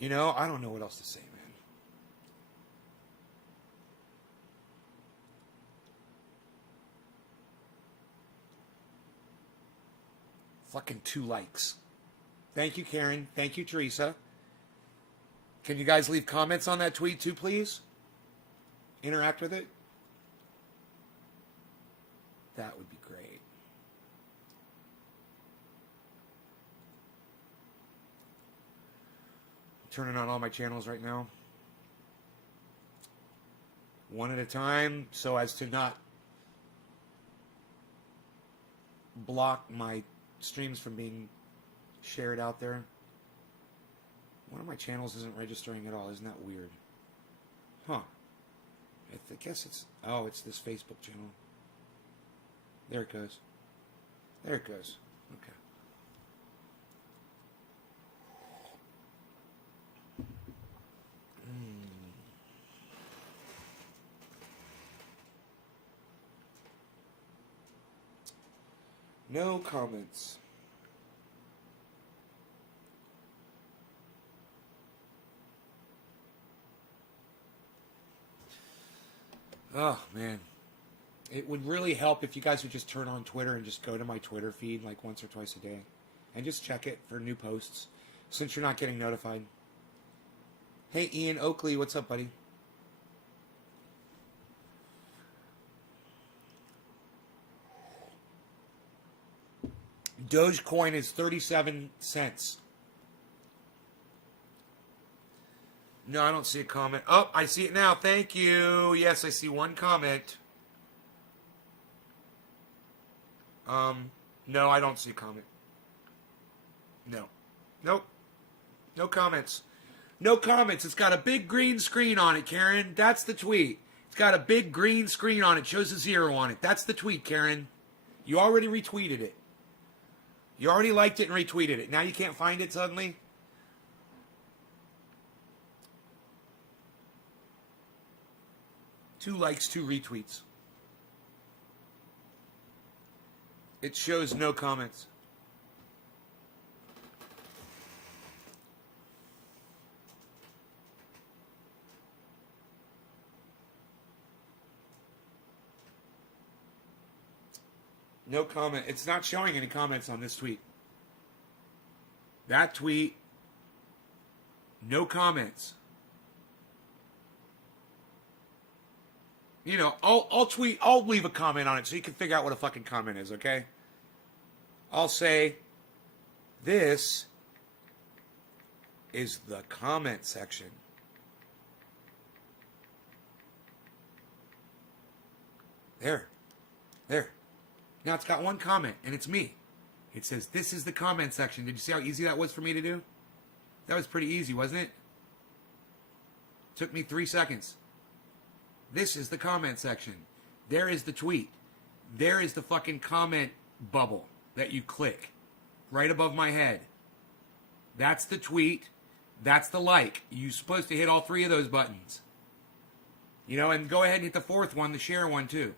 You know, I don't know what else to say, man. Fucking 2 likes. Thank you, Karen. Thank you, Teresa. Can you guys leave comments on that tweet too, please? Interact with it. That would be great. I'm turning on all my channels right now. One at a time, so as to not block my streams from being shared out there. One of my channels isn't registering at all. Isn't that weird? Huh. I guess it's... Oh, it's this Facebook channel. There it goes. There it goes. Okay. No comments. Oh, man. It would really help if you guys would just turn on Twitter and just go to my Twitter feed like once or twice a day. And just check it for new posts, since you're not getting notified. Hey, Ian Oakley, what's up, buddy? Dogecoin is 37 cents. No, I don't see a comment. Oh, I see it now. Thank you. Yes, I see one comment. No, I don't see a comment. No. Nope. No comments. No comments. It's got a big green screen on it, Karen. That's the tweet. It's got a big green screen on it. Shows a 0 on it. That's the tweet, Karen. You already retweeted it. You already liked it and retweeted it. Now you can't find it suddenly? Two likes, 2 retweets. It shows no comments. No comment. It's not showing any comments on this tweet. That tweet, no comments. You know, I'll leave a comment on it so you can figure out what a fucking comment is, okay? I'll say, this is the comment section. There. Now it's got one comment, and it's me. It says, this is the comment section. Did you see how easy that was for me to do? That was pretty easy, wasn't it? Took me 3 seconds. This is the comment section. There is the tweet. There is the fucking comment bubble that you click right above my head. That's the tweet. That's the like. You're supposed to hit all 3 of those buttons. You know, and go ahead and hit the 4th one, the share one, too.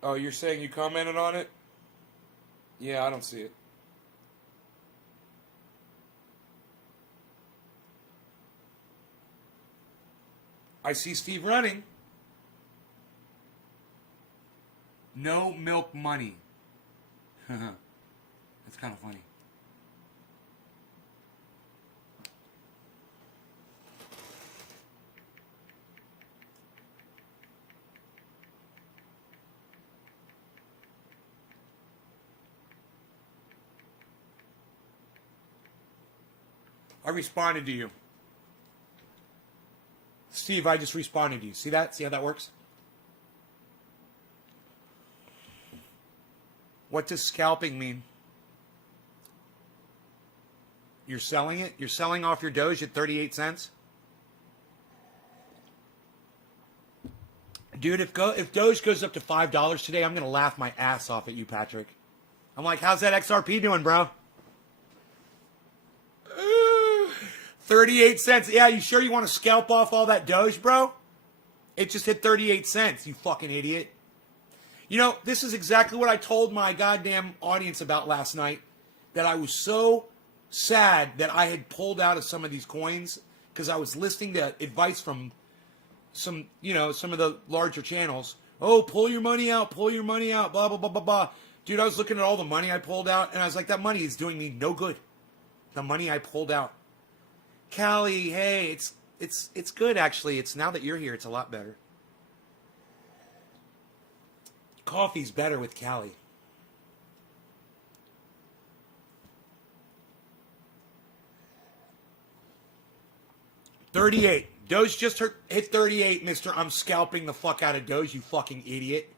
Oh, you're saying you commented on it? Yeah, I don't see it. I see Steve running. No milk money. That's kind of funny. I responded to you. Steve, I just responded to you. See that? See how that works? What does scalping mean? You're selling it? You're selling off your Doge at 38 cents? Dude, if Doge goes up to $5 today, I'm going to laugh my ass off at you, Patrick. I'm like, how's that XRP doing, bro? 38 cents. Yeah, you sure you want to scalp off all that Doge, bro? It just hit 38 cents, you fucking idiot. You know, this is exactly what I told my goddamn audience about last night, that I was so sad that I had pulled out of some of these coins because I was listening to advice from some of the larger channels. Oh, pull your money out, blah, blah, blah, blah, blah. Dude, I was looking at all the money I pulled out, and I was like, that money is doing me no good. The money I pulled out. Callie, hey, it's good, actually. It's now that you're here, it's a lot better. Coffee's better with Callie. $38. Doge just hit 38, mister. I'm scalping the fuck out of Doge, you fucking idiot.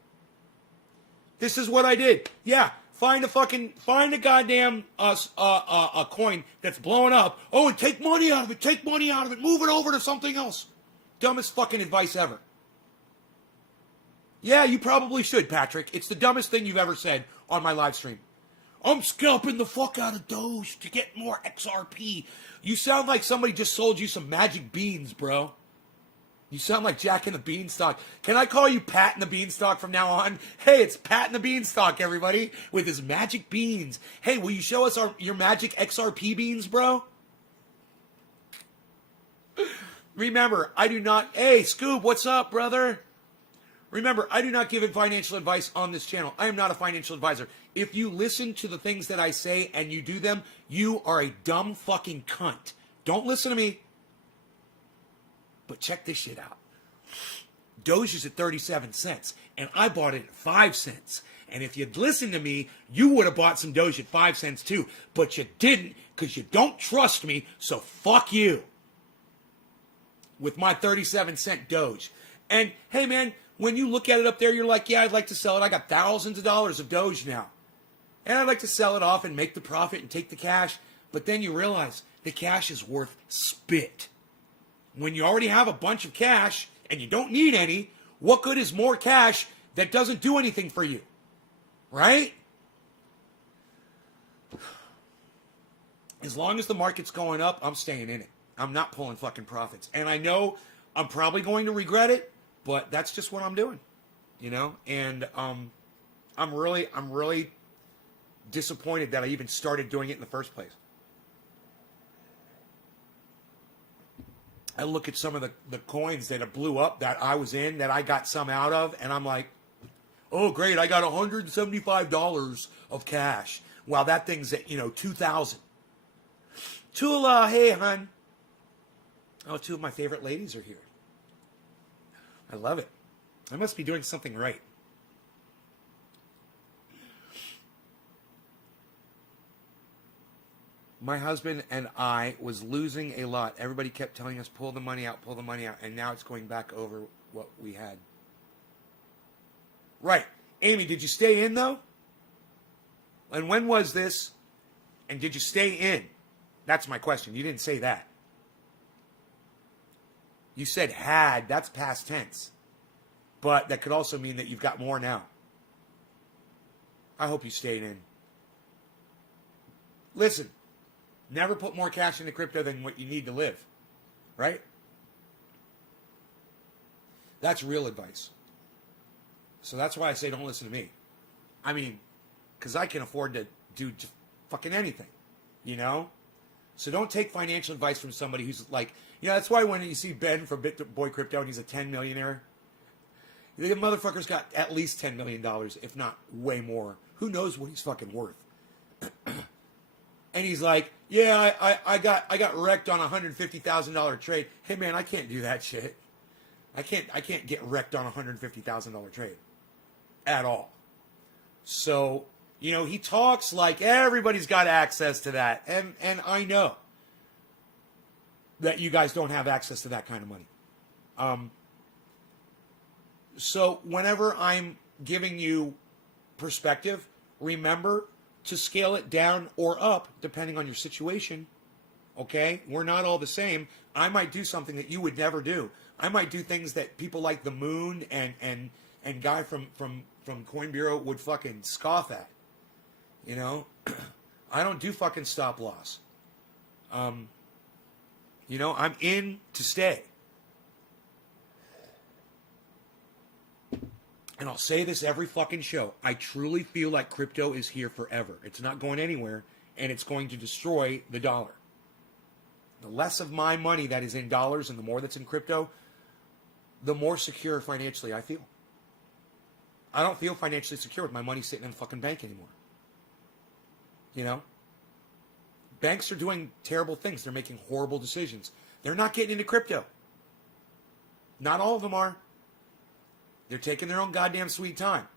This is what I did. Yeah, find a goddamn a coin that's blowing up. Oh, and take money out of it. Move it over to something else. Dumbest fucking advice ever. Yeah, you probably should, Patrick. It's the dumbest thing you've ever said on my live stream. I'm scalping the fuck out of Doge to get more XRP. You sound like somebody just sold you some magic beans, bro. You sound like Jack and the Beanstalk. Can I call you Pat and the Beanstalk from now on? Hey, it's Pat and the Beanstalk, everybody, with his magic beans. Hey, will you show us your magic XRP beans, bro? Remember, I do not... Hey, Scoob, what's up, brother? Remember, I do not give financial advice on this channel. I am not a financial advisor. If you listen to the things that I say and you do them, you are a dumb fucking cunt. Don't listen to me. But check this shit out. Doge is at 37 cents, and I bought it at 5 cents. And if you'd listened to me, you would have bought some Doge at 5 cents too. But you didn't, because you don't trust me, so fuck you. With my 37-cent Doge. And, hey man, when you look at it up there, you're like, yeah, I'd like to sell it. I got thousands of dollars of Doge now. And I'd like to sell it off and make the profit and take the cash. But then you realize the cash is worth spit. When you already have a bunch of cash and you don't need any, what good is more cash that doesn't do anything for you? Right? As long as the market's going up, I'm staying in it. I'm not pulling fucking profits. And I know I'm probably going to regret it, but that's just what I'm doing. You know? And I'm really disappointed that I even started doing it in the first place. I look at some of the coins that blew up that I was in, that I got some out of, and I'm like, oh, great, I got $175 of cash. Well, that thing's at, $2,000. Tula, hey, hon. Oh, two of my favorite ladies are here. I love it. I must be doing something right. My husband and I was losing a lot. Everybody kept telling us, pull the money out, and now it's going back over what we had. Right. Amy, did you stay in, though? And when was this? And did you stay in? That's my question. You didn't say that. You said had. That's past tense. But that could also mean that you've got more now. I hope you stayed in. Listen. Never put more cash into crypto than what you need to live. Right? That's real advice. So that's why I say don't listen to me. I mean, because I can afford to do fucking anything. So don't take financial advice from somebody who's like, that's why when you see Ben from BitBoy Crypto and he's a 10 millionaire, the motherfucker's got at least $10 million, if not way more. Who knows what he's fucking worth? And he's like, yeah, I got wrecked on a $150,000 trade. Hey man, I can't do that shit. I can't get wrecked on a $150,000 trade at all. So, he talks like everybody's got access to that, and I know that you guys don't have access to that kind of money. So whenever I'm giving you perspective, remember to scale it down or up depending on your situation. Okay? We're not all the same. I might do something that you would never do. I might do things that people like the Moon and guy from Coin Bureau would fucking scoff at. I don't do fucking stop loss. I'm in to stay. and I'll say this every fucking show, I truly feel like crypto is here forever. It's not going anywhere, and it's going to destroy the dollar. The less of my money that is in dollars and the more that's in crypto, the more secure financially I feel. I don't feel financially secure with my money sitting in the fucking bank anymore. You know? Banks are doing terrible things. They're making horrible decisions. They're not getting into crypto. Not all of them are. They're taking their own goddamn sweet time.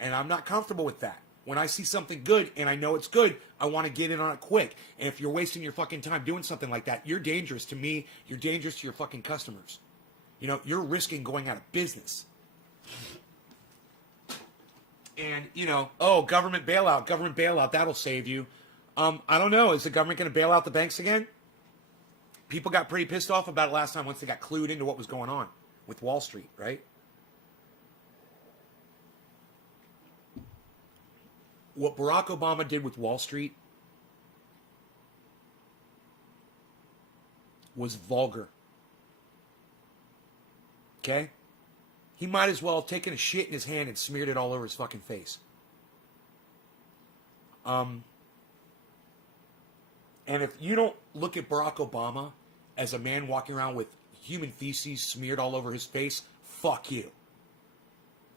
And I'm not comfortable with that. When I see something good and I know it's good, I want to get in on it quick. And if you're wasting your fucking time doing something like that, you're dangerous to me. You're dangerous to your fucking customers. You know, you're risking going out of business. And, you know, oh, government bailout, that'll save you. I don't know. Is the government going to bail out the banks again? People got pretty pissed off about it last time once they got clued into what was going on with Wall Street, right? What Barack Obama did with Wall Street was vulgar. Okay? He might as well have taken a shit in his hand and smeared it all over his fucking face. And if you don't look at Barack Obama as a man walking around with human feces smeared all over his face, fuck you.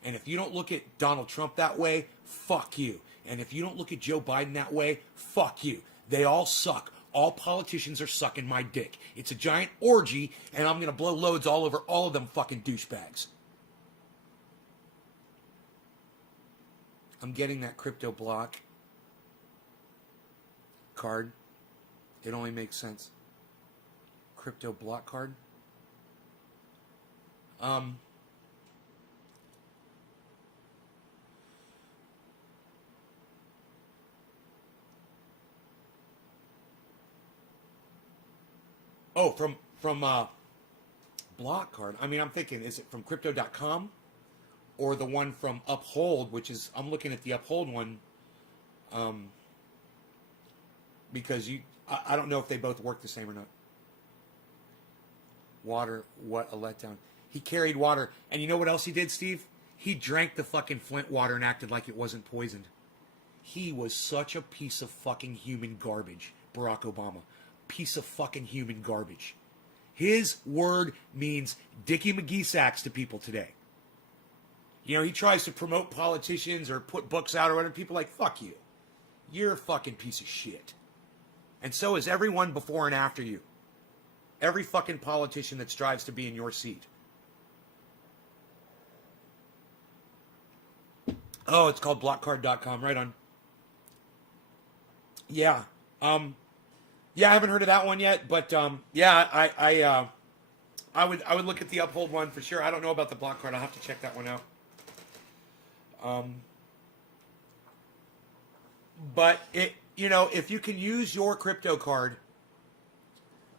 And if you don't look at Donald Trump that way, fuck you. And if you don't look at Joe Biden that way, fuck you. They all suck. All politicians are sucking my dick. It's a giant orgy, and I'm going to blow loads all over all of them fucking douchebags. I'm getting that crypto block card. It only makes sense. Crypto block card. Oh, from block card. I mean, I'm thinking, is it from crypto.com or the one from Uphold, which is, I'm looking at the Uphold one, because I don't know if they both work the same or not. Water, what a letdown. He carried water, and you know what else he did, Steve? He drank the fucking Flint water and acted like it wasn't poisoned. He was such a piece of fucking human garbage, Barack Obama. Piece of fucking human garbage. His word means Dickie McGee sacks to people today. You know, he tries to promote politicians or put books out or whatever. People are like, fuck you. You're a fucking piece of shit. And so is everyone before and after you. Every fucking politician that strives to be in your seat. Oh, it's called blockcard.com. Right on. Yeah. Yeah, I haven't heard of that one yet, but yeah, I would look at the Uphold one for sure. I don't know about the block card. I'll have to check that one out. But it, you know, if you can use your crypto card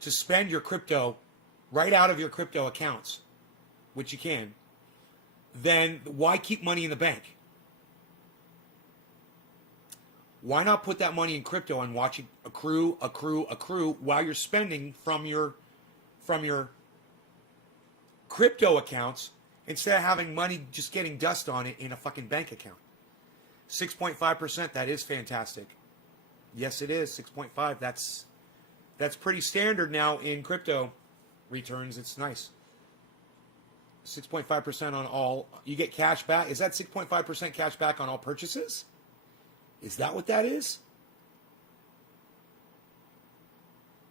to spend your crypto right out of your crypto accounts, which you can, then why keep money in the bank? Why not put that money in crypto and watch it accrue while you're spending from your crypto accounts instead of having money just getting dust on it in a fucking bank account? 6.5%, that is fantastic. Yes, it is. 6.5. That's pretty standard now in crypto returns. It's nice. 6.5% on all. You get cash back. Is that 6.5% cash back on all purchases? Is that what that is?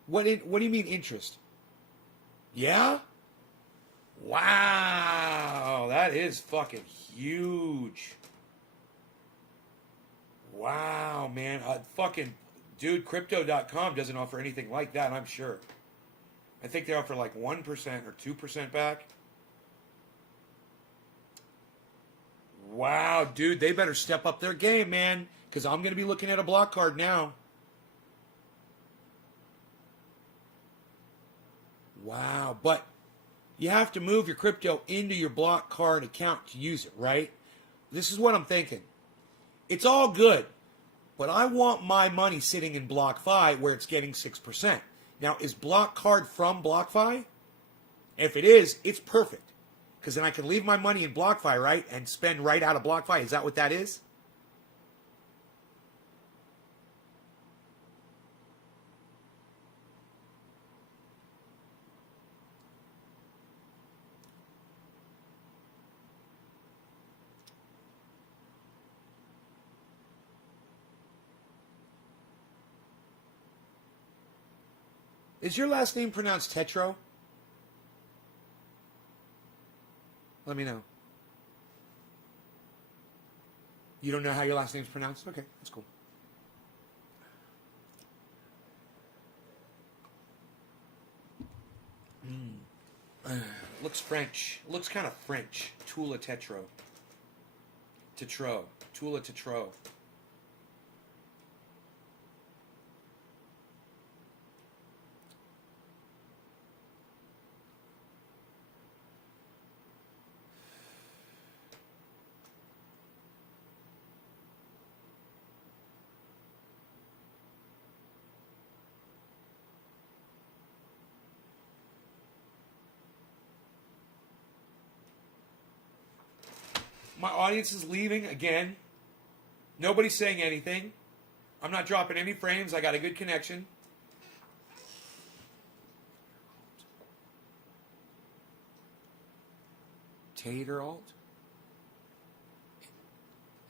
What do you mean interest? Yeah? Wow, that is fucking huge. Wow, man. Fucking, dude, crypto.com doesn't offer anything like that, I'm sure. I think they offer like 1% or 2% back. Wow, dude, they better step up their game, man. Because I'm going to be looking at a block card now. Wow. But you have to move your crypto into your block card account to use it, right? This is what I'm thinking. It's all good. But I want my money sitting in BlockFi where it's getting 6%. Now, is block card from BlockFi? If it is, it's perfect. Because then I can leave my money in BlockFi, right? And spend right out of BlockFi. Is that what that is? Is your last name pronounced Tetro? Let me know. You don't know how your last name's pronounced? Okay, that's cool. Looks French. Looks kind of French. Tula Tetro. Tetro. Tula Tetro. My audience is leaving again. Nobody's saying anything. I'm not dropping any frames. I got a good connection. Tater alt?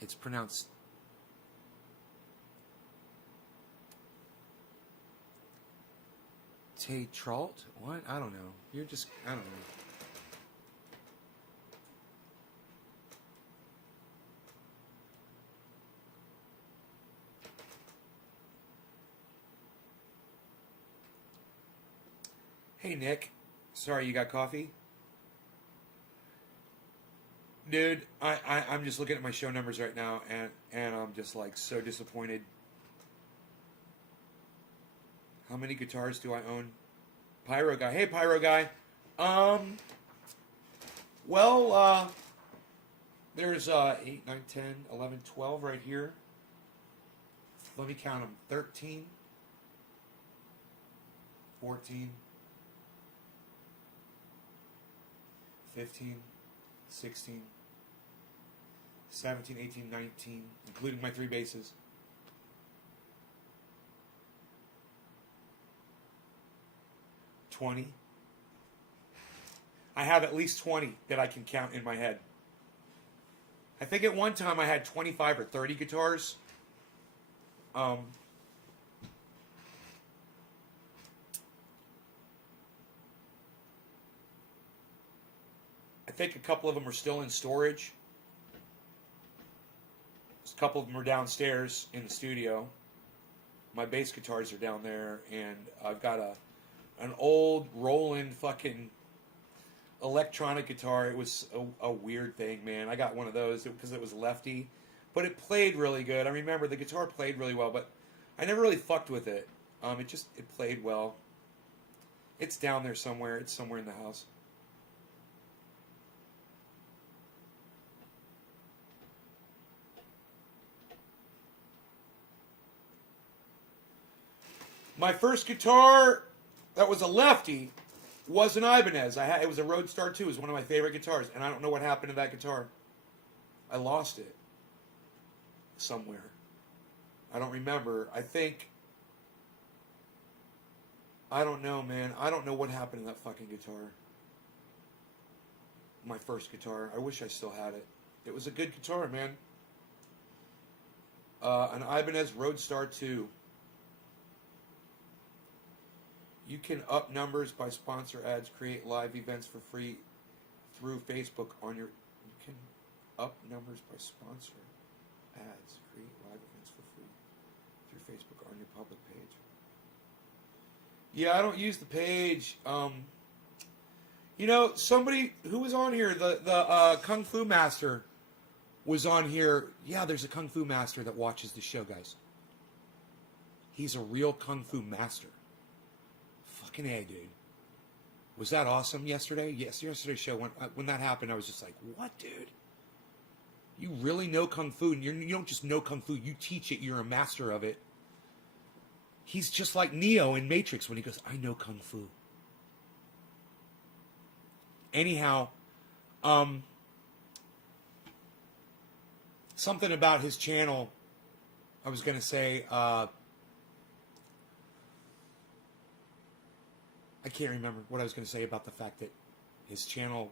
It's pronounced Tatralt? What? I don't know. You're just, I don't know. Hey, Nick. Sorry, you got coffee? Dude, I'm just looking at my show numbers right now, and I'm just, like, so disappointed. How many guitars do I own? Pyro Guy. Hey, Pyro Guy. Well, there's 8, 9, 10, 11, 12 right here. Let me count them. 13, 14, 15, 16, 17, 18, 19, including my 3 basses. $20. I have at least 20 that I can count in my head. I think at one time I had 25 or 30 guitars. I think a couple of them are still in storage. A couple of them are downstairs in the studio. My bass guitars are down there, and I've got an old Roland fucking electronic guitar. It was a weird thing, man. I got one of those because it was lefty, but it played really good. I remember the guitar played really well, but I never really fucked with it. It played well. It's down there somewhere. It's somewhere in the house. My first guitar that was a lefty was an Ibanez. It was a Roadstar 2. It was one of my favorite guitars, and I don't know what happened to that guitar. I lost it somewhere. I don't remember. I don't know, man. I don't know what happened to that fucking guitar. My first guitar. I wish I still had it. It was a good guitar, man. An Ibanez Roadstar 2. You can up numbers by sponsor ads, create live events for free through Facebook on your... You can up numbers by sponsor ads, create live events for free through Facebook on your public page. Yeah, I don't use the page. Somebody who was on here, the Kung Fu Master was on here. Yeah, there's a Kung Fu Master that watches the show, guys. He's a real Kung Fu Master. Fucking A, dude. Was that awesome yesterday? Yes, yesterday's show, when that happened, I was just like, what, dude? You really know Kung Fu, and you don't just know Kung Fu, you teach it, you're a master of it. He's just like Neo in Matrix when he goes, I know Kung Fu. Anyhow, Something about his channel. I was going to say, I can't remember what I was going to say about the fact that his channel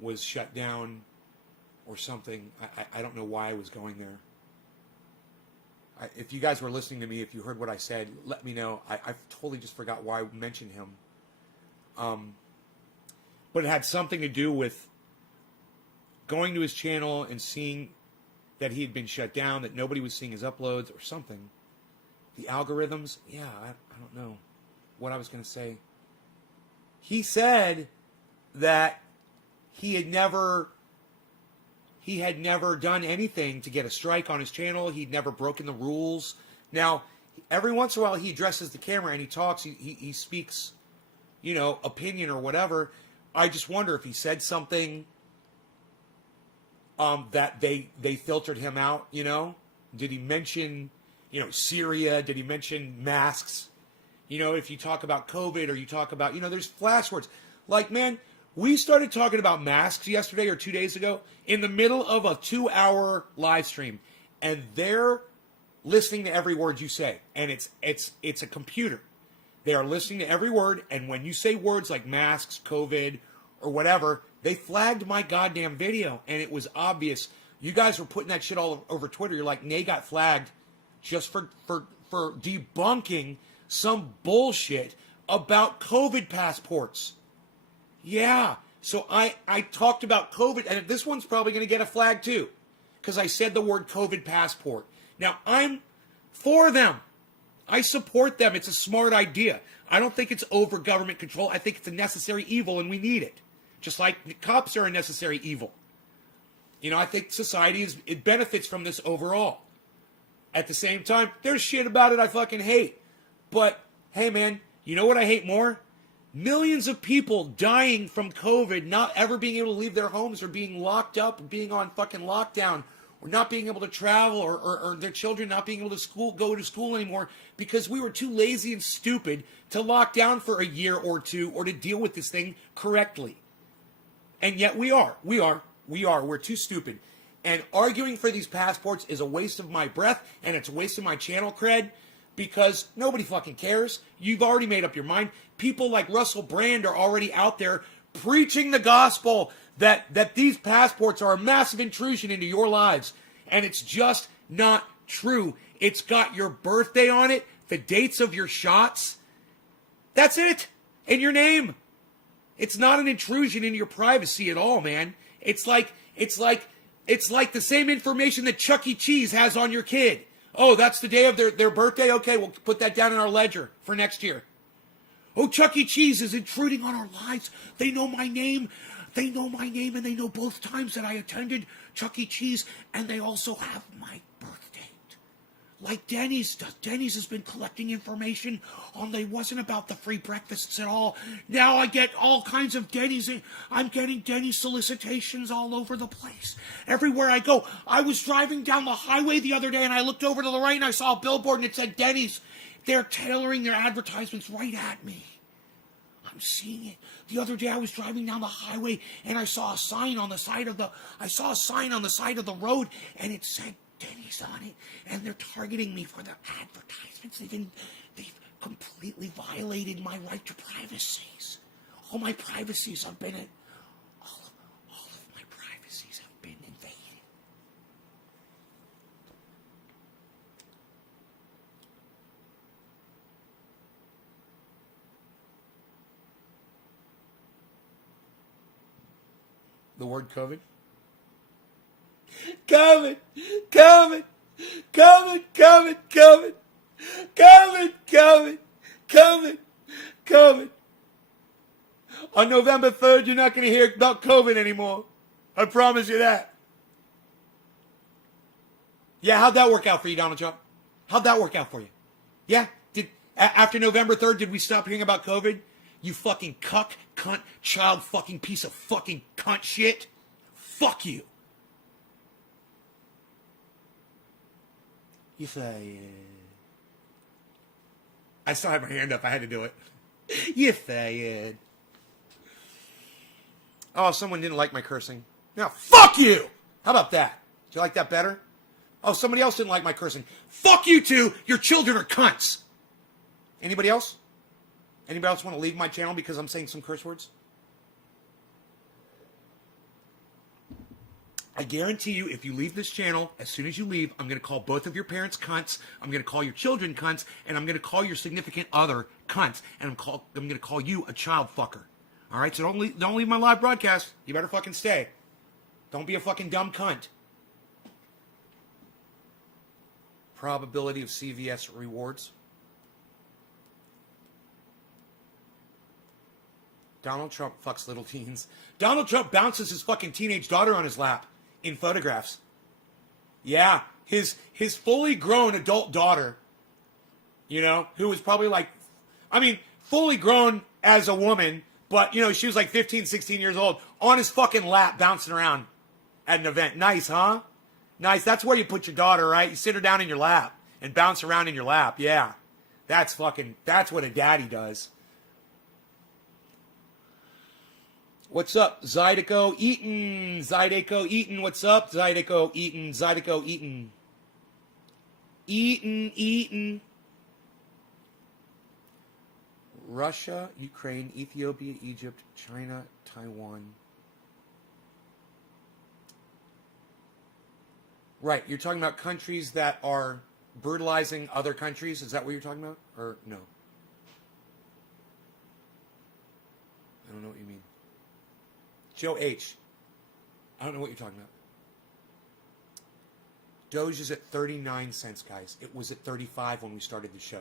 was shut down or something. I don't know why I was going there. If you guys were listening to me, if you heard what I said, let me know. I totally just forgot why I mentioned him. But it had something to do with going to his channel and seeing that he had been shut down, that nobody was seeing his uploads or something. The algorithms, yeah, I don't know what I was going to say. He said that he had never done anything to get a strike on his channel. He'd never broken the rules. Now, every once in a while he addresses the camera and he talks. He speaks, opinion or whatever. I just wonder if he said something that they filtered him out, Did he mention, Syria? Did he mention masks? If you talk about COVID or you talk about, there's flash words. Like, man, we started talking about masks yesterday or 2 days ago in the middle of a 2-hour live stream, and they're listening to every word you say, and it's a computer. They are listening to every word, and when you say words like masks, COVID, or whatever, they flagged my goddamn video, and it was obvious. You guys were putting that shit all over Twitter. You're like, Nay got flagged just for debunking some bullshit about COVID passports. Yeah, so I talked about COVID, and this one's probably going to get a flag too, because I said the word COVID passport. Now, I'm for them. I support them. It's a smart idea. I don't think it's over government control. I think it's a necessary evil, and we need it. Just like the cops are a necessary evil. I think society it benefits from this overall. At the same time, there's shit about it I fucking hate. But, hey man, you know what I hate more? Millions of people dying from COVID, not ever being able to leave their homes or being locked up, or being on fucking lockdown, or not being able to travel, or their children not being able to go to school anymore because we were too lazy and stupid to lock down for a year or two or to deal with this thing correctly. And yet we are. We're too stupid. And arguing for these passports is a waste of my breath, and it's a waste of my channel cred, because nobody fucking cares. You've already made up your mind. People like Russell Brand are already out there preaching the gospel that these passports are a massive intrusion into your lives. And it's just not true. It's got your birthday on it, the dates of your shots. That's it. And your name. It's not an intrusion into your privacy at all, man. It's like the same information that Chuck E. Cheese has on your kid. Oh, that's the day of their birthday? Okay, we'll put that down in our ledger for next year. Oh, Chuck E. Cheese is intruding on our lives. They know my name. They know my name, and they know both times that I attended Chuck E. Cheese, and they also have my birth date. Like Denny's does. Denny's has been collecting information on they wasn't about the free breakfasts at all. Now I get all kinds of Denny's. I'm getting Denny's solicitations all over the place. Everywhere I go. I was driving down the highway the other day, and I looked over to the right, and I saw a billboard, and it said Denny's. They're tailoring their advertisements right at me. I'm seeing it. The other day I was driving down the highway and I saw a sign on the side of the road, and it said Denny's on it, and they're targeting me for their advertisements. They've completely violated my right to privacies. All my privacies have been all of my privacies have been invaded. The word COVID? COVID! COVID! COVID! COVID! COVID! COVID! COVID! COVID! COVID! On November 3rd, you're not going to hear about COVID anymore. I promise you that. Yeah, how'd that work out for you, Donald Trump? How'd that work out for you? Yeah? After November 3rd, did we stop hearing about COVID? You fucking cuck, cunt, child fucking piece of fucking cunt shit. Fuck you. You fired. I still have my hand up. I had to do it. You fired. Oh, someone didn't like my cursing. Now, fuck you! How about that? Do you like that better? Oh, somebody else didn't like my cursing. Fuck you too! Your children are cunts! Anybody else? Anybody else want to leave my channel because I'm saying some curse words? I guarantee you, if you leave this channel, as soon as you leave, I'm going to call both of your parents cunts, I'm going to call your children cunts, and I'm going to call your significant other cunts, and I'm going to call you a child fucker. All right, so don't leave my live broadcast. You better fucking stay. Don't be a fucking dumb cunt. Probability of CVS rewards. Donald Trump fucks little teens. Donald Trump bounces his fucking teenage daughter on his lap in photographs. Yeah, his fully grown adult daughter, you know, who was probably like, I mean, fully grown as a woman, but, you know, she was like 15, 16 years old, on his fucking lap, bouncing around at an event. Nice, huh? Nice. That's where you put your daughter, right? You sit her down in your lap and bounce around in your lap. Yeah. That's what a daddy does. What's up, Zydeco Eaton? Zydeco Eaton, what's up? Zydeco Eaton, Zydeco Eaton. Eaton. Russia, Ukraine, Ethiopia, Egypt, China, Taiwan. Right, you're talking about countries that are brutalizing other countries? Is that what you're talking about? Or no? I don't know what you mean. Joe H. I don't know what you're talking about. Doge is at 39 cents, guys. It was at 35 when we started the show.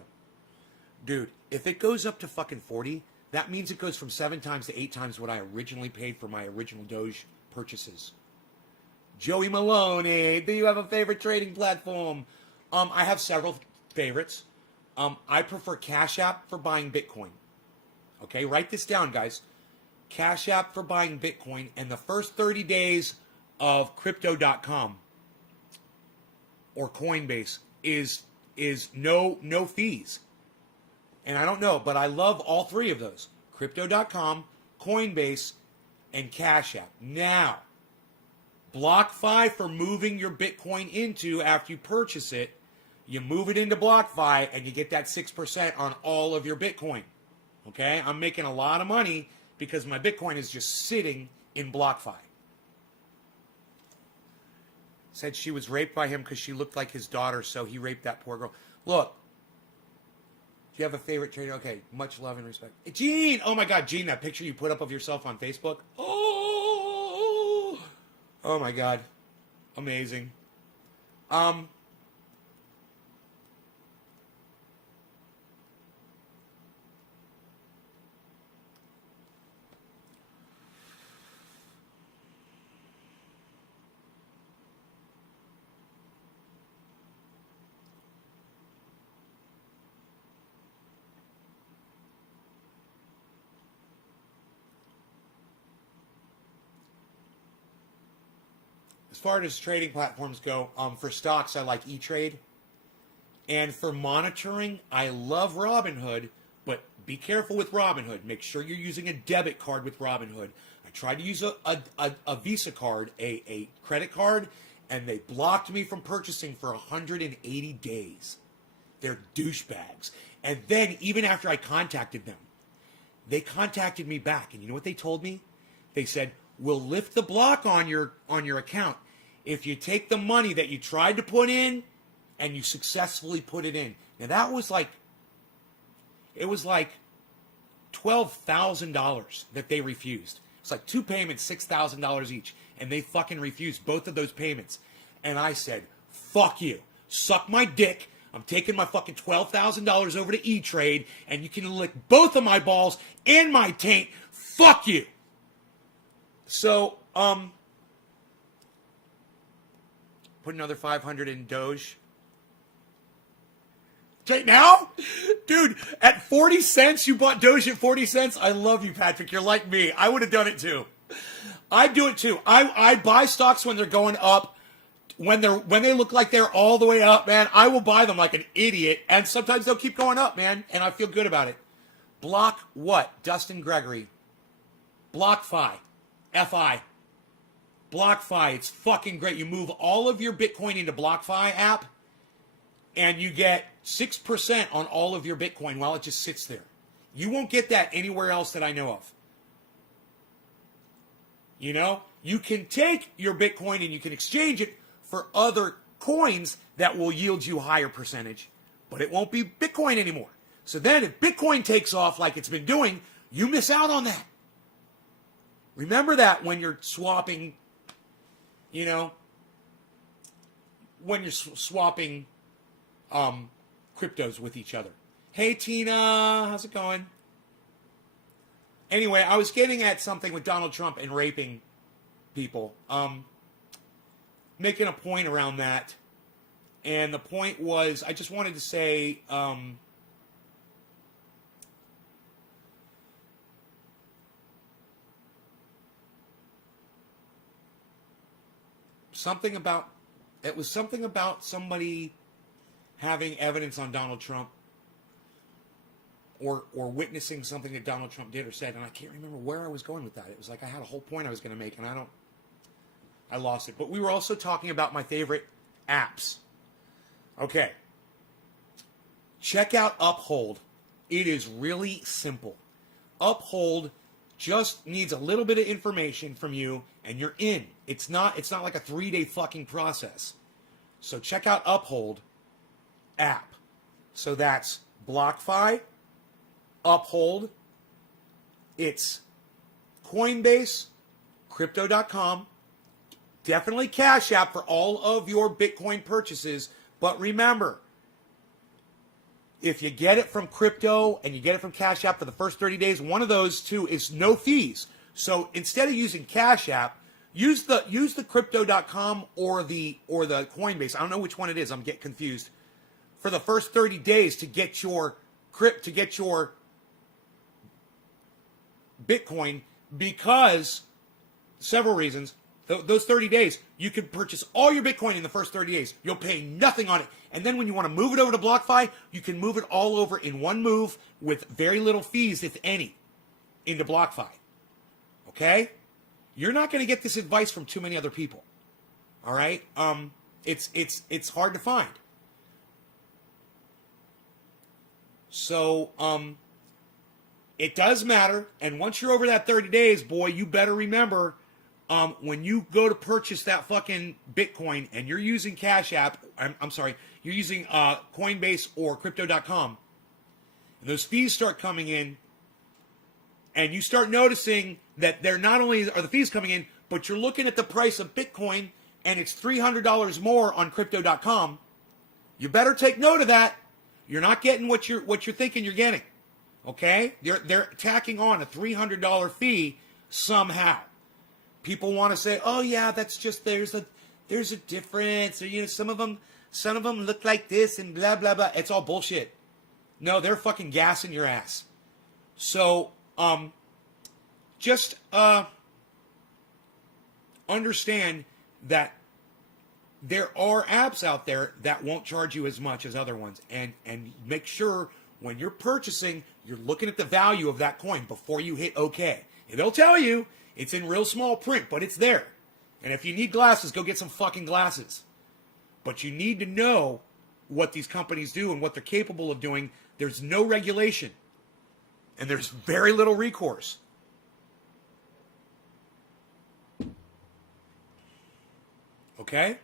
Dude, if it goes up to fucking 40, that means it goes from 7 times to 8 times what I originally paid for my original Doge purchases. Joey Maloney, do you have a favorite trading platform? I have several favorites. I prefer Cash App for buying Bitcoin. Okay, write this down, guys. Cash App for buying Bitcoin, and the first 30 days of Crypto.com or Coinbase is no fees. And I don't know, but I love all three of those. Crypto.com, Coinbase, and Cash App. Now, BlockFi for moving your Bitcoin into after you purchase it. You move it into BlockFi, and you get that 6% on all of your Bitcoin. Okay? I'm making a lot of money because my Bitcoin is just sitting in BlockFi. Said she was raped by him because she looked like his daughter, so he raped that poor girl. Look, do you have a favorite trader? Okay, much love and respect. Gene! Oh my God, Gene, that picture you put up of yourself on Facebook. Oh my God. Amazing. As far as trading platforms go, for stocks, I like E-Trade. And for monitoring, I love Robinhood, but be careful with Robinhood. Make sure you're using a debit card with Robinhood. I tried to use a Visa card, a credit card, and they blocked me from purchasing for 180 days. They're douchebags. And then, even after I contacted them, they contacted me back. And you know what they told me? They said, we'll lift the block on your account if you take the money that you tried to put in and you successfully put it in. Now that was like, it was like $12,000 that they refused. It's like 2 payments, $6,000 each, and they fucking refused both of those payments. And I said, fuck you, suck my dick. I'm taking my fucking $12,000 over to E-Trade, and you can lick both of my balls and my taint. Fuck you. So, put another 500 in Doge. Right now? Dude, at 40 cents, you bought Doge at 40 cents? I love you, Patrick. You're like me. I would have done it too. I'd do it too. I buy stocks when they're going up. When they look like they're all the way up, man, I will buy them like an idiot. And sometimes they'll keep going up, man. And I feel good about it. Block what? Dustin Gregory. BlockFi. FI. BlockFi, it's fucking great. You move all of your Bitcoin into BlockFi app, and you get 6% on all of your Bitcoin while it just sits there. You won't get that anywhere else that I know of. You know, you can take your Bitcoin and you can exchange it for other coins that will yield you a higher percentage, but it won't be Bitcoin anymore. So then if Bitcoin takes off like it's been doing, you miss out on that. Remember that when you're swapping, you know, when you're swapping cryptos with each other. Hey, Tina, how's it going? Anyway, I was getting at something with Donald Trump and raping people. Making a point around that. And the point was, I just wanted to say, something about somebody having evidence on Donald Trump or witnessing something that Donald Trump did or said, and I can't remember where I was going with that. It was like I had a whole point I was going to make, and I lost it. But we were also talking about my favorite apps. Okay. Check out Uphold. It is really simple. Uphold just needs a little bit of information from you, and you're in. It's not like a 3-day fucking process. So check out Uphold app. So that's BlockFi, Uphold. It's Coinbase, Crypto.com. Definitely Cash App for all of your Bitcoin purchases. But remember, if you get it from Crypto and you get it from Cash App for the first 30 days, one of those two is no fees. So instead of using Cash App, use the Crypto.com or the Coinbase. I don't know which one it is. I'm getting confused. For the first 30 days to get your Bitcoin, because several reasons. Those 30 days, you can purchase all your Bitcoin in the first 30 days. You'll pay nothing on it. And then when you want to move it over to BlockFi, you can move it all over in one move with very little fees, if any, into BlockFi. Okay? You're not going to get this advice from too many other people. All right? It's hard to find. So, it does matter. And once you're over that 30 days, boy, you better remember, when you go to purchase that fucking Bitcoin and you're using Cash App, you're using Coinbase or Crypto.com, and those fees start coming in, and you start noticing that they're not only are the fees coming in, but you're looking at the price of Bitcoin, and it's $300 more on Crypto.com, you better take note of that. You're not getting what you're thinking you're getting. Okay? They're tacking on a $300 fee somehow. People want to say, "Oh yeah, that's just there's a difference." Or, you know, some of them look like this and blah blah blah. It's all bullshit. No, they're fucking gassing your ass. So, just understand that there are apps out there that won't charge you as much as other ones, and make sure when you're purchasing, you're looking at the value of that coin before you hit OK. And they'll tell you. It's in real small print, but it's there. And if you need glasses, go get some fucking glasses. But you need to know what these companies do and what they're capable of doing. There's no regulation. And there's very little recourse. Okay?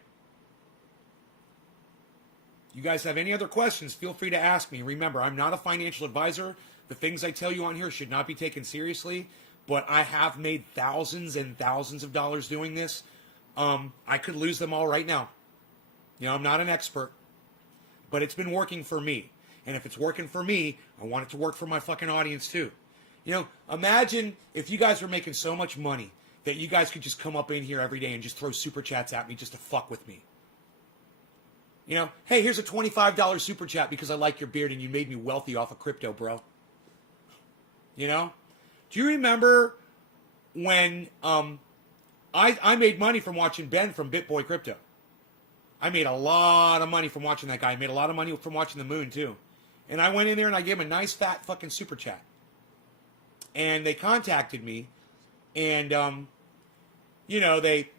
You guys have any other questions, feel free to ask me. Remember, I'm not a financial advisor. The things I tell you on here should not be taken seriously. But I have made thousands and thousands of dollars doing this. I could lose them all right now. You know, I'm not an expert. But it's been working for me. And if it's working for me, I want it to work for my fucking audience too. You know, imagine if you guys were making so much money that you guys could just come up in here every day and just throw super chats at me just to fuck with me. You know, hey, here's a $25 super chat because I like your beard and you made me wealthy off of crypto, bro. You know? Do you remember when I made money from watching Ben from BitBoy Crypto? I made a lot of money from watching that guy. I made a lot of money from watching the moon, too. And I went in there and I gave him a nice fat fucking super chat. And they contacted me. And you know, they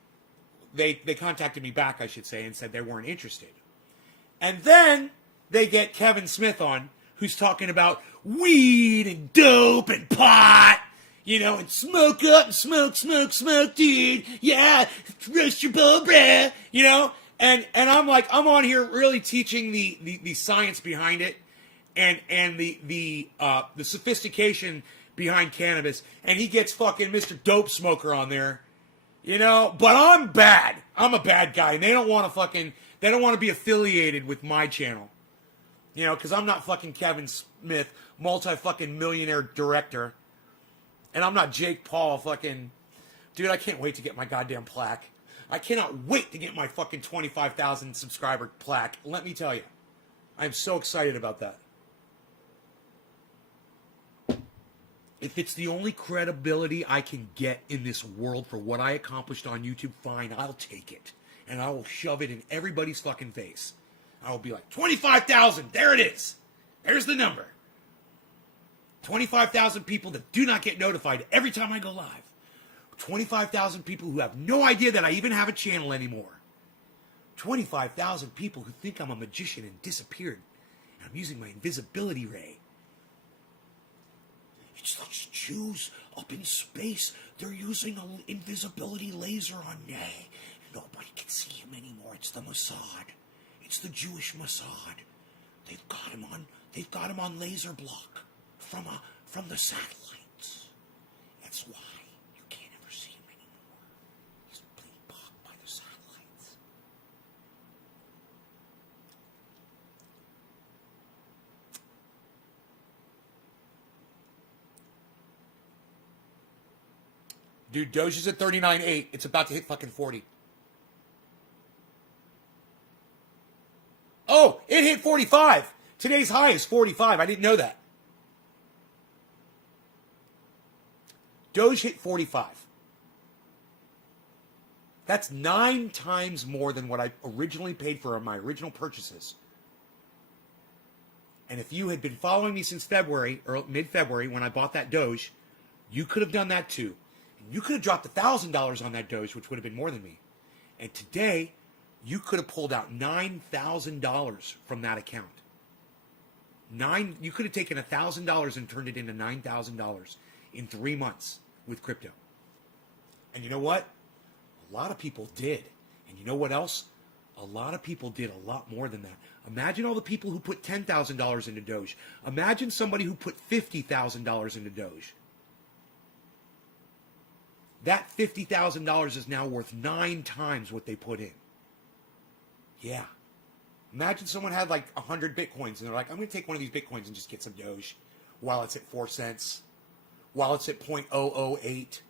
contacted me back, I should say, and said they weren't interested. And then they get Kevin Smith on, who's talking about weed and dope and pot, you know, and smoke up and smoke, dude. Yeah, roast your bowl, bruh, you know. And I'm like, I'm on here really teaching the science behind it, and the sophistication behind cannabis. And he gets fucking Mr. Dope Smoker on there, you know. But I'm bad. I'm a bad guy, and they don't want to be affiliated with my channel, you know, because I'm not fucking Kevin Smith, multi-fucking millionaire director, and I'm not Jake Paul, fucking dude. I can't wait to get my goddamn plaque. I cannot wait to get my fucking 25,000 subscriber plaque. Let me tell you, I'm so excited about that. If it's the only credibility I can get in this world for what I accomplished on YouTube, fine, I'll take it. And I will shove it in everybody's fucking face. I will be like, 25,000, there it is. There's the number. 25,000 people that do not get notified every time I go live. 25,000 people who have no idea that I even have a channel anymore. 25,000 people who think I'm a magician and disappeared. And I'm using my invisibility ray. It's those Jews up in space. They're using an invisibility laser on me. Nobody can see him anymore. It's the Mossad. It's the Jewish Mossad. They've got him on laser block from the satellites. That's why you can't ever see him anymore. He's being blocked by the satellites. Dude, Doge is at 39.8. It's about to hit fucking 40. Oh, it hit 45. Today's high is 45. I didn't know that. Doge hit 45. That's 9 times more than what I originally paid for my original purchases. And if you had been following me since February, or mid-February, when I bought that Doge, you could have done that too. And you could have dropped $1,000 on that Doge, which would have been more than me. And today, you could have pulled out $9,000 from that account. You could have taken $1,000 and turned it into $9,000 in 3 months with crypto. And you know what? A lot of people did. And you know what else? A lot of people did a lot more than that. Imagine all the people who put $10,000 into Doge. Imagine somebody who put $50,000 into Doge. That $50,000 is now worth 9 times what they put in. Yeah. Imagine someone had like 100 Bitcoins and they're like, I'm going to take one of these Bitcoins and just get some Doge while it's at 4 cents, while it's at 0.008.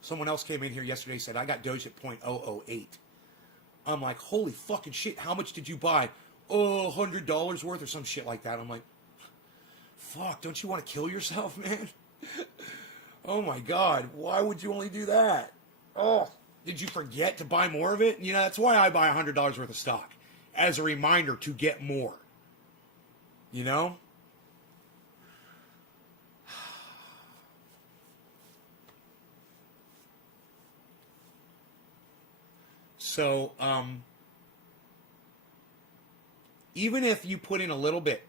Someone else came in here yesterday and said, I got Doge at 0.008. I'm like, holy fucking shit, how much did you buy? Oh, $100 worth or some shit like that. I'm like, fuck, don't you want to kill yourself, man? Oh my God, why would you only do that? Oh, did you forget to buy more of it? You know, that's why I buy $100 worth of stock. As a reminder to get more. You know? So, even if you put in a little bit,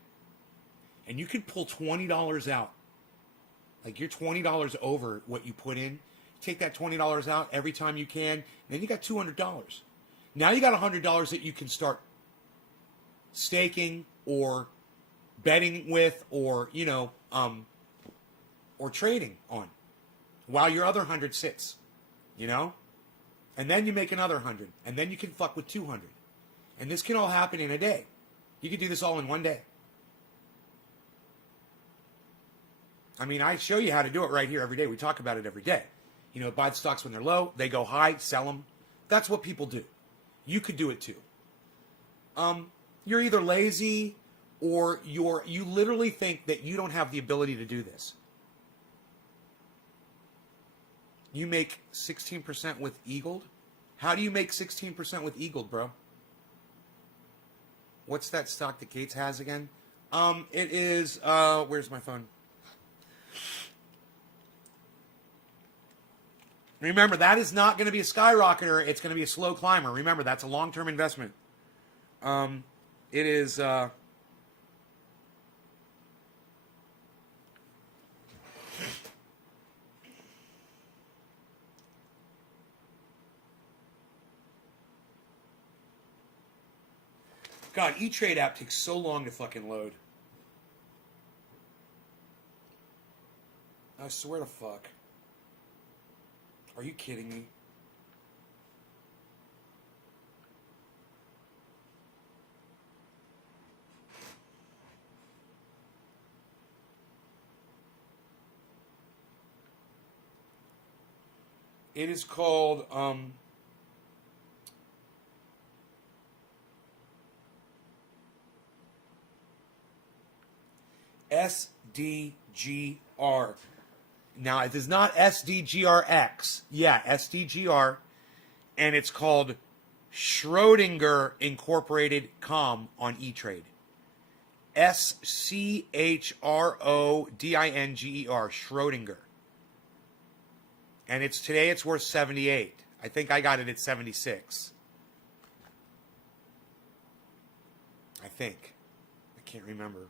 and you could pull $20 out, like you're $20 over what you put in, take that $20 out every time you can, then you got $200. Now you got $100 that you can start staking or betting with, or, you know, or trading on while your other 100 sits, you know? And then you make another 100, and then you can fuck with 200. And this can all happen in a day. You can do this all in one day. I mean, I show you how to do it right here every day. We talk about it every day. You know, buy the stocks when they're low, they go high, sell them. That's what people do. You could do it too. You're either lazy or you literally think that you don't have the ability to do this. You make 16% with Eagled? How do you make 16% with Eagled, bro? What's that stock that Gates has again? It is, where's my phone? Remember, that is not going to be a skyrocketer. It's going to be a slow climber. Remember, that's a long-term investment. It is... God, E-Trade app takes so long to fucking load. I swear to fuck. Are you kidding me? It is called SDGR. Now, it is not SDGRX. Yeah, SDGR. And it's called Schrodinger Incorporated Com on E-Trade. SCHRODINGER. Schrodinger. And today it's worth 78. I think I got it at 76. I think. I can't remember.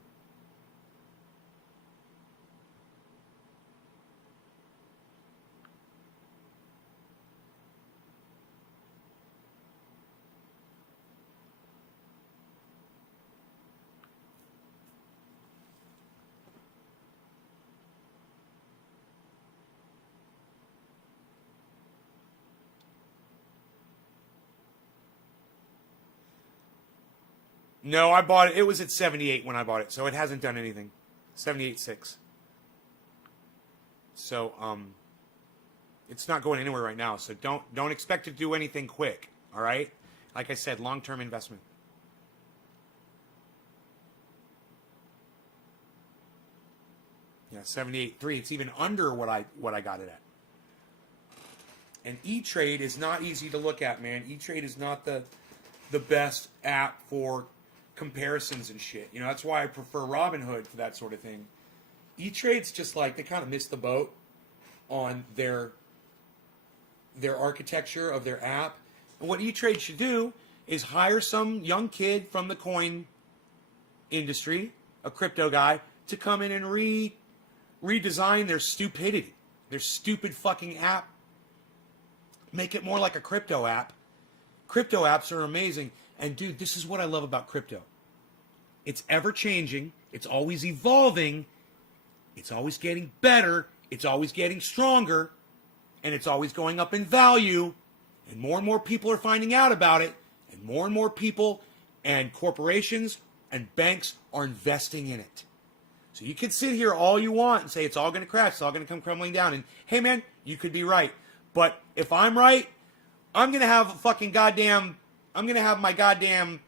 No, I bought it. It was at 78 when I bought it, so it hasn't done anything. 78.6. So, it's not going anywhere right now. So don't expect to do anything quick. All right. Like I said, long-term investment. Yeah, 78.3. It's even under what I got it at. And E-Trade is not easy to look at, man. E-Trade is not the best app for comparisons and shit. You know, that's why I prefer Robinhood for that sort of thing. E-Trade's just like, they kind of missed the boat on their architecture of their app. And what E-Trade should do is hire some young kid from the coin industry, a crypto guy, to come in and redesign their stupidity, their stupid fucking app. Make it more like a crypto app. Crypto apps are amazing. And dude, this is what I love about crypto. It's ever changing. It's always evolving. It's always getting better. It's always getting stronger. And it's always going up in value. And more people are finding out about it. And more people and corporations and banks are investing in it. So you can sit here all you want and say it's all going to crash. It's all going to come crumbling down. And hey man, you could be right. But if I'm right, I'm going to have a fucking goddamn... I'm going to have my goddamn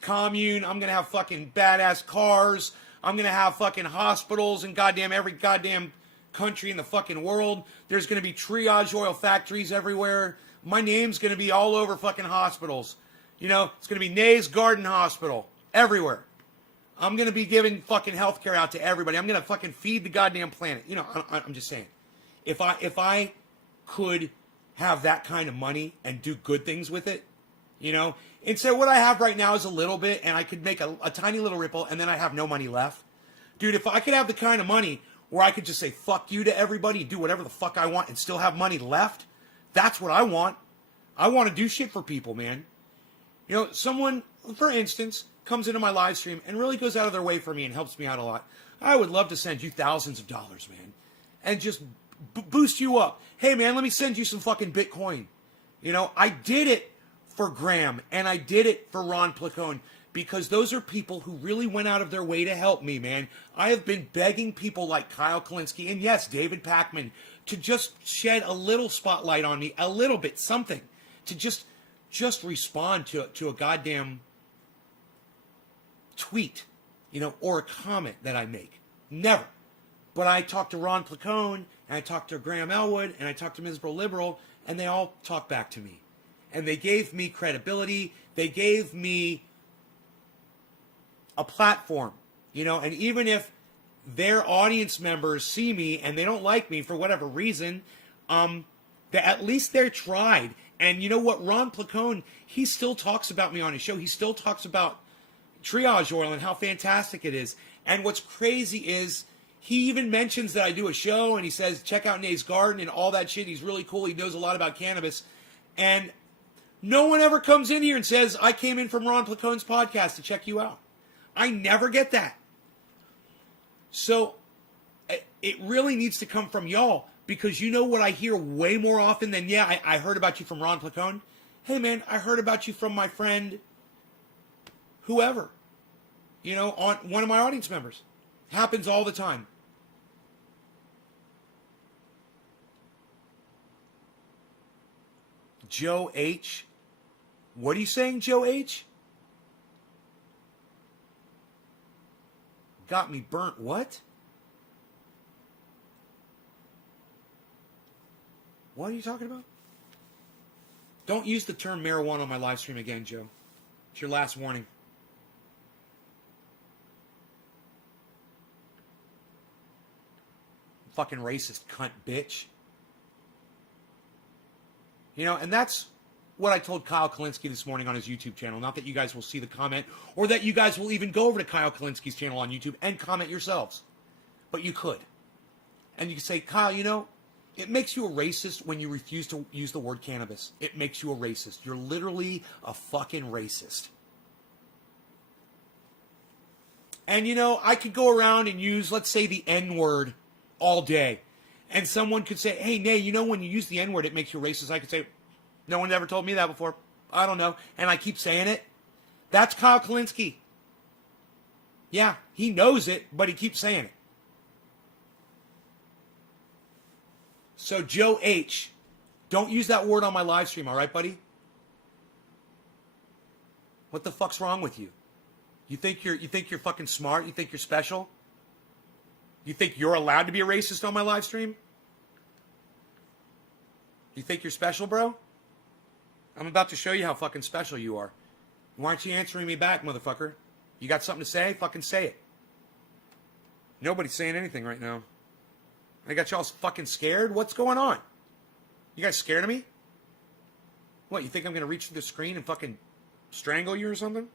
commune. I'm going to have fucking badass cars. I'm going to have fucking hospitals in goddamn every goddamn country in the fucking world. There's going to be triage oil factories everywhere. My name's going to be all over fucking hospitals. You know, it's going to be Nay's Garden Hospital everywhere. I'm going to be giving fucking healthcare out to everybody. I'm going to fucking feed the goddamn planet. You know, I'm just saying. If I could have that kind of money and do good things with it, you know, instead what I have right now is a little bit, and I could make a tiny little ripple, and then I have no money left. Dude, if I could have the kind of money where I could just say fuck you to everybody, do whatever the fuck I want, and still have money left, that's what I want. I want to do shit for people, man. You know, someone, for instance, comes into my live stream and really goes out of their way for me and helps me out a lot. I would love to send you thousands of dollars, man, and just boost you up. Hey, man, let me send you some fucking Bitcoin. You know, I did it for Graham, and I did it for Ron Placone, because those are people who really went out of their way to help me, man. I have been begging people like Kyle Kalinske, and yes, David Pakman, to just shed a little spotlight on me, a little bit, something, to just respond to a goddamn tweet, you know, or a comment that I make. Never. But I talked to Ron Placone, and I talked to Graham Elwood, and I talked to Ms. Liberal, and they all talked back to me. And they gave me credibility. They gave me a platform, you know, and even if their audience members see me and they don't like me for whatever reason, At least they're tried. And you know what? Ron Placone, he still talks about me on his show. He still talks about triage oil and how fantastic it is. And what's crazy is he even mentions that I do a show and he says, check out Nate's Garden and all that shit. He's really cool. He knows a lot about cannabis. And no one ever comes in here and says, I came in from Ron Placone's podcast to check you out. I never get that. So it really needs to come from y'all, because you know what I hear way more often than, yeah, I heard about you from Ron Placone. Hey, man, I heard about you from my friend whoever, you know, on one of my audience members. Happens all the time. Joe H. What are you saying, Joe H? Got me burnt. What? What are you talking about? Don't use the term marijuana on my live stream again, Joe. It's your last warning. Fucking racist cunt bitch. You know, and that's what I told Kyle Kalinske this morning on his YouTube channel. Not that you guys will see the comment, or that you guys will even go over to Kyle Kalinski's channel on YouTube and comment yourselves. But you could. And you could say, Kyle, you know, it makes you a racist when you refuse to use the word cannabis. It makes you a racist. You're literally a fucking racist. And, you know, I could go around and use, let's say, the N-word all day. And someone could say, hey, Nay, you know, when you use the N-word, it makes you racist. I could say, no one ever told me that before. I don't know. And I keep saying it. That's Kyle Kalinske. Yeah, he knows it, but he keeps saying it. So, Joe H., don't use that word on my live stream, all right, buddy? What the fuck's wrong with you? You think you're fucking smart? You think you're special? You think you're allowed to be a racist on my live stream? You think you're special, bro? I'm about to show you how fucking special you are. Why aren't you answering me back, motherfucker? You got something to say? Fucking say it. Nobody's saying anything right now. I got y'all fucking scared? What's going on? You guys scared of me? What, you think I'm going to reach through the screen and fucking strangle you or something?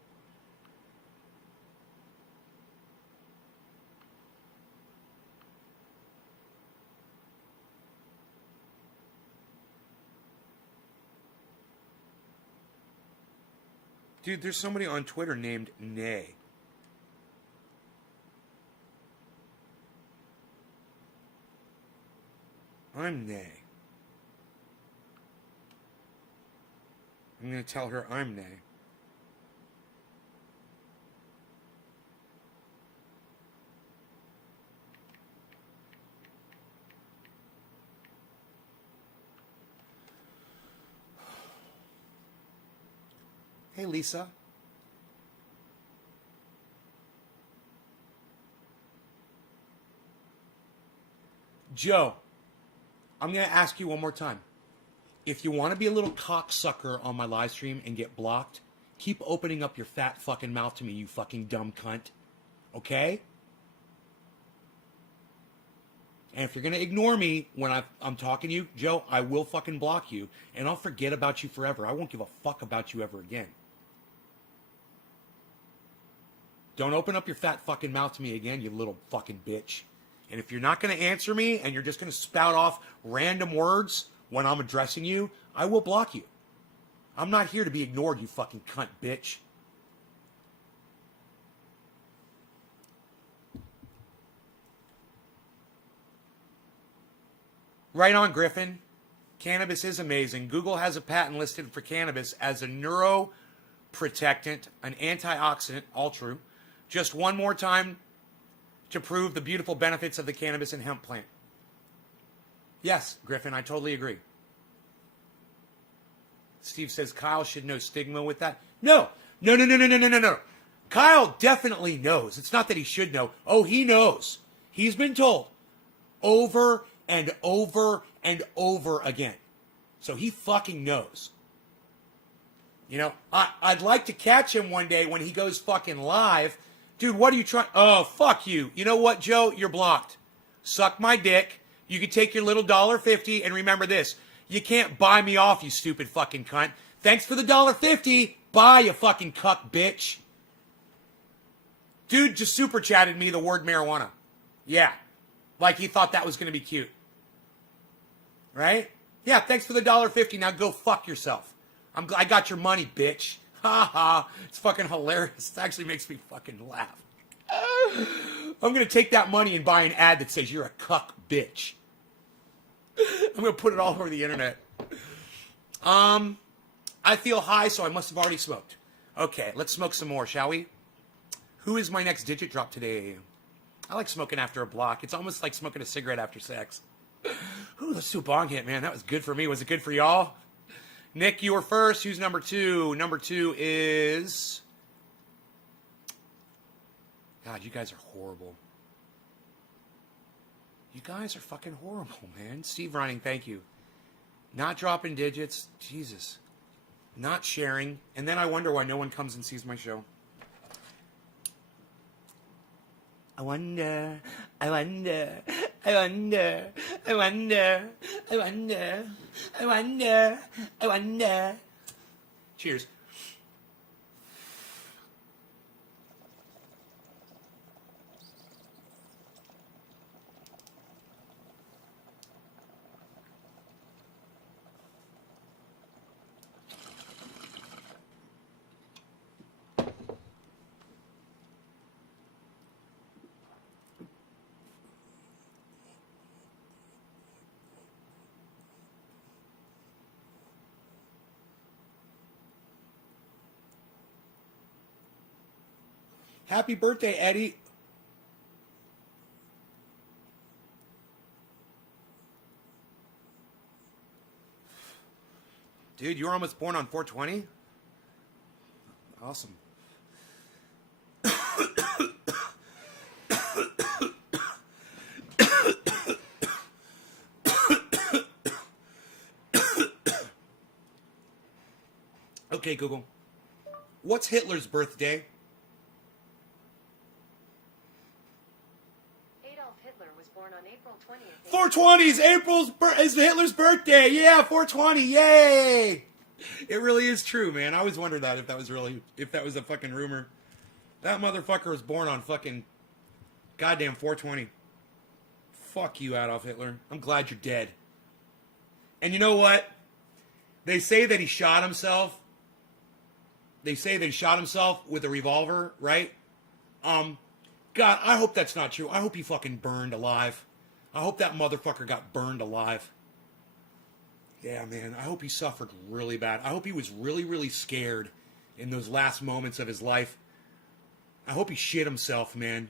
Dude, there's somebody on Twitter named Nay. I'm Nay. I'm going to tell her I'm Nay. Hey, Lisa. Joe, I'm going to ask you one more time. If you want to be a little cocksucker on my live stream and get blocked, keep opening up your fat fucking mouth to me, you fucking dumb cunt. Okay? And if you're going to ignore me when I'm talking to you, Joe, I will fucking block you, and I'll forget about you forever. I won't give a fuck about you ever again. Don't open up your fat fucking mouth to me again, you little fucking bitch. And if you're not going to answer me and you're just going to spout off random words when I'm addressing you, I will block you. I'm not here to be ignored, you fucking cunt bitch. Right on, Griffin. Cannabis is amazing. Google has a patent listed for cannabis as a neuroprotectant, an antioxidant, all true. Just one more time to prove the beautiful benefits of the cannabis and hemp plant. Yes, Griffin, I totally agree. Steve says Kyle should know stigma with that. No. Kyle definitely knows. It's not that he should know. Oh, he knows. He's been told over and over and over again. So he fucking knows. You know, I'd like to catch him one day when he goes fucking live. Dude, what are you trying? Oh, fuck you. You know what, Joe? You're blocked. Suck my dick. You can take your little $1.50 and remember this. You can't buy me off, you stupid fucking cunt. Thanks for the $1.50. Bye, you fucking cuck bitch. Dude just super chatted me the word marijuana. Yeah. Like he thought that was going to be cute. Right? Yeah, thanks for the $1.50. Now go fuck yourself. I got your money, bitch. Ha ha. It's fucking hilarious. It actually makes me fucking laugh. I'm going to take that money and buy an ad that says you're a cuck bitch. I'm going to put it all over the internet. I feel high, so I must have already smoked. Okay, let's smoke some more, shall we? Who is my next digit drop today? I like smoking after a block. It's almost like smoking a cigarette after sex. Ooh, let's do a bong hit, man. That was good for me. Was it good for y'all? Nick, you were first. Who's number 2? Number 2 is... God, you guys are horrible. You guys are fucking horrible, man. Steve Running, thank you. Not dropping digits. Jesus. Not sharing. And then I wonder why no one comes and sees my show. I wonder, I wonder, I wonder, I wonder, I wonder, I wonder, I wonder. Cheers. Happy birthday, Eddie. Dude, you were almost born on 420? Awesome. Okay, Google. What's Hitler's birthday? Adolf Hitler was born on April 20th. 420 is Hitler's birthday. Yeah, 420. Yay! It really is true, man. I always wondered that if that was a fucking rumor. That motherfucker was born on fucking goddamn 420. Fuck you, Adolf Hitler. I'm glad you're dead. And you know what? They say that he shot himself. They say that he shot himself with a revolver, right? God, I hope that's not true. I hope he fucking burned alive. I hope that motherfucker got burned alive. Yeah, man. I hope he suffered really bad. I hope he was really, really scared in those last moments of his life. I hope he shit himself, man.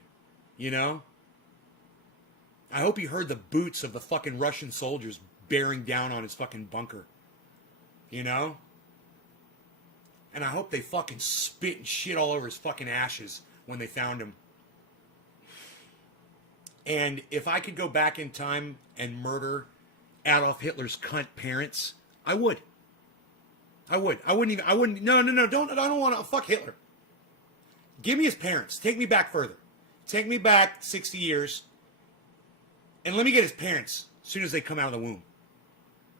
You know? I hope he heard the boots of the fucking Russian soldiers bearing down on his fucking bunker. You know? And I hope they fucking spit and shit all over his fucking ashes when they found him. And if I could go back in time and murder Adolf Hitler's cunt parents, I would. I wouldn't, no, I don't want to, fuck Hitler. Give me his parents. Take me back further. Take me back 60 years. And let me get his parents as soon as they come out of the womb.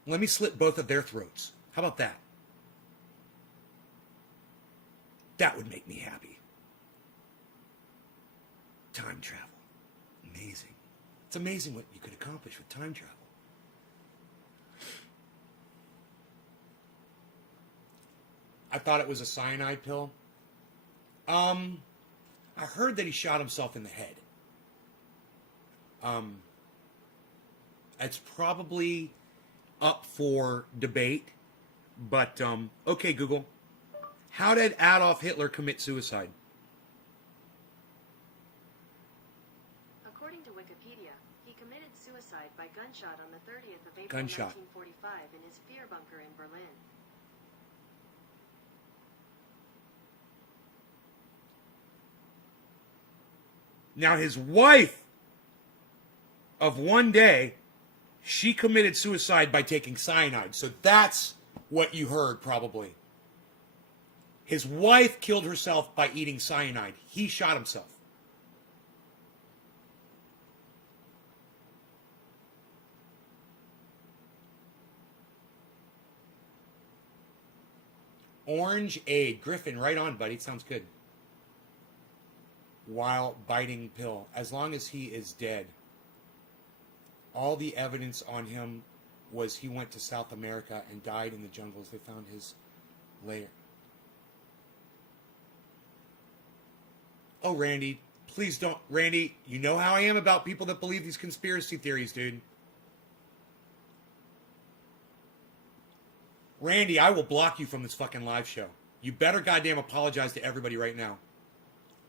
Let me slit both of their throats. How about that? That would make me happy. Time travel. Amazing. It's amazing what you could accomplish with time travel. I thought it was a cyanide pill. I heard that he shot himself in the head. It's probably up for debate, but okay, Google. How did Adolf Hitler commit suicide? According to Wikipedia, he committed suicide by gunshot on the 30th of April Gunshot. 1945 in his fear bunker in Berlin. Now his wife of one day, she committed suicide by taking cyanide. So that's what you heard probably. His wife killed herself by eating cyanide. He shot himself. Orange aid. Griffin, right on, buddy. Sounds good. While biting pill. As long as he is dead. All the evidence on him was he went to South America and died in the jungles. They found his lair. Oh, Randy, please don't. Randy, you know how I am about people that believe these conspiracy theories, dude. Randy, I will block you from this fucking live show. You better goddamn apologize to everybody right now.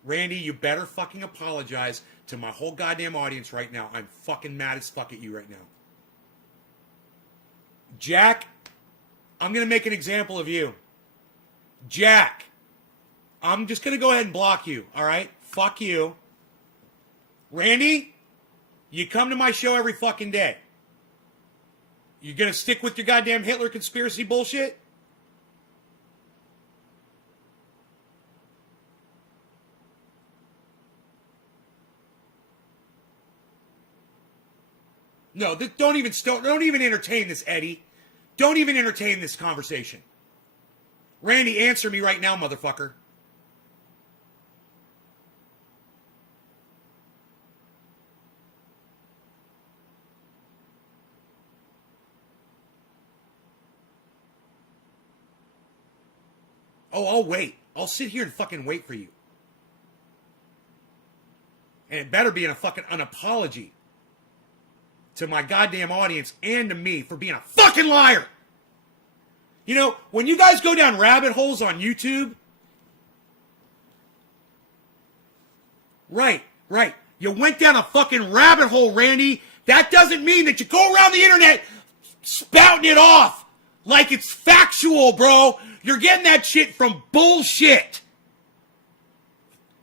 Randy, you better fucking apologize to my whole goddamn audience right now. I'm fucking mad as fuck at you right now. Jack, I'm going to make an example of you. Jack, I'm just going to go ahead and block you, all right? Fuck you. Randy, you come to my show every fucking day. You going to stick with your goddamn Hitler conspiracy bullshit? No, don't even entertain this, Eddie. Don't even entertain this conversation. Randy, answer me right now, motherfucker. Oh, I'll wait. I'll sit here and fucking wait for you. And it better be an apology to my goddamn audience and to me for being a fucking liar. You know, when you guys go down rabbit holes on YouTube, right, you went down a fucking rabbit hole, Randy. That doesn't mean that you go around the internet spouting it off like it's factual, bro. You're getting that shit from bullshit.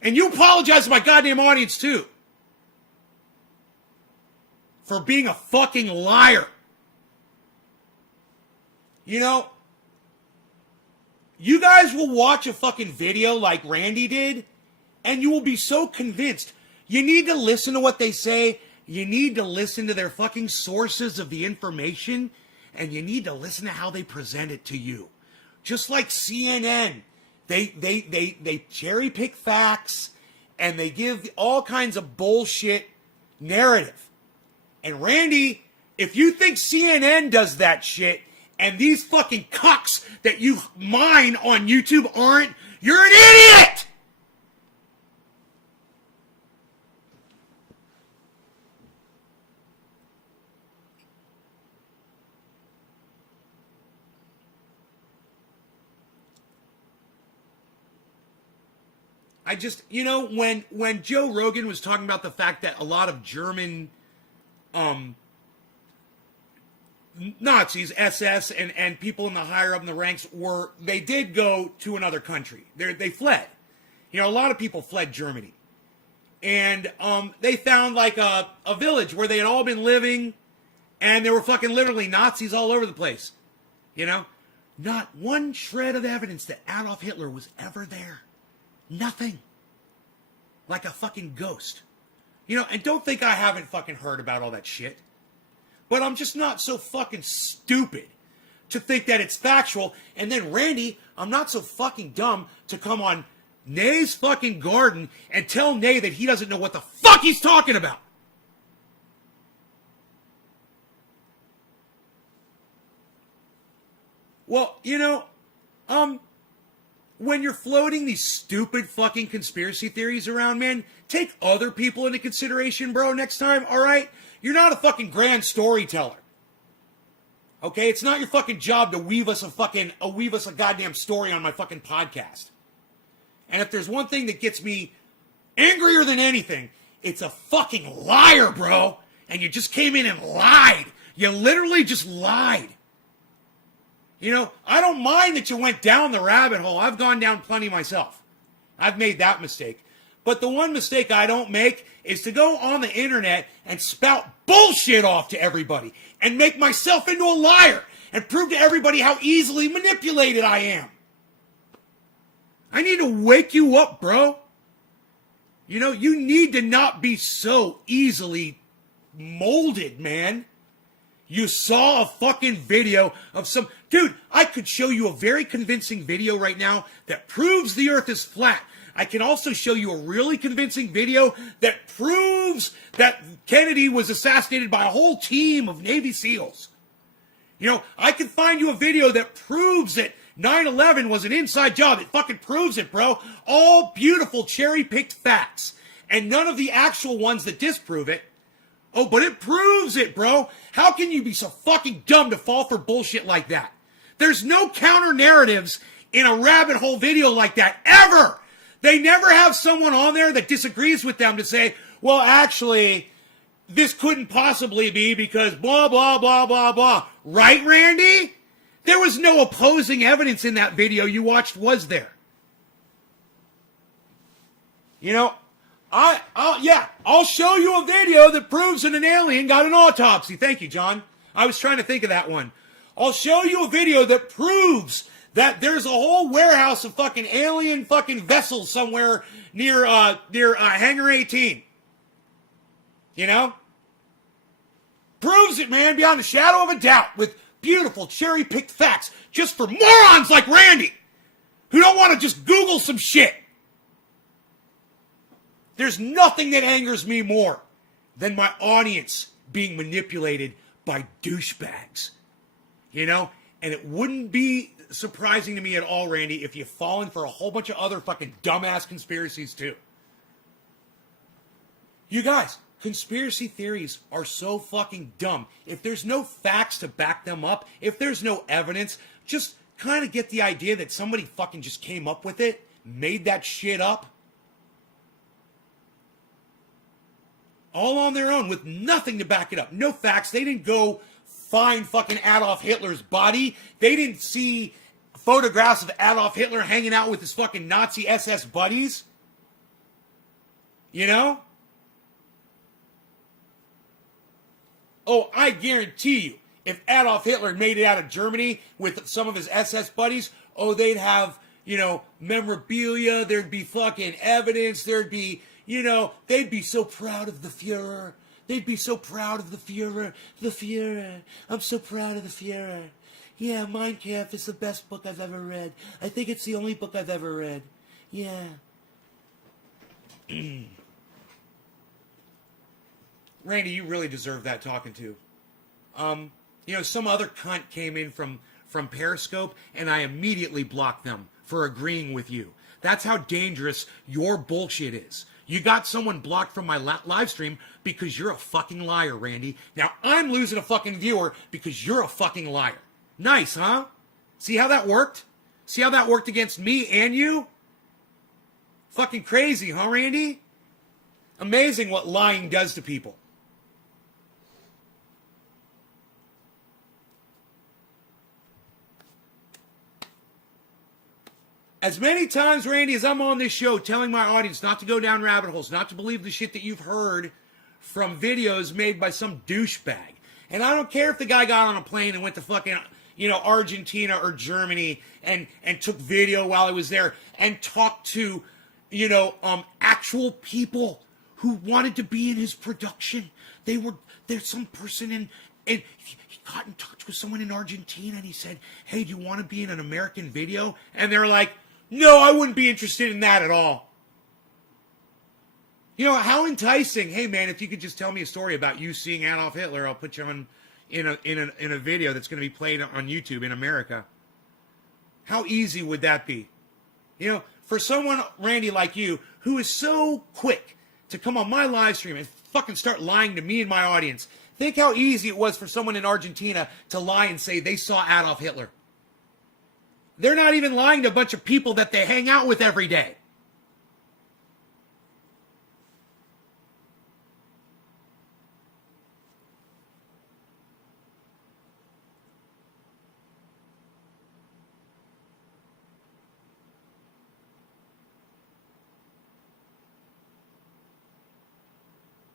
And you apologize to my goddamn audience, too, for being a fucking liar. You know, you guys will watch a fucking video like Randy did, and you will be so convinced. You need to listen to what they say. You need to listen to their fucking sources of the information, and you need to listen to how they present it to you. Just like CNN. They cherry pick facts, and they give all kinds of bullshit narrative. And Randy, if you think CNN does that shit, and these fucking cucks that you mine on YouTube aren't, you're an idiot! I just, you know, when Joe Rogan was talking about the fact that a lot of German Nazis, SS, and people in the higher up in the ranks they did go to another country. They fled. You know, a lot of people fled Germany. And they found like a village where they had all been living, and there were fucking literally Nazis all over the place. You know? Not one shred of evidence that Adolf Hitler was ever there. Nothing. Like a fucking ghost. You know, and don't think I haven't fucking heard about all that shit. But I'm just not so fucking stupid to think that it's factual. And then, Randy, I'm not so fucking dumb to come on Nay's fucking garden and tell Nay that he doesn't know what the fuck he's talking about. Well, you know, when you're floating these stupid fucking conspiracy theories around, man, take other people into consideration, bro, next time, all right? You're not a fucking grand storyteller. Okay? It's not your fucking job to weave us a goddamn story on my fucking podcast. And if there's one thing that gets me angrier than anything, it's a fucking liar, bro. And you just came in and lied. You literally just lied. You know, I don't mind that you went down the rabbit hole. I've gone down plenty myself. I've made that mistake. But the one mistake I don't make is to go on the internet and spout bullshit off to everybody and make myself into a liar and prove to everybody how easily manipulated I am. I need to wake you up, bro. You know, you need to not be so easily molded, man. You saw a fucking video of some... Dude, I could show you a very convincing video right now that proves the earth is flat. I can also show you a really convincing video that proves that Kennedy was assassinated by a whole team of Navy SEALs. You know, I can find you a video that proves that 9/11 was an inside job. It fucking proves it, bro. All beautiful cherry-picked facts. And none of the actual ones that disprove it. Oh, but it proves it, bro. How can you be so fucking dumb to fall for bullshit like that? There's no counter narratives in a rabbit hole video like that, ever. They never have someone on there that disagrees with them to say, well, actually, this couldn't possibly be because blah, blah, blah, blah, blah. Right, Randy? There was no opposing evidence in that video you watched, was there? You know, I'll show you a video that proves that an alien got an autopsy. Thank you, John. I was trying to think of that one. I'll show you a video that proves that there's a whole warehouse of fucking alien fucking vessels somewhere near Hangar 18. You know? Proves it, man, beyond a shadow of a doubt, with beautiful cherry-picked facts, just for morons like Randy, who don't want to just Google some shit. There's nothing that angers me more than my audience being manipulated by douchebags. You know? And it wouldn't be surprising to me at all, Randy, if you've fallen for a whole bunch of other fucking dumbass conspiracies too. You guys, conspiracy theories are so fucking dumb. If there's no facts to back them up, if there's no evidence, just kind of get the idea that somebody fucking just came up with it, made that shit up. All on their own with nothing to back it up. No facts. They didn't go find fucking Adolf Hitler's body. They didn't see photographs of Adolf Hitler hanging out with his fucking Nazi SS buddies. You know? Oh, I guarantee you, if Adolf Hitler made it out of Germany with some of his SS buddies, oh, they'd have, you know, memorabilia, there'd be fucking evidence, there'd be, you know, they'd be so proud of the Fuhrer. They'd be so proud of the Fuhrer. The Fuhrer. I'm so proud of the Fuhrer. Yeah, Mein Kampf is the best book I've ever read. I think it's the only book I've ever read. Yeah. Randy, you really deserve that talking to. You know, some other cunt came in from Periscope, and I immediately blocked them for agreeing with you. That's how dangerous your bullshit is. You got someone blocked from my live stream because you're a fucking liar, Randy. Now I'm losing a fucking viewer because you're a fucking liar. Nice, huh? See how that worked? See how that worked against me and you? Fucking crazy, huh, Randy? Amazing what lying does to people. As many times, Randy, as I'm on this show telling my audience not to go down rabbit holes, not to believe the shit that you've heard from videos made by some douchebag. And I don't care if the guy got on a plane and went to fucking, you know, Argentina or Germany and took video while he was there and talked to, you know, actual people who wanted to be in his production. There's some person and he got in touch with someone in Argentina and he said, hey, do you want to be in an American video? And they're like, no, I wouldn't be interested in that at all. You know, how enticing. Hey, man, if you could just tell me a story about you seeing Adolf Hitler, I'll put you on in a video that's going to be played on YouTube in America. How easy would that be? You know, for someone, Randy, like you, who is so quick to come on my live stream and fucking start lying to me and my audience, think how easy it was for someone in Argentina to lie and say they saw Adolf Hitler. They're not even lying to a bunch of people that they hang out with every day.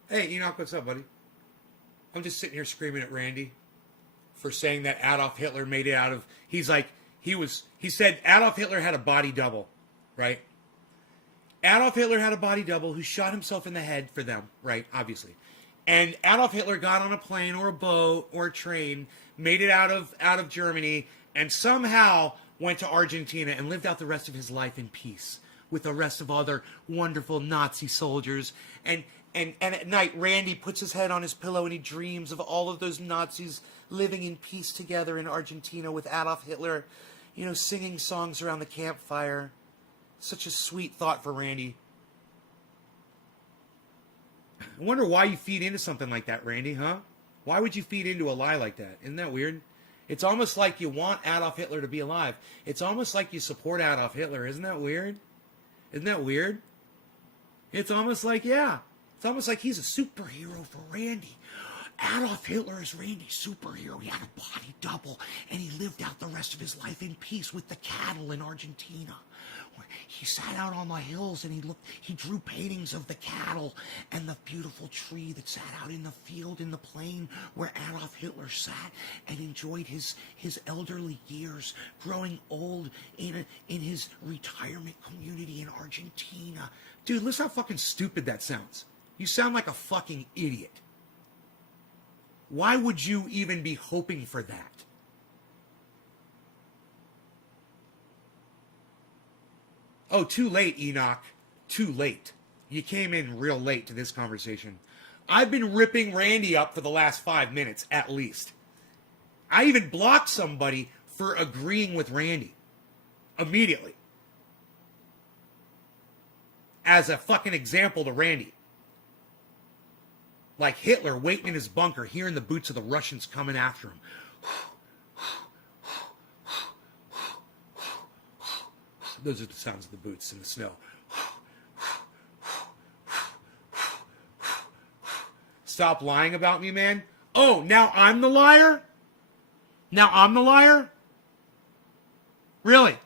Hey, Enoch, what's up, buddy? I'm just sitting here screaming at Randy for saying that Adolf Hitler made it out of... He's like... He said Adolf Hitler had a body double, right? Adolf Hitler had a body double who shot himself in the head for them, right? Obviously. and Adolf Hitler got on a plane or a boat or a train, made it out of Germany, and somehow went to Argentina and lived out the rest of his life in peace with the rest of other wonderful Nazi soldiers. And at night, Randy puts his head on his pillow and he dreams of all of those Nazis living in peace together in Argentina with Adolf Hitler, singing songs around the campfire. Such a sweet thought for Randy. I wonder why you feed into something like that, Randy, huh? Why would you feed into a lie like that? Isn't that weird? It's almost like you want Adolf Hitler to be alive. It's almost like you support Adolf Hitler. Isn't that weird? Isn't that weird? It's almost like, yeah. It's almost like he's a superhero for Randy. Adolf Hitler is Randy's superhero. He had a body double, and he lived out the rest of his life in peace with the cattle in Argentina. He sat out on the hills and he drew paintings of the cattle and the beautiful tree that sat out in the field in the plain where Adolf Hitler sat and enjoyed his elderly years, growing old in his retirement community in Argentina. Dude, listen how fucking stupid that sounds. You sound like a fucking idiot. Why would you even be hoping for that? Oh, too late, Enoch. Too late. You came in real late to this conversation. I've been ripping Randy up for the last 5 minutes, at least. I even blocked somebody for agreeing with Randy. Immediately. As a fucking example to Randy. Like Hitler waiting in his bunker, hearing the boots of the Russians coming after him. Those are the sounds of the boots in the snow. Stop lying about me, man. Oh, now I'm the liar? Now I'm the liar? Really?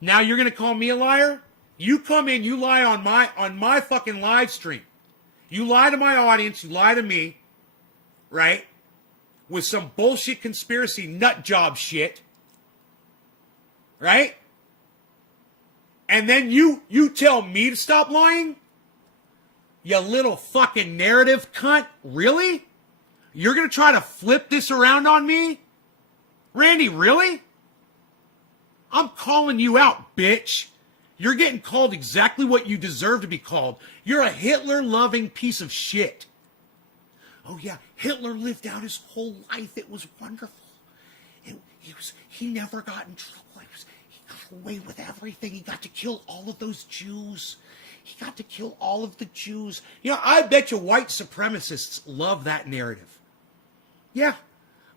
Now you're going to call me a liar? You come in, you lie on my fucking live stream. You lie to my audience, you lie to me, right? With some bullshit conspiracy nut job shit. Right? And then you tell me to stop lying? You little fucking narrative cunt. Really? You're going to try to flip this around on me? Randy, really? I'm calling you out, bitch. You're getting called exactly what you deserve to be called. You're a Hitler-loving piece of shit. Oh yeah, Hitler lived out his whole life. It was wonderful. He never got in trouble. He got away with everything. He got to kill all of those Jews. He got to kill all of the Jews. I bet you white supremacists love that narrative. Yeah,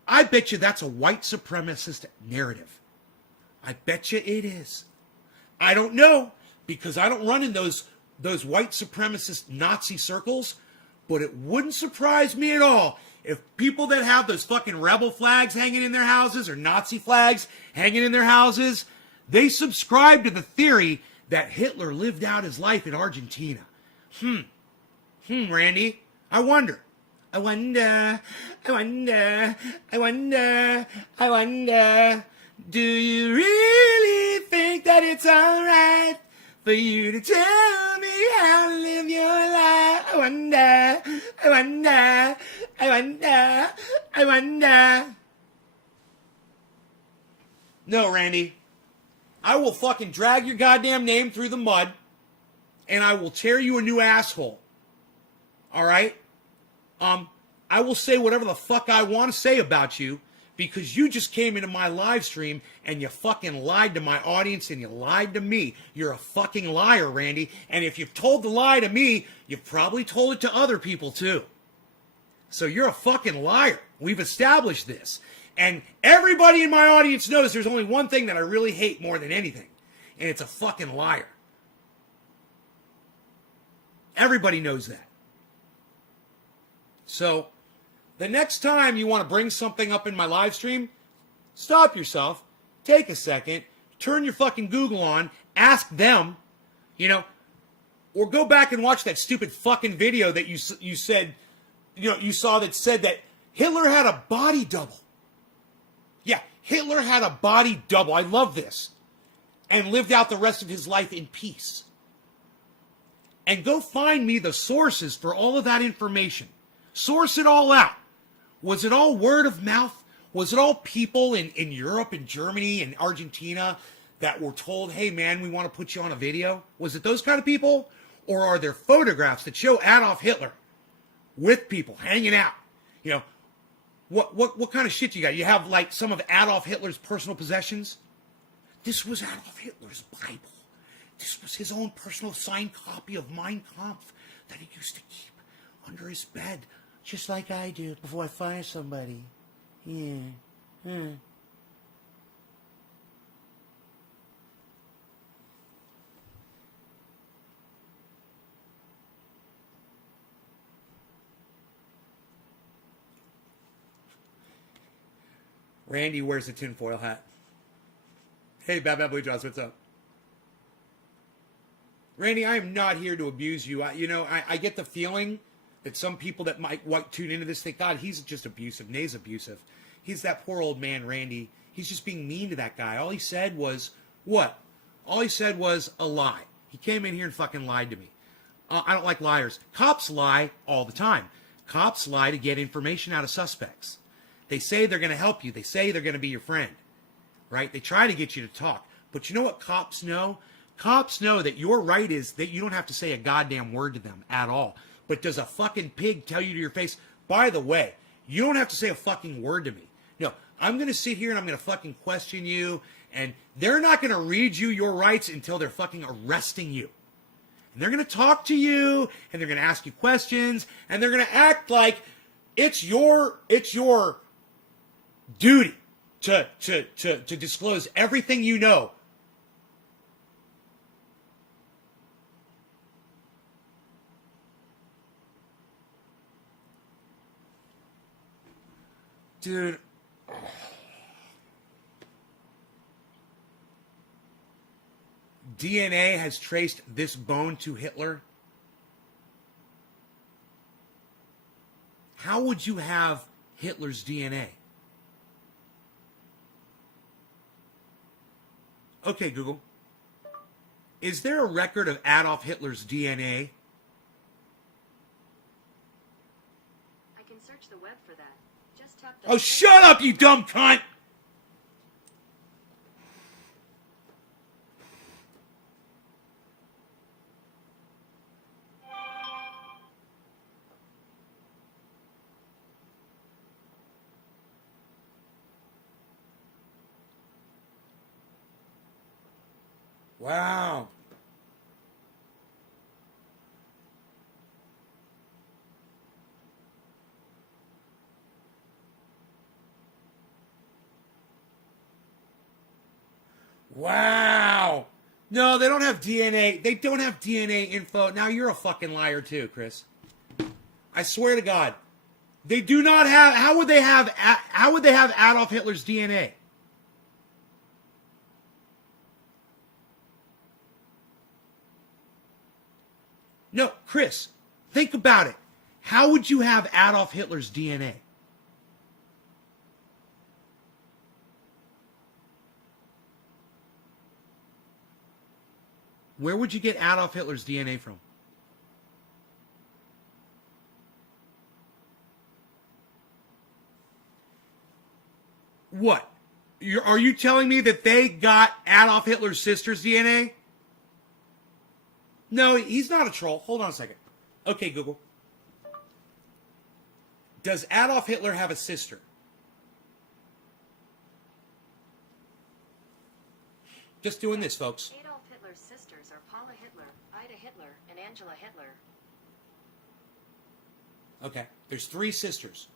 I bet you that's a white supremacist narrative. I bet you it is. I don't know, because I don't run in those white supremacist Nazi circles, but it wouldn't surprise me at all if people that have those fucking rebel flags hanging in their houses or Nazi flags hanging in their houses, they subscribe to the theory that Hitler lived out his life in Argentina. Randy, I wonder. Do you really think that it's alright for you to tell me how to live your life? I wonder. No, Randy. I will fucking drag your goddamn name through the mud, and I will tear you a new asshole. Alright? I will say whatever the fuck I want to say about you, because you just came into my live stream and you fucking lied to my audience and you lied to me. You're a fucking liar, Randy. And if you've told the lie to me, you've probably told it to other people too. So you're a fucking liar. We've established this. And everybody in my audience knows there's only one thing that I really hate more than anything. And it's a fucking liar. Everybody knows that. So the next time you want to bring something up in my live stream, stop yourself, take a second, turn your fucking Google on, ask them, or go back and watch that stupid fucking video that you said, you saw that said that Hitler had a body double. Yeah, Hitler had a body double. I love this. And lived out the rest of his life in peace. and go find me the sources for all of that information. Source it all out. Was it all word of mouth? Was it all people in Europe and Germany and Argentina that were told, hey man, we want to put you on a video? Was it those kind of people? Or are there photographs that show Adolf Hitler with people hanging out? You know, what kind of shit you got? You have like some of Adolf Hitler's personal possessions? This was Adolf Hitler's Bible. This was his own personal signed copy of Mein Kampf that he used to keep under his bed, just like I do before I fire somebody. Yeah. Randy wears a tinfoil hat. Hey, Bad Blue Jaws, what's up? Randy, I am not here to abuse you. I get the feeling that some people that might tune into this think, God, he's just abusive. Nay's abusive. He's that poor old man, Randy. He's just being mean to that guy. All he said was, what? All he said was a lie. He came in here and fucking lied to me. I don't like liars. Cops lie all the time. Cops lie to get information out of suspects. They say they're going to help you. They say they're going to be your friend. Right? They try to get you to talk. But you know what cops know? Cops know that your right is that you don't have to say a goddamn word to them at all. But does a fucking pig tell you to your face, by the way, you don't have to say a fucking word to me. No, I'm going to sit here and I'm going to fucking question you, and they're not going to read you your rights until they're fucking arresting you. And they're going to talk to you, and they're going to ask you questions, and they're going to act like it's your duty to disclose everything you know. Dude. DNA has traced this bone to Hitler. How would you have Hitler's DNA? Okay, Google. Is there a record of Adolf Hitler's DNA? I can search the web for that. Just tap the... Oh, shut up, you dumb cunt! Wow. Wow. No, they don't have DNA. They don't have DNA info. Now you're a fucking liar too, Chris. I swear to God. They do not have, how would they have Adolf Hitler's DNA? No, Chris, think about it. How would you have Adolf Hitler's DNA? Where would you get Adolf Hitler's DNA from? What? Are you telling me that they got Adolf Hitler's sister's DNA? No, he's not a troll. Hold on a second. Okay, Google. Does Adolf Hitler have a sister? Just doing this, folks. Adolf Hitler's sisters are Paula Hitler, Ida Hitler, and Angela Hitler. Okay, there's 3 sisters.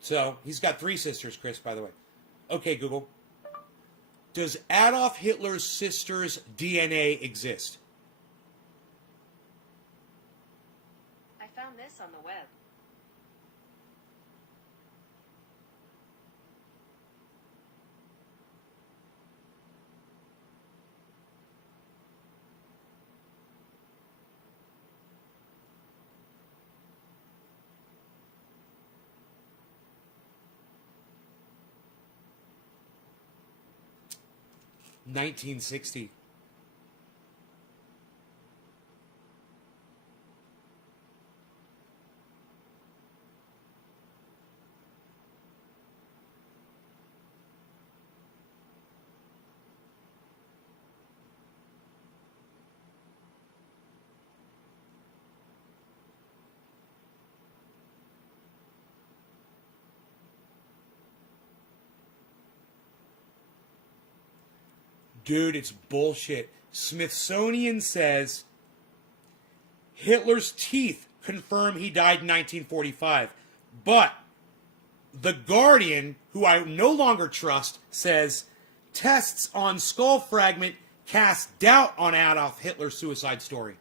So, he's got 3 sisters, Chris, by the way. Okay, Google. Does Adolf Hitler's sister's DNA exist? I found this on the web. $1960. Dude, it's bullshit. Smithsonian says Hitler's teeth confirm he died in 1945. But The Guardian, who I no longer trust, says tests on skull fragment cast doubt on Adolf Hitler's suicide story.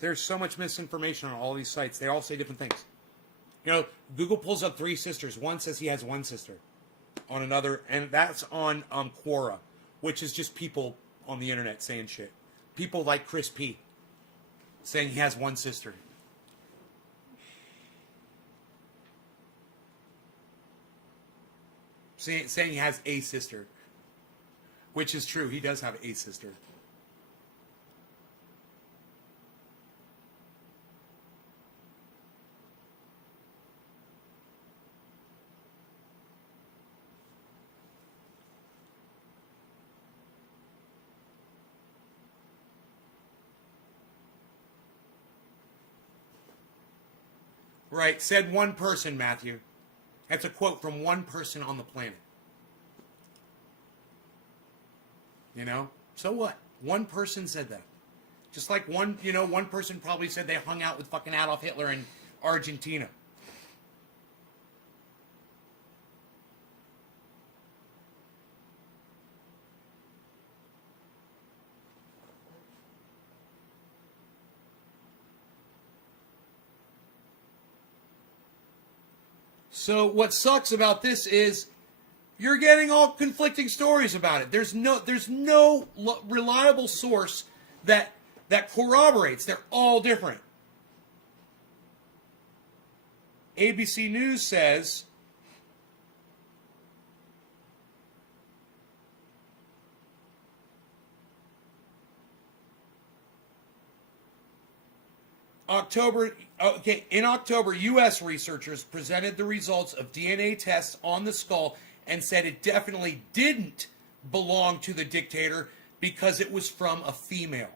There's so much misinformation on all these sites. They all say different things. You know, Google pulls up 3 sisters. One says he has 1 sister. On another, and that's on Quora, which is just people on the internet saying shit. People like Chris P. saying he has 1 sister. Saying he has a sister. Which is true. He does have a sister. Right, said one person, Matthew. That's a quote from one person on the planet. You know? So what? One person said that. Just like one person probably said they hung out with fucking Adolf Hitler in Argentina. So what sucks about this is you're getting all conflicting stories about it. There's no reliable source that corroborates. They're all different. ABC News says in October, U.S. researchers presented the results of DNA tests on the skull and said it definitely didn't belong to the dictator because it was from a female.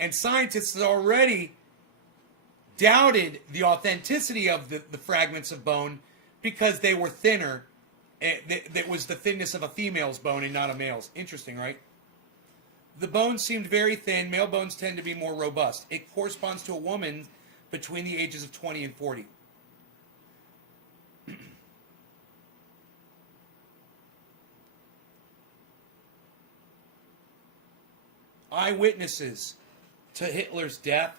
And scientists had already doubted the authenticity of the fragments of bone because they were thinner. That was the thinness of a female's bone and not a male's. Interesting, right? The bone seemed very thin. Male bones tend to be more robust. It corresponds to a woman between the ages of 20 and 40. Eyewitnesses to Hitler's death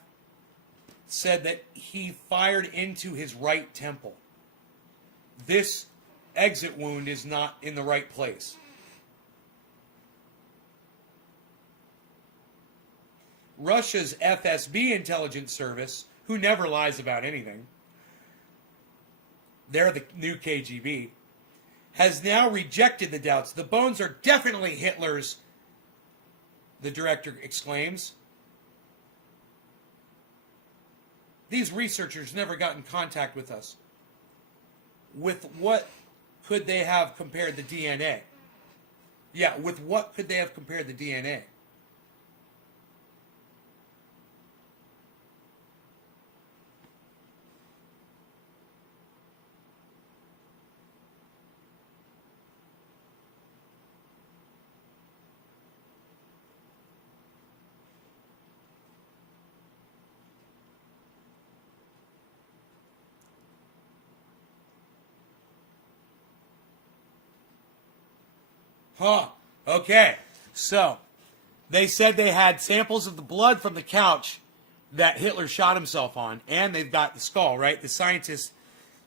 said that he fired into his right temple. This exit wound is not in the right place. Russia's FSB intelligence service, who never lies about anything, they're the new KGB, has now rejected the doubts. The bones are definitely Hitler's, the director exclaims. These researchers never got in contact with us. With what could they have compared the DNA? Yeah, with what could they have compared the DNA? Huh. Okay. So, they said they had samples of the blood from the couch that Hitler shot himself on, and they've got the skull, right? The scientist,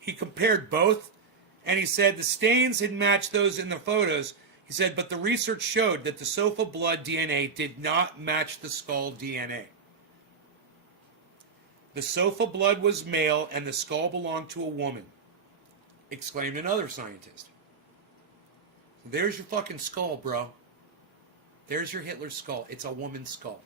he compared both, and he said the stains had matched those in the photos. He said, but the research showed that the sofa blood DNA did not match the skull DNA. The sofa blood was male and the skull belonged to a woman, exclaimed another scientist. There's your fucking skull, bro. There's your Hitler skull. It's a woman's skull.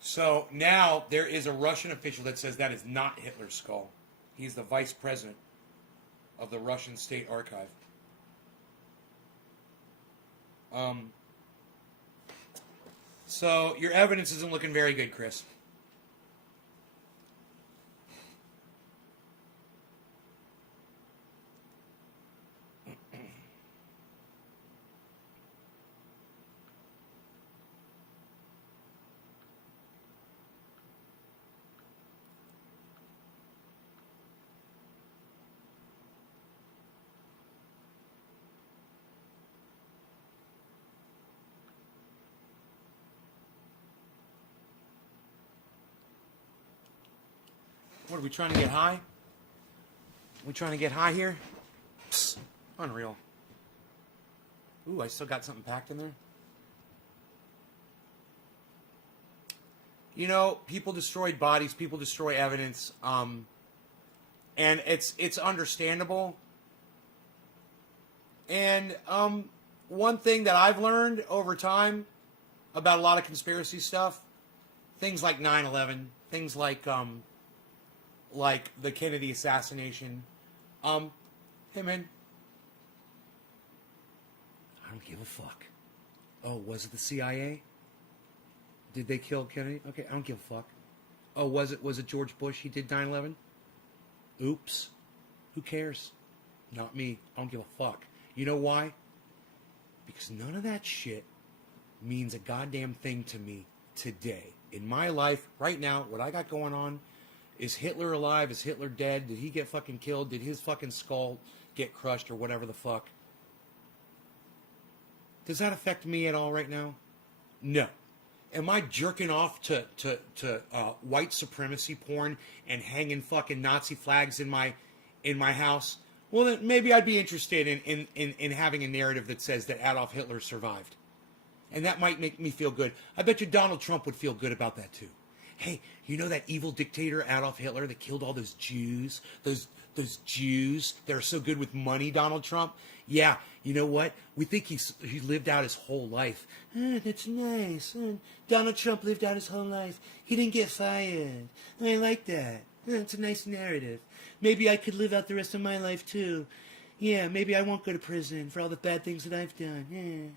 So now there is a Russian official that says that is not Hitler's skull. He's the vice president of the Russian State Archive. So your evidence isn't looking very good, Chris. What, are we trying to get high? We trying to get high here? Psst, unreal. Ooh, I still got something packed in there. You know, people destroyed bodies, people destroy evidence, and it's understandable. And one thing that I've learned over time about a lot of conspiracy stuff, things like 9/11, things like the Kennedy assassination. Hey man, I don't give a fuck. Oh, was it the CIA? Did they kill Kennedy? Okay, I don't give a fuck. Oh, was it George Bush? He did 9/11? Oops. Who cares? Not me. I don't give a fuck. You know why? Because none of that shit means a goddamn thing to me today. In my life, right now, what I got going on, is Hitler alive? Is Hitler dead? Did he get fucking killed? Did his fucking skull get crushed or whatever the fuck? Does that affect me at all right now? No. Am I jerking off to white supremacy porn and hanging fucking Nazi flags in my house? Well, then maybe I'd be interested in having a narrative that says that Adolf Hitler survived. And that might make me feel good. I bet you Donald Trump would feel good about that too. Hey, you know that evil dictator Adolf Hitler that killed all those Jews? Those Jews that are so good with money, Donald Trump? Yeah, you know what? We think he lived out his whole life. That's nice. Donald Trump lived out his whole life. He didn't get fired. I like that. It's a nice narrative. Maybe I could live out the rest of my life too. Yeah, maybe I won't go to prison for all the bad things that I've done. Yeah.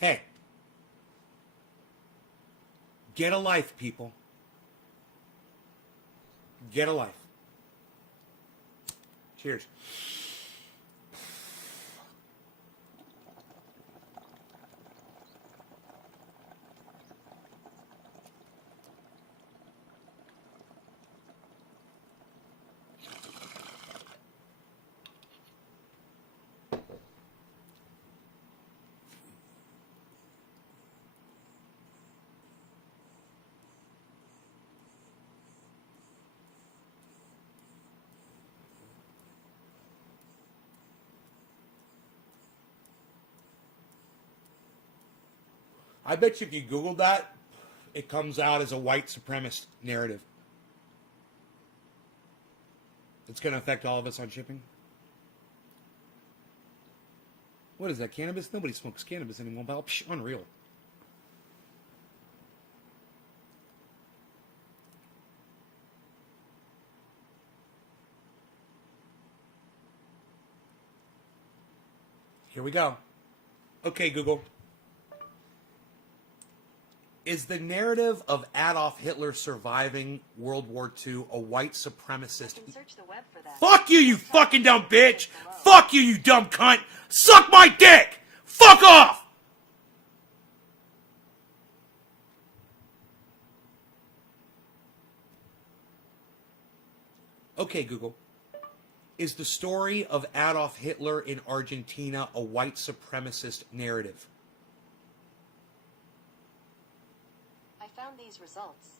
Hey, get a life, people. Get a life. Cheers. I bet you if you Google that, it comes out as a white supremacist narrative. It's going to affect all of us on shipping. What is that, cannabis? Nobody smokes cannabis anymore, pal. Psh, unreal. Here we go. Okay, Google. Is the narrative of Adolf Hitler surviving World War II a white supremacist? You can search the web for that. Fuck you, you fucking dumb bitch! Fuck you, you dumb cunt! Suck my dick! Fuck off! Okay, Google. Is the story of Adolf Hitler in Argentina a white supremacist narrative? I found these results.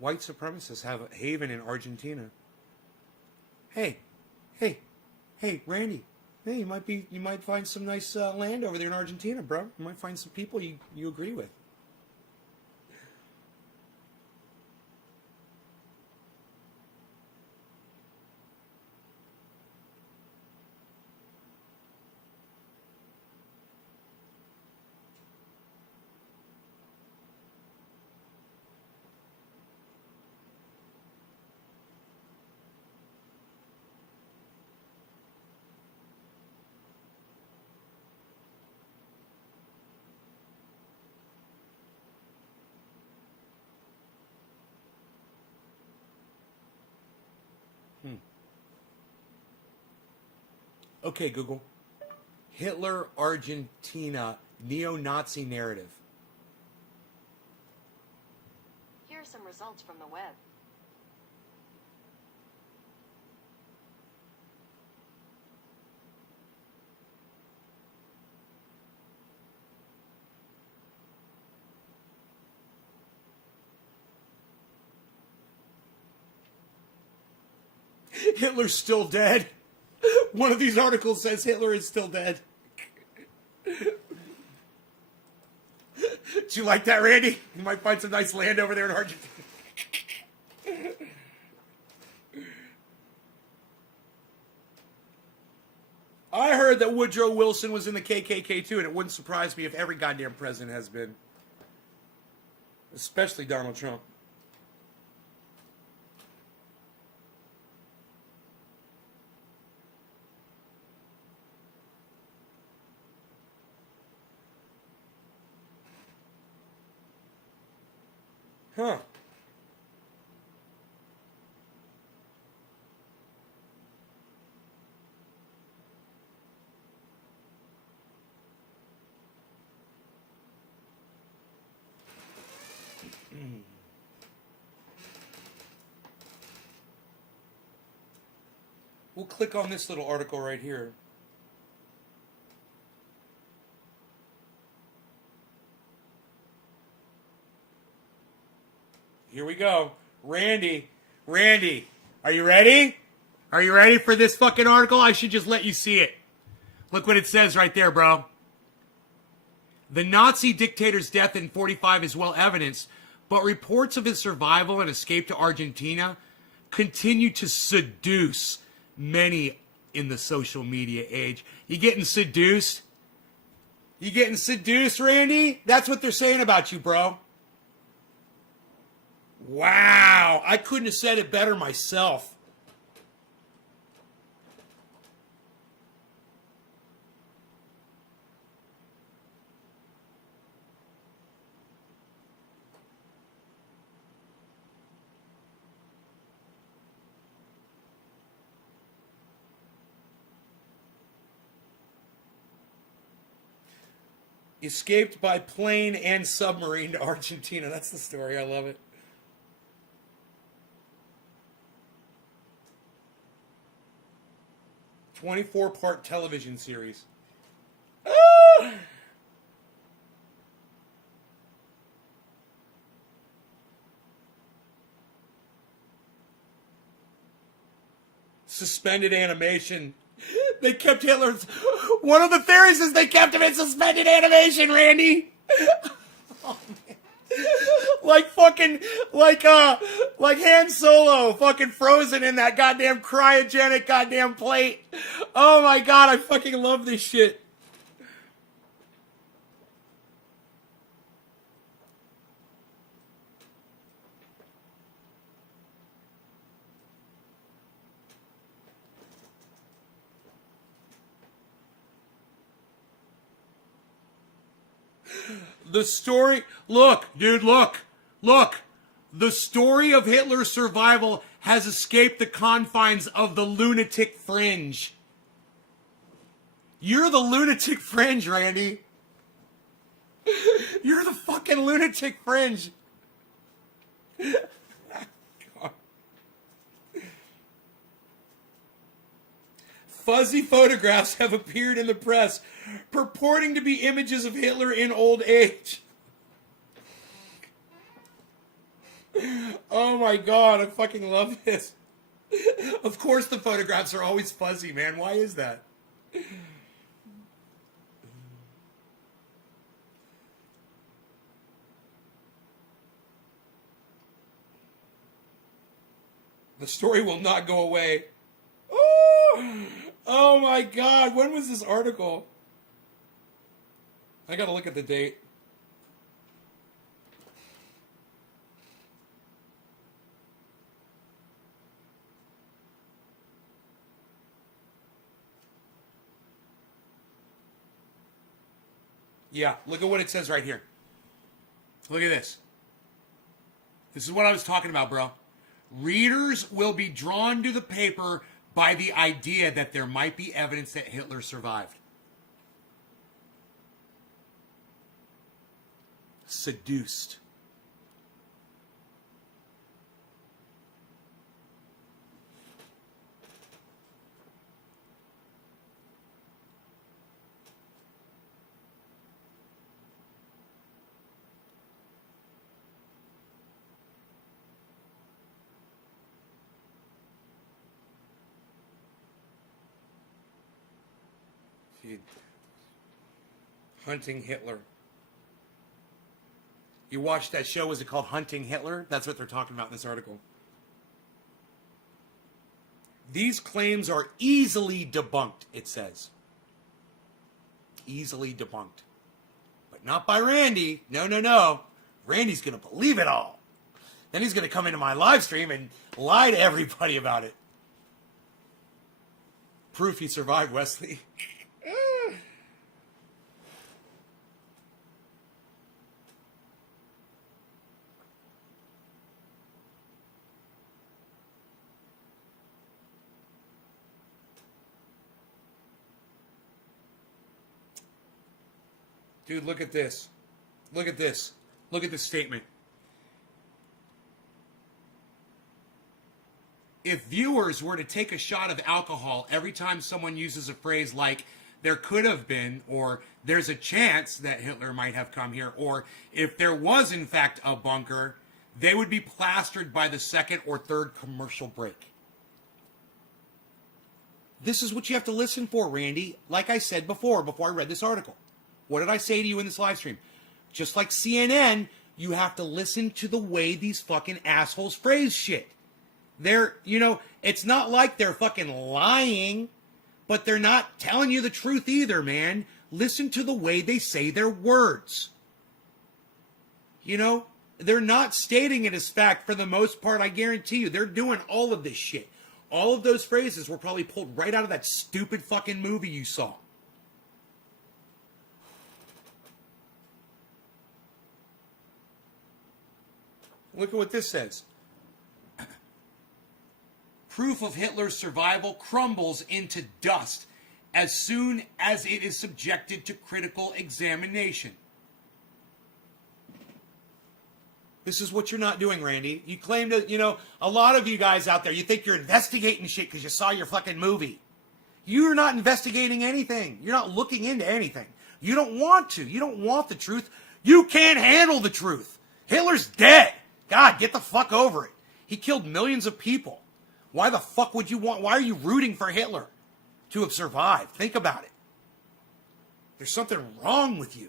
White supremacists have a haven in Argentina. Hey, Randy. Hey, you might find some nice land over there in Argentina, bro. You might find some people you agree with. Okay, Google. Hitler, Argentina, neo-Nazi narrative. Here are some results from the web. Hitler's still dead. One of these articles says Hitler is still dead. Do you like that, Randy? You might find some nice land over there in Argentina. I heard that Woodrow Wilson was in the KKK too, and it wouldn't surprise me if every goddamn president has been. Especially Donald Trump. Huh. We'll click on this little article right here. Here we go. Randy, are you ready? Are you ready for this fucking article? I should just let you see it. Look what it says right there, bro. The Nazi dictator's death in 1945 is well evidenced, but reports of his survival and escape to Argentina continue to seduce many in the social media age. You getting seduced? You getting seduced, Randy? That's what they're saying about you, bro. Wow, I couldn't have said it better myself. Escaped by plane and submarine to Argentina. That's the story. I love it. A 24-part television series. Ah! Suspended animation. They kept Hitler's... One of the theories is they kept him in suspended animation, Randy. Like fucking, like Han Solo, fucking frozen in that goddamn cryogenic goddamn plate. Oh my god, I fucking love this shit. The story, look, dude, look. The story of Hitler's survival has escaped the confines of the lunatic fringe. You're the lunatic fringe, Randy. You're the fucking lunatic fringe. Fuzzy photographs have appeared in the press purporting to be images of Hitler in old age. Oh my god, I fucking love this. Of course the photographs are always fuzzy, man. Why is that? The story will not go away. Oh my god, when was this article? I gotta look at the date. Yeah, look at what it says right here. Look at this. This is what I was talking about, bro. Readers will be drawn to the paper by the idea that there might be evidence that Hitler survived. Seduced. Hunting Hitler. You watched that show, was it called Hunting Hitler? That's what they're talking about in this article. These claims are easily debunked, it says. Easily debunked. But not by Randy. No. Randy's going to believe it all. Then he's going to come into my live stream and lie to everybody about it. Proof he survived, Wesley. Dude, look at this. Look at this. Look at this statement. If viewers were to take a shot of alcohol every time someone uses a phrase like, there could have been, or there's a chance that Hitler might have come here, or if there was in fact a bunker, they would be plastered by the second or third commercial break. This is what you have to listen for, Randy. Like I said before I read this article. What did I say to you in this live stream? Just like CNN, you have to listen to the way these fucking assholes phrase shit. They're, it's not like they're fucking lying, but they're not telling you the truth either, man. Listen to the way they say their words. They're not stating it as fact for the most part, I guarantee you. They're doing all of this shit. All of those phrases were probably pulled right out of that stupid fucking movie you saw. Look at what this says. Proof of Hitler's survival crumbles into dust as soon as it is subjected to critical examination. This is what you're not doing, Randy. You claim to, a lot of you guys out there, you think you're investigating shit because you saw your fucking movie. You're not investigating anything. You're not looking into anything. You don't want to. You don't want the truth. You can't handle the truth. Hitler's dead. God, get the fuck over it. He killed millions of people. Why the fuck would you why are you rooting for Hitler to have survived? Think about it. There's something wrong with you.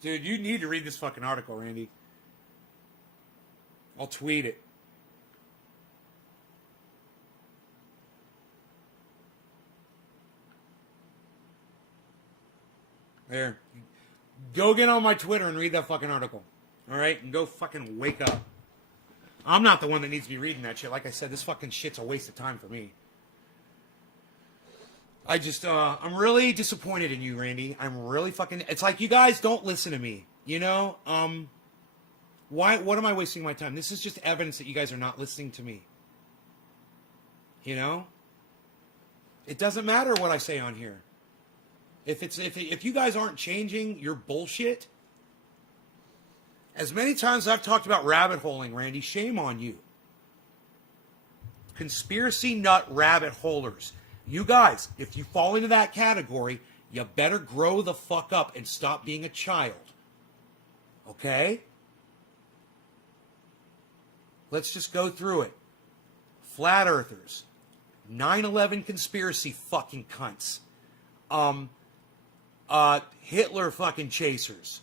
Dude, you need to read this fucking article, Randy. I'll tweet it. There. Go get on my Twitter and read that fucking article. Alright? And go fucking wake up. I'm not the one that needs to be reading that shit. Like I said, this fucking shit's a waste of time for me. I'm really disappointed in you, Randy. I'm really fucking... It's like you guys don't listen to me. You know? What am I wasting my time? This is just evidence that you guys are not listening to me. You know? It doesn't matter what I say on here. If you guys aren't changing your bullshit, as many times as I've talked about rabbit holing, Randy, shame on you. Conspiracy nut rabbit holers. You guys, if you fall into that category, you better grow the fuck up and stop being a child. Okay? Let's just go through it. Flat earthers. 9/11 conspiracy fucking cunts. Hitler fucking chasers.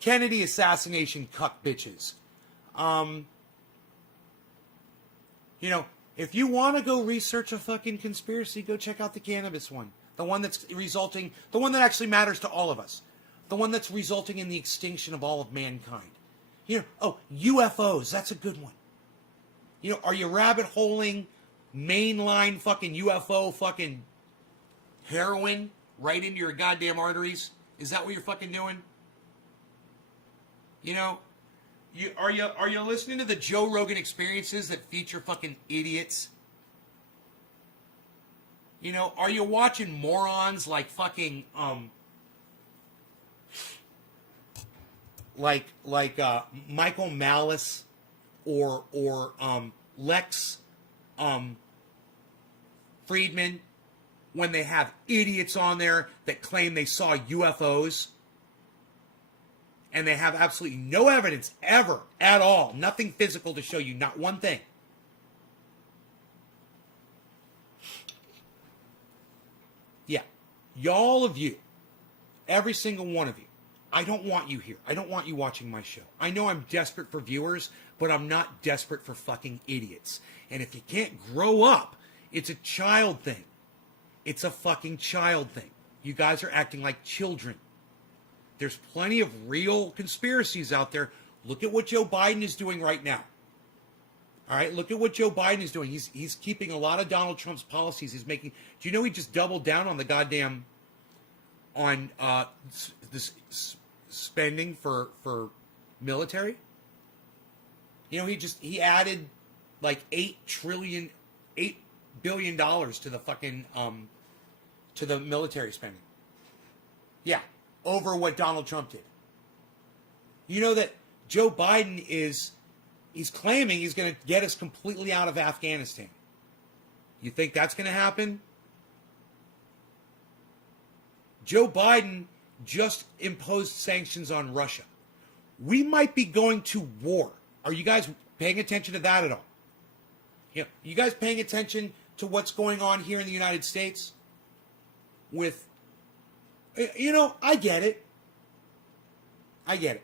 Kennedy assassination cuck bitches. You know, if you want to go research a fucking conspiracy, go check out the cannabis one. The one that actually matters to all of us. The one that's resulting in the extinction of all of mankind. You know, UFOs, that's a good one. You know, are you rabbit holing mainline fucking UFO fucking heroin right into your goddamn arteries? Is that what you're fucking doing? You know, are you listening to the Joe Rogan experiences that feature fucking idiots? You know, are you watching morons like fucking Michael Malice or Lex Friedman, when they have idiots on there that claim they saw UFOs and they have absolutely no evidence ever at all, nothing physical to show you, not one thing. Yeah, y'all of you, every single one of you, I don't want you here. I don't want you watching my show. I know I'm desperate for viewers, but I'm not desperate for fucking idiots. And if you can't grow up, it's a child thing. It's a fucking child thing. You guys are acting like children. There's plenty of real conspiracies out there. Look at what Joe Biden is doing right now. All right, look at what Joe Biden is doing. He's keeping a lot of Donald Trump's policies. He's making... Do you know he just doubled down on the goddamn... on this spending for military? You know, he added like $8 billion to the fucking to the military spending. Yeah, over what Donald Trump did. You know that Joe Biden he's claiming he's going to get us completely out of Afghanistan. You think that's going to happen? Joe Biden just imposed sanctions on Russia. We might be going to war. Are you guys paying attention to that at all? You know, you guys paying attention to what's going on here in the United States? With, you know, I get it. I get it.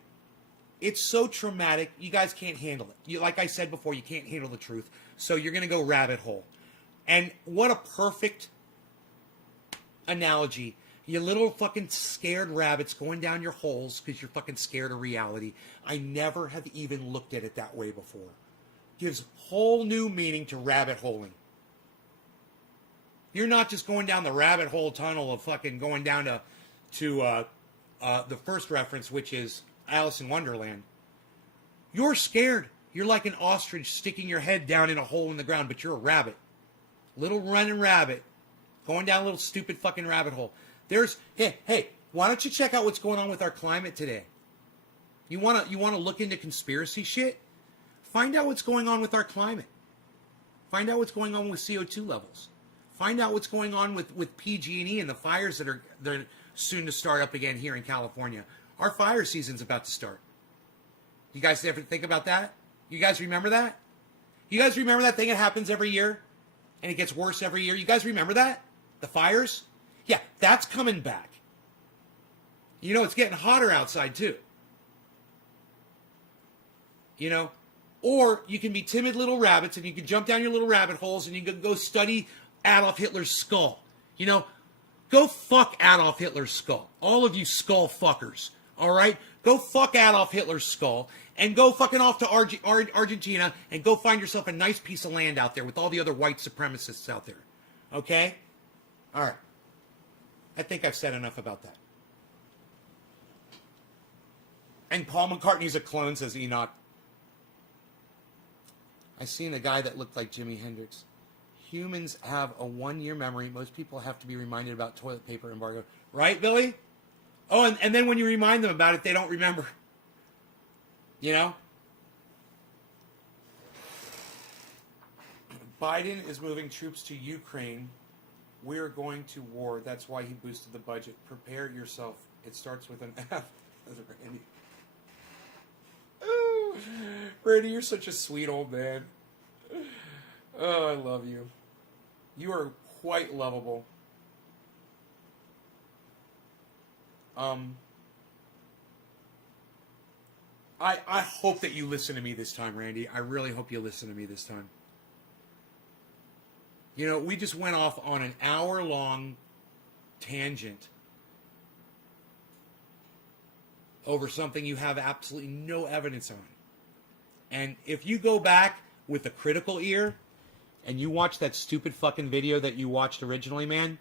It's so traumatic. You guys can't handle it. Like I said before, you can't handle the truth. So you're going to go rabbit hole. And what a perfect analogy. You little fucking scared rabbits going down your holes because you're fucking scared of reality. I never have even looked at it that way before. Gives whole new meaning to rabbit holing. You're not just going down the rabbit hole tunnel of fucking going down to the first reference, which is Alice in Wonderland. You're scared. You're like an ostrich sticking your head down in a hole in the ground, but you're a rabbit. Little running rabbit. Going down a little stupid fucking rabbit hole. Hey, why don't you check out what's going on with our climate today? You wanna look into conspiracy shit? Find out what's going on with our climate. Find out what's going on with CO2 levels. Find out what's going on with PG&E and the fires that are soon to start up again here in California. Our fire season's about to start. You guys ever think about that? You guys remember that? You guys remember that thing that happens every year? And it gets worse every year? You guys remember that? The fires? Yeah, that's coming back. You know, it's getting hotter outside too. You know, or you can be timid little rabbits and you can jump down your little rabbit holes and you can go study Adolf Hitler's skull. You know, go fuck Adolf Hitler's skull. All of you skull fuckers. All right? Go fuck Adolf Hitler's skull and go fucking off to Argentina and go find yourself a nice piece of land out there with all the other white supremacists out there. Okay? All right. I think I've said enough about that. And Paul McCartney's a clone, says Enoch. I seen a guy that looked like Jimi Hendrix. Humans have a 1-year memory. Most people have to be reminded about toilet paper embargo. Right, Billy? Oh, and then when you remind them about it, they don't remember. You know? Biden is moving troops to Ukraine. We're going to war. That's why he boosted the budget. Prepare yourself. It starts with an F. That's Randy. Ooh, Randy, you're such a sweet old man. Oh, I love you. You are quite lovable. I hope that you listen to me this time, Randy. I really hope you listen to me this time. You know, we just went off on an hour-long tangent over something you have absolutely no evidence on. And if you go back with a critical ear and you watch that stupid fucking video that you watched originally, man,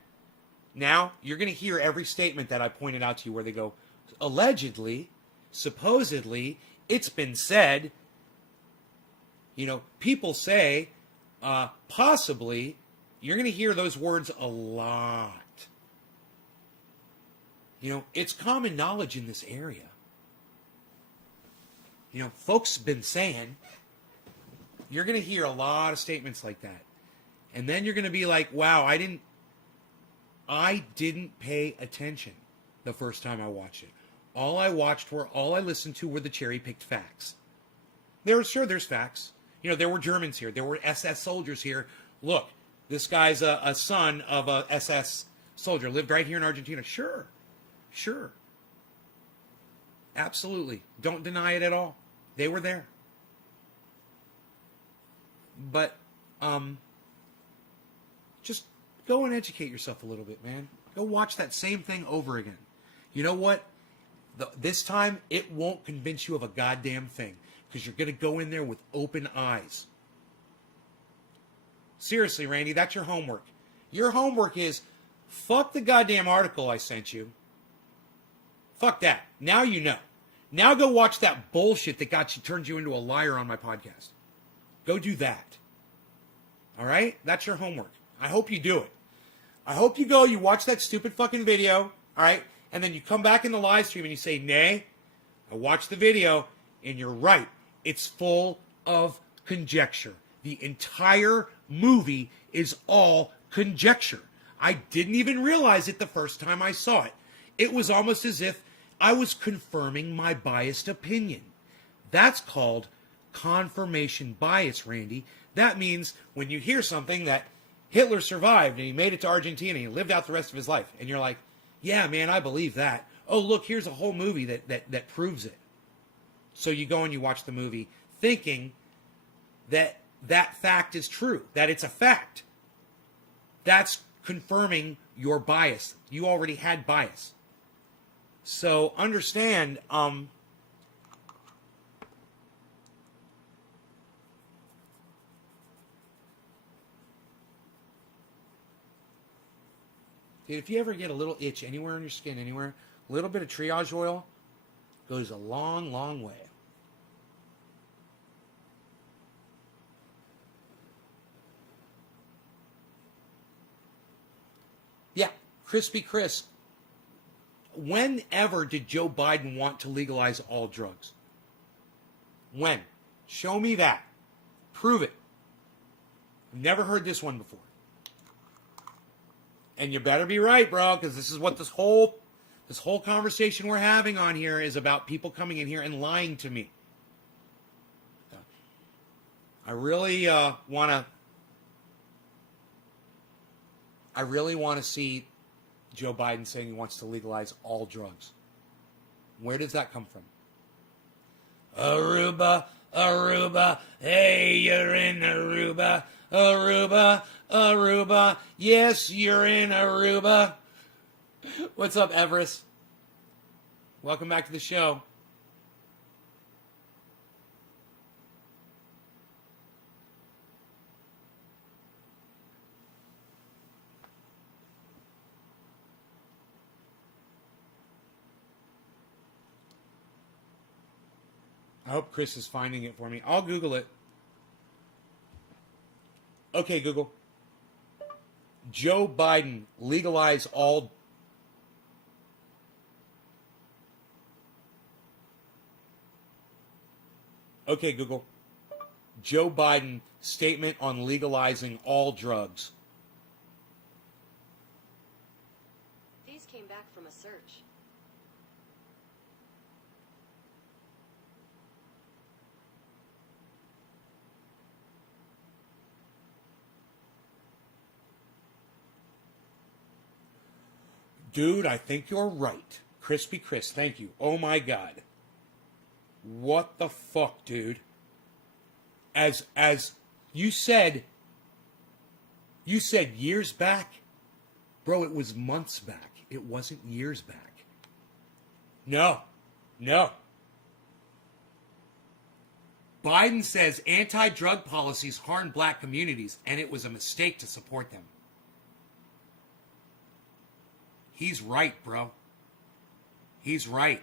now you're going to hear every statement that I pointed out to you where they go, allegedly, supposedly, it's been said, you know, people say, possibly. You're going to hear those words a lot. You know, it's common knowledge in this area. You know, folks have been saying, you're going to hear a lot of statements like that. And then you're going to be like, wow, I didn't pay attention the first time I watched it. All I listened to were the cherry-picked facts. There's facts. You know, there were Germans here. There were SS soldiers here. Look, this guy's a son of a SS soldier. Lived right here in Argentina. Sure. Absolutely. Don't deny it at all. They were there. But, just go and educate yourself a little bit, man. Go watch that same thing over again. You know what? This time, it won't convince you of a goddamn thing. Because you're going to go in there with open eyes. Seriously, Randy, that's your homework. Your homework is, fuck the goddamn article I sent you. Fuck that. Now you know. Now go watch that bullshit that turned you into a liar on my podcast. Go do that. All right? That's your homework. I hope you do it. I hope you go, you watch that stupid fucking video, all right? And then you come back in the live stream and you say, nay, I watched the video, and you're right. It's full of conjecture. The entire movie is all conjecture. I didn't even realize it the first time I saw it. It was almost as if I was confirming my biased opinion. That's called confirmation bias, Randy. That means when you hear something that Hitler survived and he made it to Argentina and he lived out the rest of his life, and you're like, yeah, man, I believe that. Oh, look, here's a whole movie that proves it. So you go and you watch the movie thinking that that fact is true, that it's a fact. That's confirming your bias. You already had bias. So understand, dude, if you ever get a little itch anywhere on your skin, anywhere, a little bit of triage oil goes a long, long way. Yeah, Crispy Chris. Whenever did Joe Biden want to legalize all drugs? When? Show me that. Prove it. I've never heard this one before. And you better be right, bro, because this is what this whole conversation we're having on here is about, people coming in here and lying to me. I really want to see Joe Biden saying he wants to legalize all drugs. Where does that come from? Aruba, Aruba, hey, you're in Aruba. Aruba, Aruba, yes, you're in Aruba. What's up, Everest? Welcome back to the show. I hope Chris is finding it for me. I'll Google it. Okay, Google. Joe Biden legalize all... Okay, Google. Joe Biden statement on legalizing all drugs. These came back from a search. Dude, I think you're right. Crispy Chris, thank you. Oh my God. What the fuck, dude? As you said years back. Bro, it was months back. It wasn't years back. No. Biden says anti-drug policies harm black communities, and it was a mistake to support them. He's right, bro. He's right.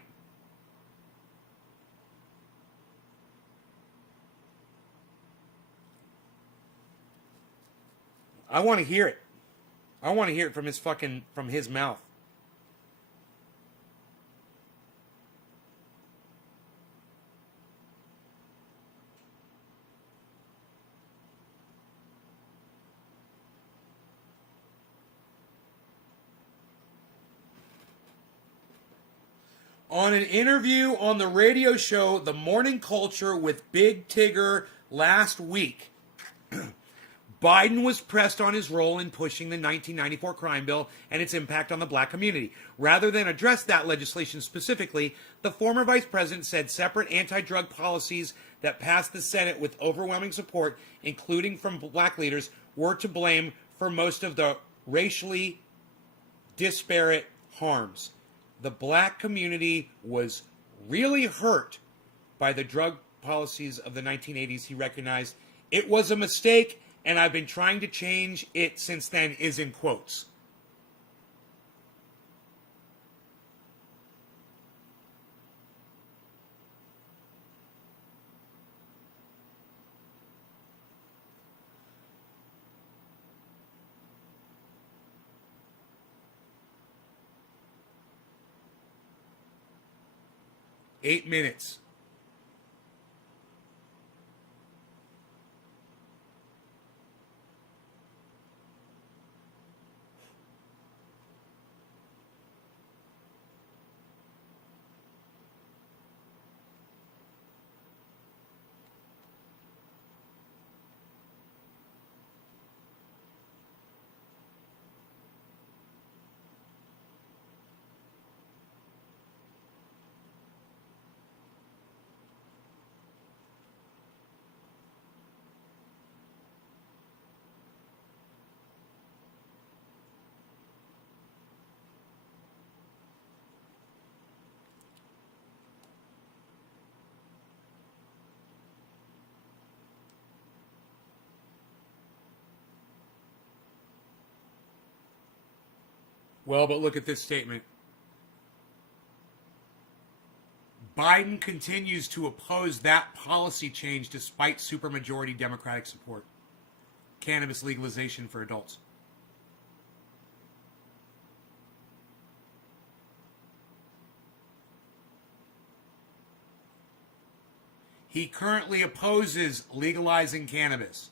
I want to hear it. I want to hear it from his mouth. On an interview on the radio show The Morning Culture with Big Tigger last week, Biden was pressed on his role in pushing the 1994 crime bill and its impact on the black community. Rather than address that legislation specifically, the former vice president said separate anti-drug policies that passed the Senate with overwhelming support, including from black leaders, were to blame for most of the racially disparate harms. The black community was really hurt by the drug policies of the 1980s. He recognized it was a mistake, and I've been trying to change it since then, is in quotes. Eight minutes. Well, but look at this statement. Biden continues to oppose that policy change despite supermajority Democratic support. Cannabis legalization for adults. He currently opposes legalizing cannabis.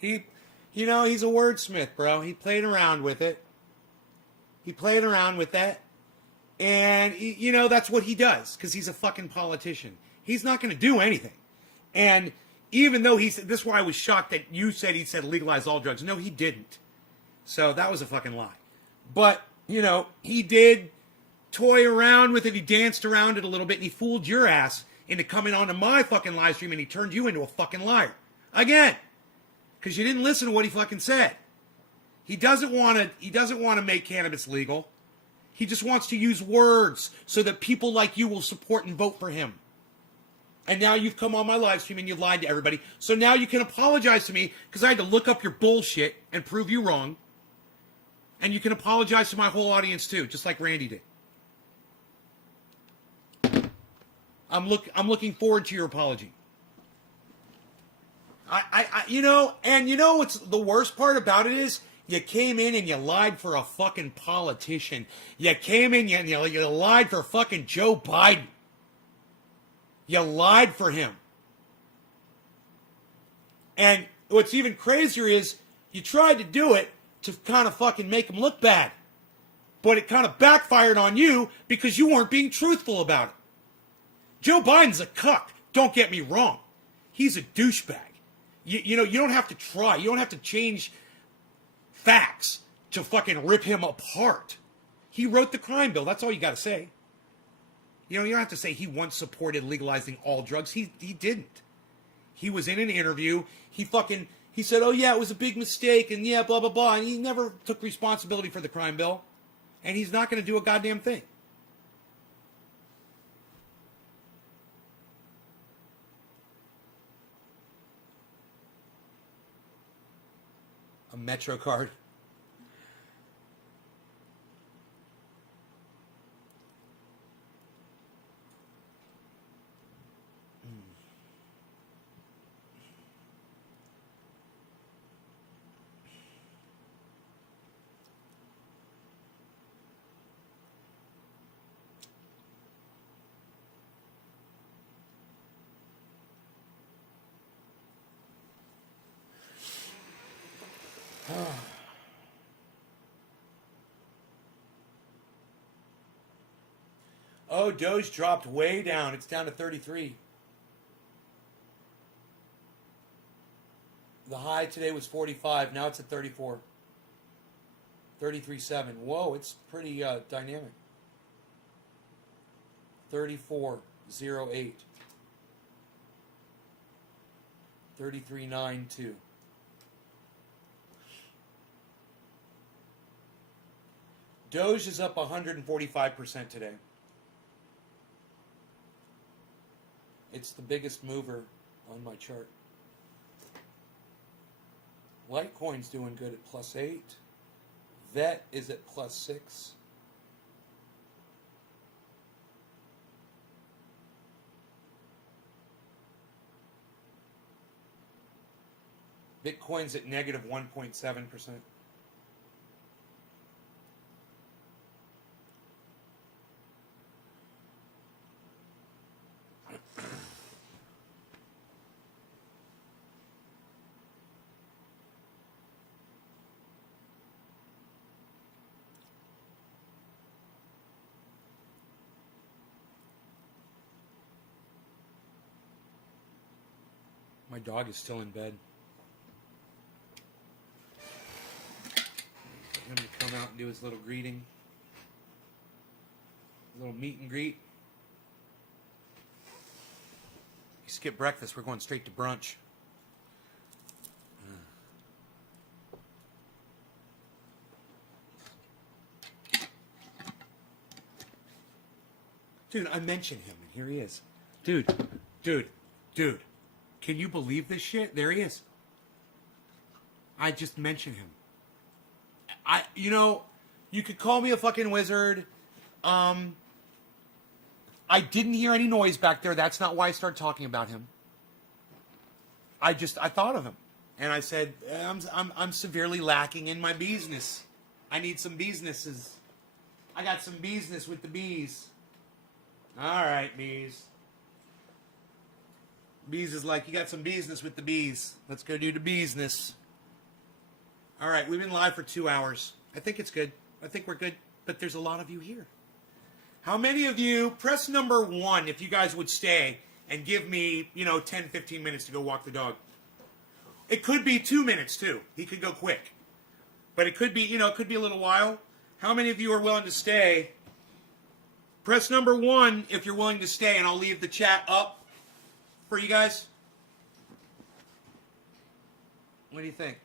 He's a wordsmith, bro. He played around with it. He played around with that. And, that's what he does, because he's a fucking politician. He's not going to do anything. And even though this is why I was shocked that you said he said legalize all drugs. No, he didn't. So that was a fucking lie. But, he did toy around with it. He danced around it a little bit, and he fooled your ass into coming onto my fucking live stream, and he turned you into a fucking liar. Again. Because you didn't listen to what he fucking said. He doesn't want to make cannabis legal. He just wants to use words so that people like you will support and vote for him. And now you've come on my live stream and you lied to everybody. So now you can apologize to me because I had to look up your bullshit and prove you wrong. And you can apologize to my whole audience too, just like Randy did. I'm looking forward to your apology. What's the worst part about it is you came in and you lied for a fucking politician. You came in and you lied for fucking Joe Biden. You lied for him. And what's even crazier is you tried to do it to kind of fucking make him look bad. But it kind of backfired on you because you weren't being truthful about it. Joe Biden's a cuck. Don't get me wrong. He's a douchebag. You don't have to try. You don't have to change facts to fucking rip him apart. He wrote the crime bill. That's all you got to say. You don't have to say he once supported legalizing all drugs. He didn't. He was in an interview. He said, oh yeah, it was a big mistake and yeah, blah, blah, blah. And he never took responsibility for the crime bill. And he's not going to do a goddamn thing. A Metro card. Oh, D0G dropped way down. It's down to 33. The high today was 45. Now it's at 34. 33.7. Whoa, it's pretty dynamic. 34.08. 33.92. D0G is up 145% today. It's the biggest mover on my chart. Litecoin's doing good at +8. VET is at +6. Bitcoin's at negative 1.7%. My dog is still in bed. I'm going to come out and do his little greeting. A little meet and greet. You skip breakfast, we're going straight to brunch. Dude, I mentioned him, and here he is. Dude. Can you believe this shit? There he is. I just mentioned him. You could call me a fucking wizard. I didn't hear any noise back there. That's not why I started talking about him. I thought of him. And I said, I'm severely lacking in my business. I need some businesses. I got some business with the bees. All right, bees. Bees is like, you got some business with the bees. Let's go do the business. All right, we've been live for 2 hours. I think it's good. I think we're good. But there's a lot of you here. How many of you, press number 1 if you guys would stay and give me, 10, 15 minutes to go walk the dog. It could be 2 minutes, too. He could go quick. But it could be, it could be a little while. How many of you are willing to stay? Press number 1 if you're willing to stay, and I'll leave the chat up for you guys. What do you think?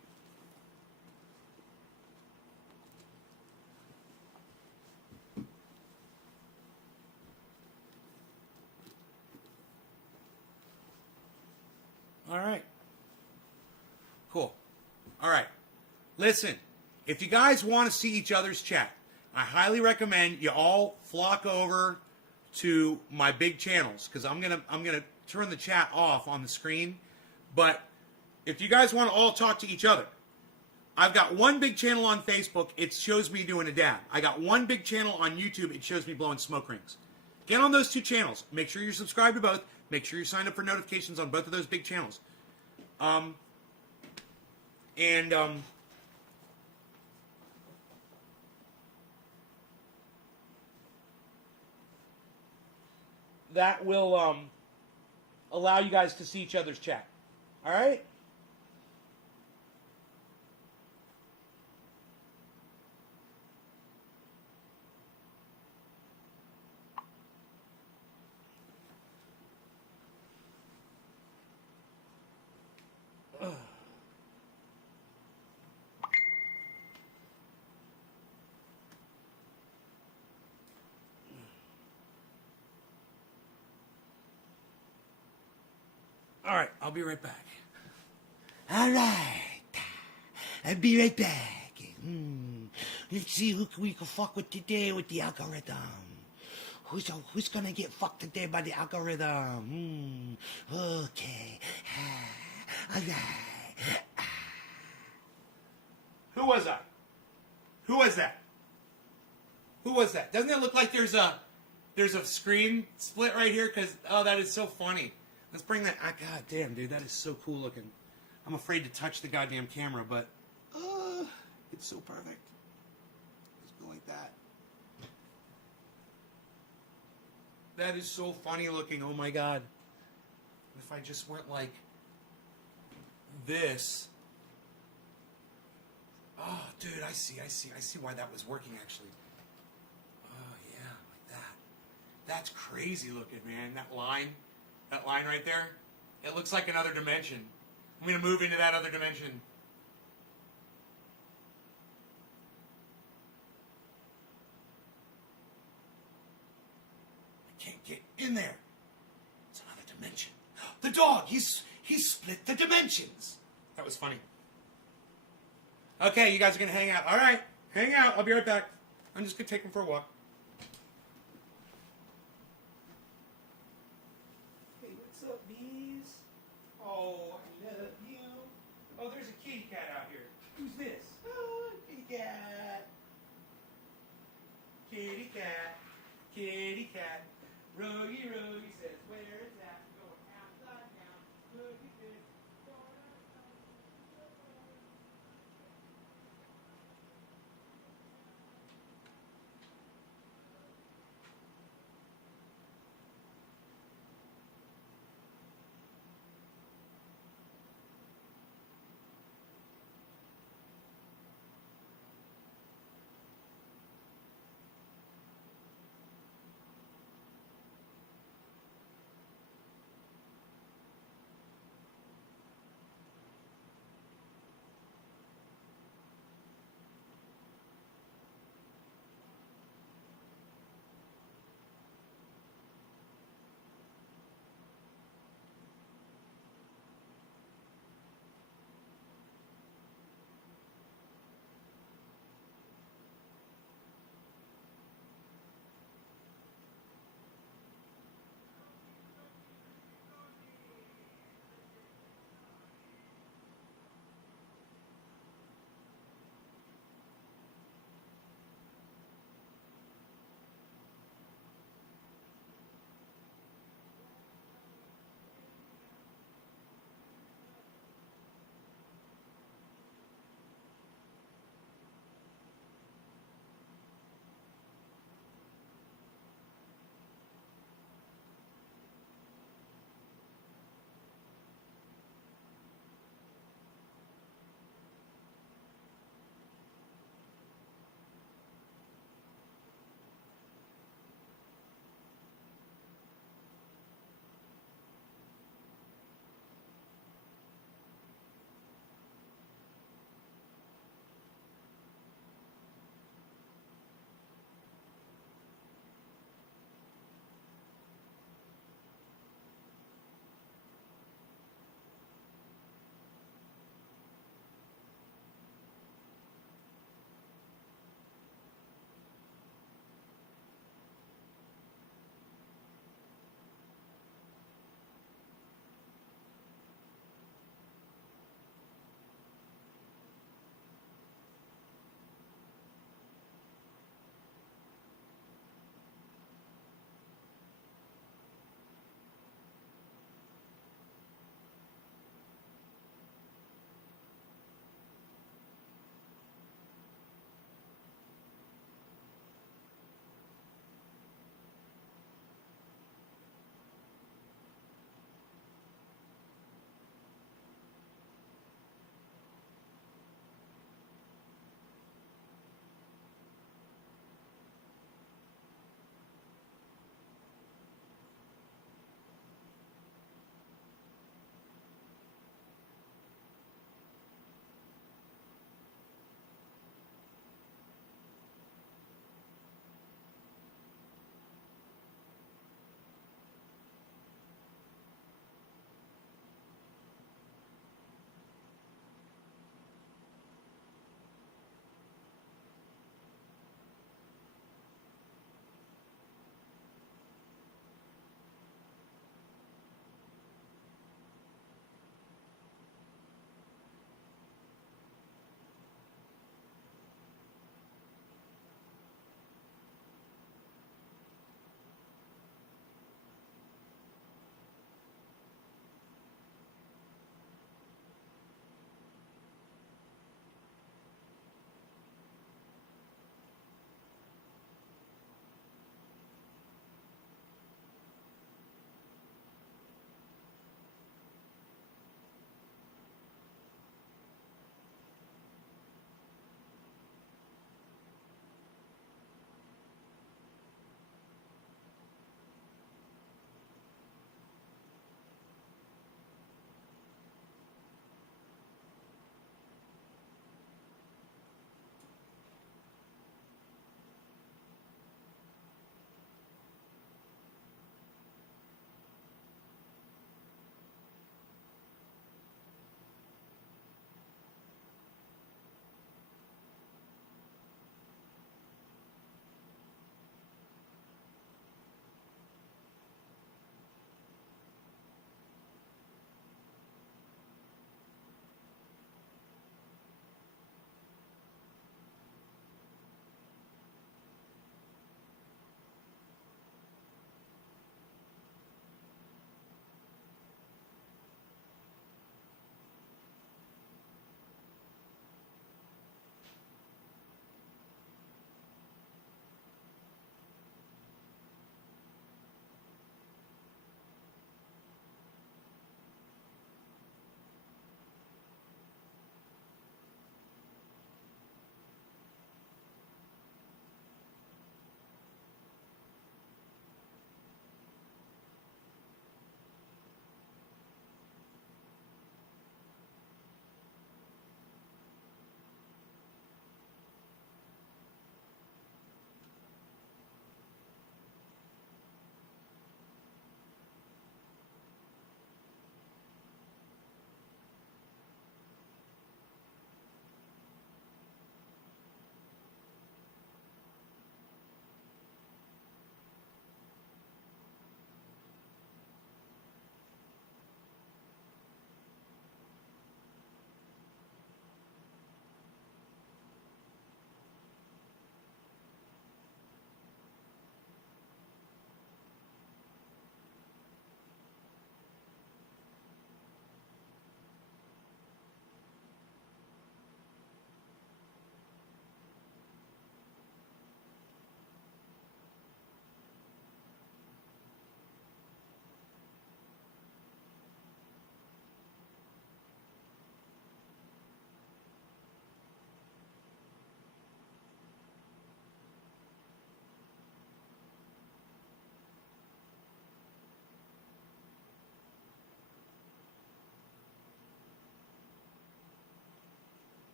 All right. Cool. All right. Listen, if you guys want to see each other's chat, I highly recommend you all flock over to my big channels because I'm gonna turn the chat off on the screen. But if you guys want to all talk to each other, I've got one big channel on Facebook. It shows me doing a dab. I got one big channel on YouTube. It shows me blowing smoke rings. Get on those 2 channels. Make sure you're subscribed to both. Make sure you're signed up for notifications on both of those big channels. That will allow you guys to see each other's chat. All right? All right, I'll be right back. All right, I'll be right back. Let's see who we can fuck with today with the algorithm. Who's gonna get fucked today by the algorithm? Okay. All right. Who was I? Who was that? Who was that? Doesn't it look like there's a screen split right here? That is so funny. Let's bring that. God damn, dude, that is so cool looking. I'm afraid to touch the goddamn camera, but it's so perfect. Just go like that. That is so funny looking. Oh my god. If I just went like this. Oh, dude, I see why that was working actually. Oh yeah, like that. That's crazy looking, man. That line right there, it looks like another dimension. I'm going to move into that other dimension. I can't get in there. It's another dimension. The dog, he's split the dimensions. That was funny. Okay, you guys are going to hang out. All right, hang out. I'll be right back. I'm just going to take him for a walk. Oh, I love you. Oh, there's a kitty cat out here. Who's this? Oh, kitty cat. Kitty cat. Kitty cat. Rogie says, where is that? Going outside now. Rogie says, going outside.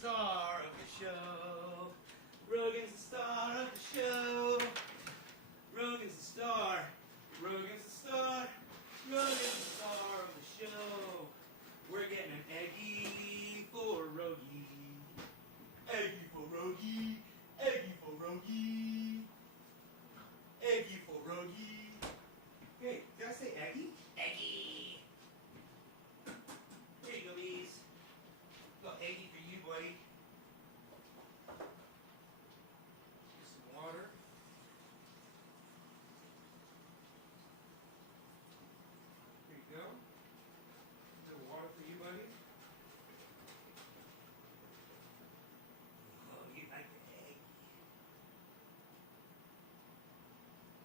star of the show. Rogan's the star of the show. Rogan's the star. Rogan's the star. Rogan's the star of the show. We're getting an Eggy for Rogie. Eggy for Rogie. Eggy for Rogie. Eggy for Rogie. Hey, did I say Eggy? Eggy. Here you go, bees. Little Eggy for you, buddy. Here's some water. Here you go. A little water for you, buddy. Oh, you like the egg.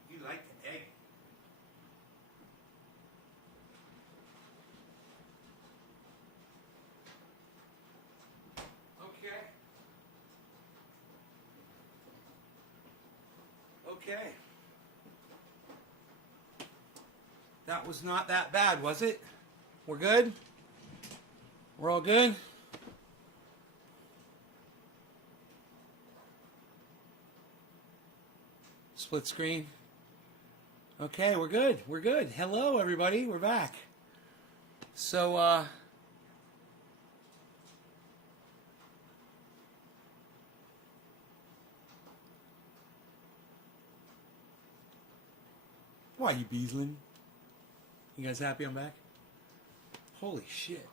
You like the egg. Okay. Okay. That was not that bad, was it? We're good? We're all good? Split screen. Okay, we're good. We're good. Hello, everybody. We're back. So, why you beesling? You guys happy I'm back? Holy shit.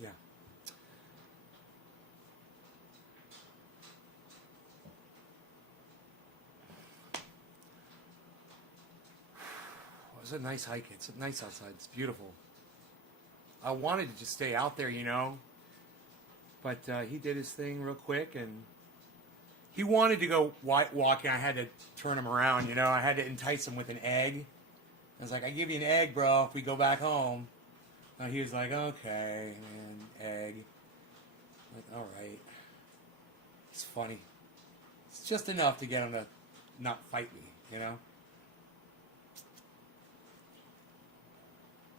Yeah. It was a nice hike. It's nice outside. It's beautiful. I wanted to just stay out there, you know. But he did his thing real quick, and he wanted to go walking. I had to turn him around, you know. I had to entice him with an egg. I was like, I give you an egg, bro, if we go back home. And he was like, okay, man, egg. I'm like, all right. It's funny. It's just enough to get him to not fight me, you know.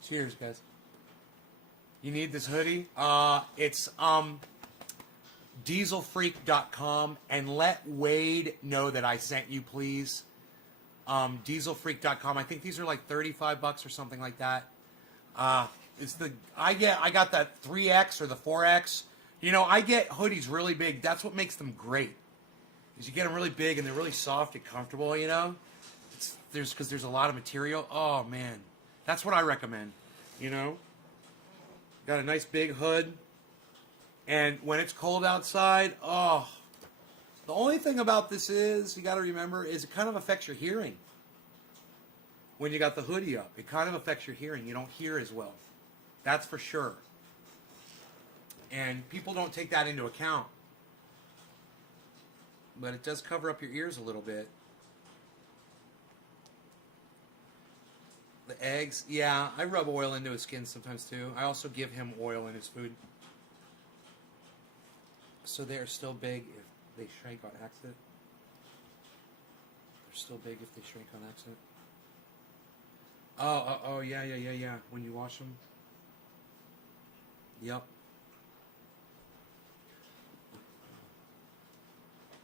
Cheers, guys. You need this hoodie? It's dieselfreak.com, and let Wade know that I sent you, please. Dieselfreak.com. I think these are like $35 or something like that. It's the I got that 3X or the 4X. You know, I get hoodies really big. That's what makes them great. Is you get them really big and they're really soft and comfortable, you know? Because there's a lot of material. Oh man. That's what I recommend, you know? Got a nice big hood. And when it's cold outside, oh, the only thing about this is, you got to remember, is it kind of affects your hearing. When you got the hoodie up, it kind of affects your hearing. You don't hear as well. That's for sure. And people don't take that into account. But it does cover up your ears a little bit. The eggs, yeah, I rub oil into his skin sometimes too. I also give him oil in his food. So they're still big if they shrink on accident. They're still big if they shrink on accident. Oh, yeah. When you wash them. Yep.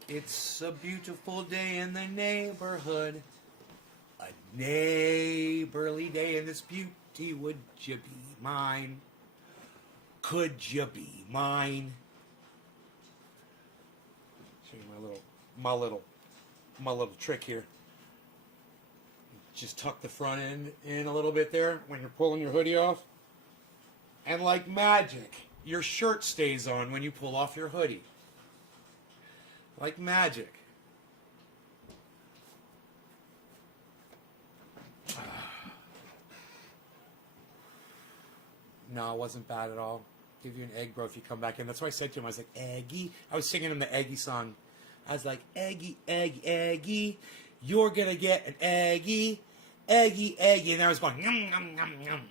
It's a beautiful day in the neighborhood. A neighborly day in this beauty. Would you be mine? Could you be mine? Show you my little trick here. Just tuck the front end in a little bit there when you're pulling your hoodie off. And like magic, your shirt stays on when you pull off your hoodie. Like magic. No, it wasn't bad at all. Give you an egg, bro, if you come back in. That's why I said to him, I was like, Eggy. I was singing him the Eggy song. I was like, eggy, eggy, eggy. You're going to get an eggy, eggy, eggy. And I was going, yum, yum, yum, yum,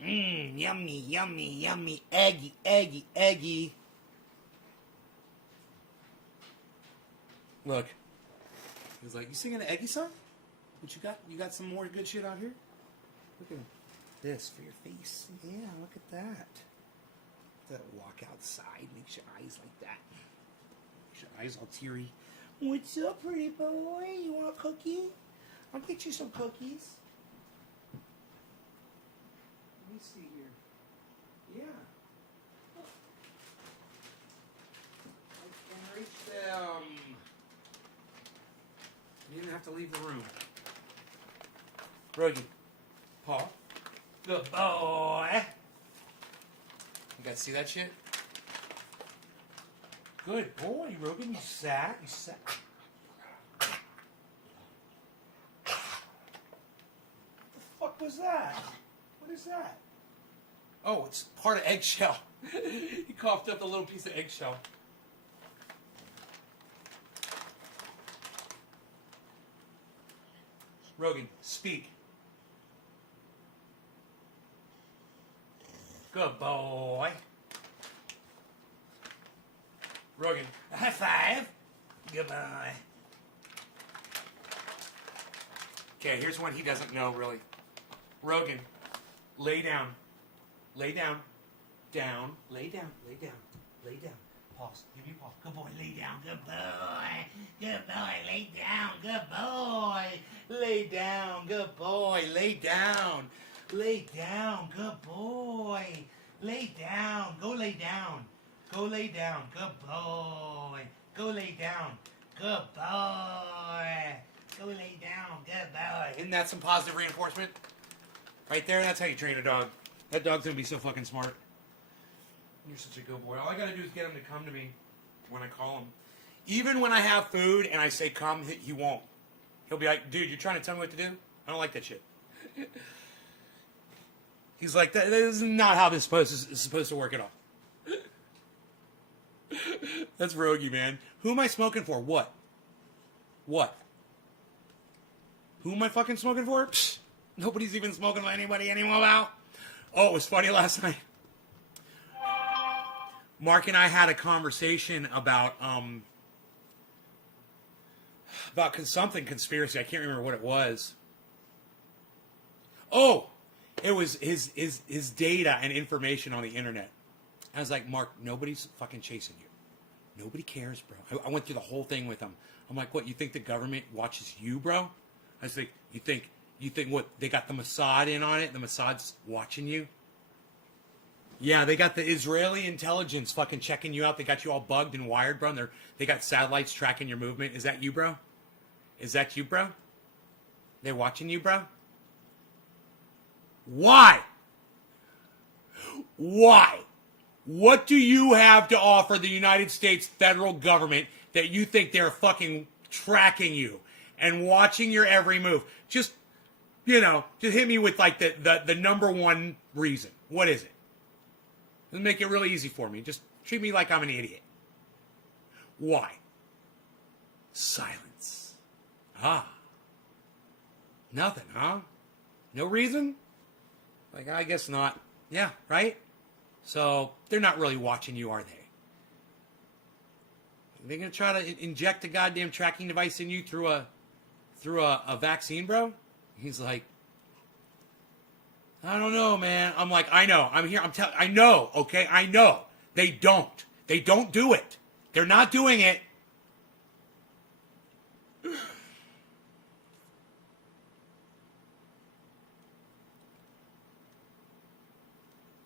yummy, yummy, yummy, eggy, eggy, eggy. Look. He was like, you singing an eggy song? What you got? You got some more good shit out here? Look at this for your face. Yeah, look at that. Walk outside. Makes your eyes like that. Makes your eyes all teary. What's up, pretty boy? You want a cookie? I'll get you some cookies. Let me see here. Yeah. I can reach them. You didn't have to leave the room. Rogan. Paul. Good boy. You guys see that shit? Good boy, Rogan. You sat. You sat. What the fuck was that? What is that? Oh, it's part of eggshell. He coughed up a little piece of eggshell. Rogan, speak. Good boy. Rogan, high five. Good boy. Okay, here's one he doesn't know, really. Rogan, lay down. Lay down. Down. Lay down. Lay down. Lay down. Pause. Give me a pause. Good boy. Lay down. Good boy. Good boy. Lay down. Good boy. Lay down. Good boy. Lay down. Lay down. Good boy. Lay down. Go lay down. Go lay down. Good boy. Go lay down. Good boy. Go lay down. Good boy. Isn't that some positive reinforcement? Right there, that's how you train a dog. That dog's gonna be so fucking smart. You're such a good boy. All I gotta do is get him to come to me when I call him. Even when I have food and I say come, he won't. He'll be like, dude, you're trying to tell me what to do? I don't like that shit. He's like, that is not how this is supposed to work at all. That's Rogie, man. Who am I smoking for? What? What? Who am I fucking smoking for? Psh, nobody's even smoking with anybody anymore now. Oh, it was funny last night. Mark and I had a conversation about something conspiracy. I can't remember what it was. Oh, it was his data and information on the internet. I was like, Mark, nobody's fucking chasing you. Nobody cares, bro. I went through the whole thing with him. I'm like, what? You think the government watches you, bro? I was like, you think what? They got the Mossad in on it. The Mossad's watching you. Yeah, they got the Israeli intelligence fucking checking you out. They got you all bugged and wired, bro. And they got satellites tracking your movement. Is that you, bro? Is that you, bro? They're watching you, bro? Why? Why? What do you have to offer the United States federal government that you think they're fucking tracking you and watching your every move? Just hit me with like the number one reason. What is it? Let's make it really easy for me. Just treat me like I'm an idiot. Why? Silence. Ah. Nothing, huh? No reason? Like, I guess not. Yeah, right? So, they're not really watching you, are they? They're going to try to inject a goddamn tracking device in you through a vaccine, bro? He's like, I don't know, man. I'm like, I know. I'm here. I know, okay? I know. They don't. They don't do it. They're not doing it.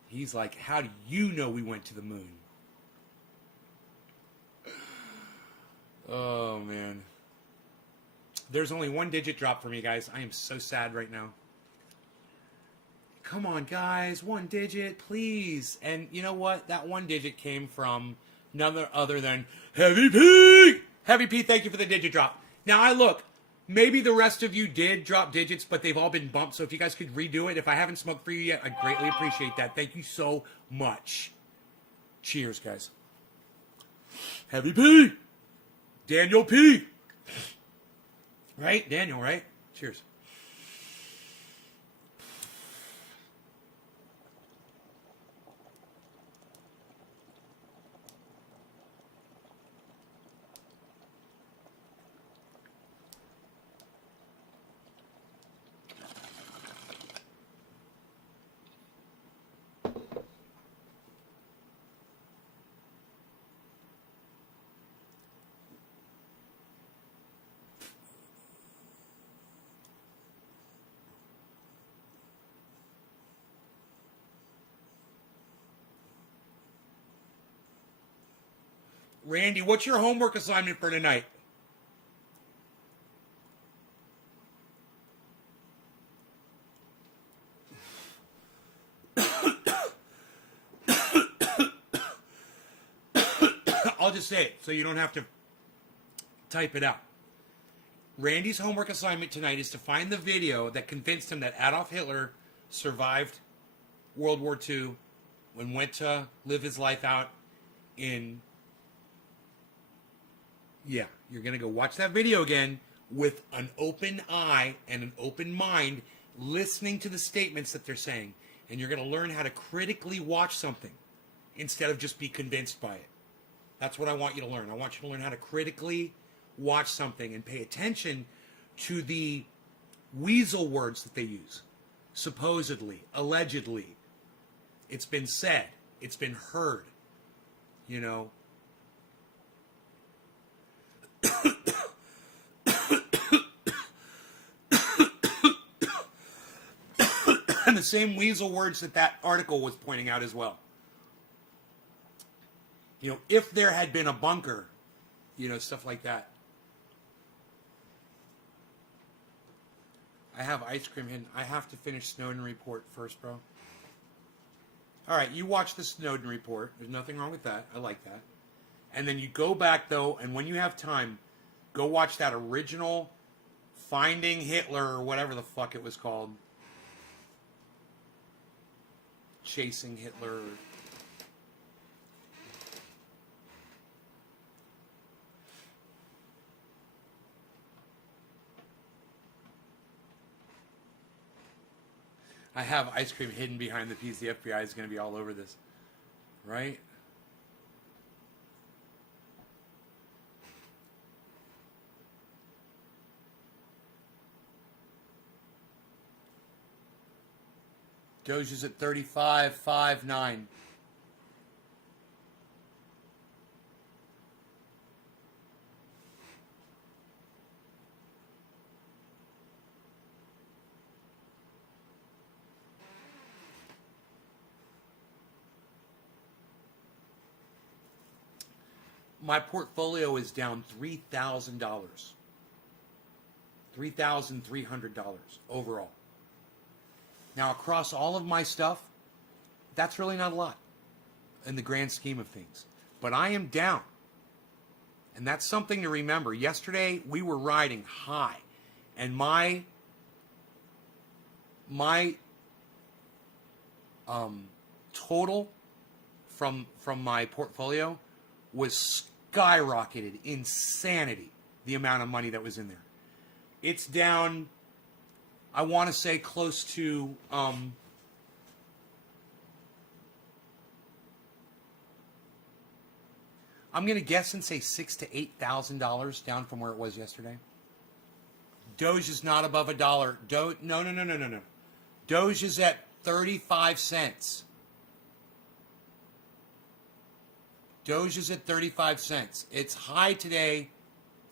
He's like, how do you know we went to the moon? Oh, man. There's only one digit drop for me, guys. I am so sad right now. Come on, guys. One digit, please. And you know what? That one digit came from none other than Heavy P! Heavy P, thank you for the digit drop. Now, maybe the rest of you did drop digits, but they've all been bumped. So if you guys could redo it, if I haven't smoked for you yet, I'd greatly appreciate that. Thank you so much. Cheers, guys. Heavy P! Daniel P! Right, Daniel, right? Cheers. Randy, what's your homework assignment for tonight? I'll just say it so you don't have to type it out. Randy's homework assignment tonight is to find the video that convinced him that Adolf Hitler survived World War II and went to live his life out in... Yeah, you're going to go watch that video again with an open eye and an open mind, listening to the statements that they're saying. And you're going to learn how to critically watch something instead of just be convinced by it. That's what I want you to learn. I want you to learn how to critically watch something and pay attention to the weasel words that they use. Supposedly, allegedly. It's been said. It's been heard. You know. And the same weasel words that article was pointing out as well. You know, if there had been a bunker, you know, stuff like that. I have ice cream hidden. I have to finish Snowden report first, bro. All right, you watch the Snowden report. There's nothing wrong with that. I like that. And then you go back, though, and when you have time, go watch that original Finding Hitler or whatever the fuck it was called. Chasing Hitler. I have ice cream hidden behind the piece. The FBI is going to be all over this. Right? D0G is at 35.59. My portfolio is down $3,000. $3,300 overall. Now, across all of my stuff, that's really not a lot in the grand scheme of things. But I am down. And that's something to remember. Yesterday, we were riding high. And my total from my portfolio was skyrocketed. Insanity, the amount of money that was in there. It's down, I want to say, close to I'm going to guess and say $6,000 to $8,000 down from where it was yesterday. D0G is not above $1. No. D0G is at 35 cents. D0G is at 35 cents. Its high today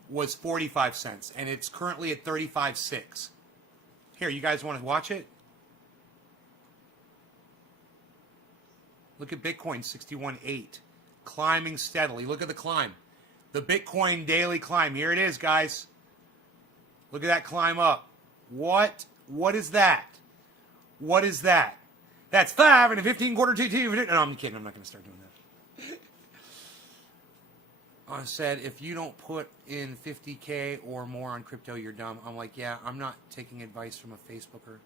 was 45 cents, and it's currently at 35.6. Here, you guys want to watch it? Look at Bitcoin, 61.8. Climbing steadily. Look at the climb. The Bitcoin daily climb. Here it is, guys. Look at that climb up. What? What is that? What is that? That's 5 and a 15 quarter TT. No, I'm kidding. I'm not going to start doing that. I said, if you don't put in 50K or more on crypto, you're dumb. I'm like, yeah, I'm not taking advice from a Facebooker.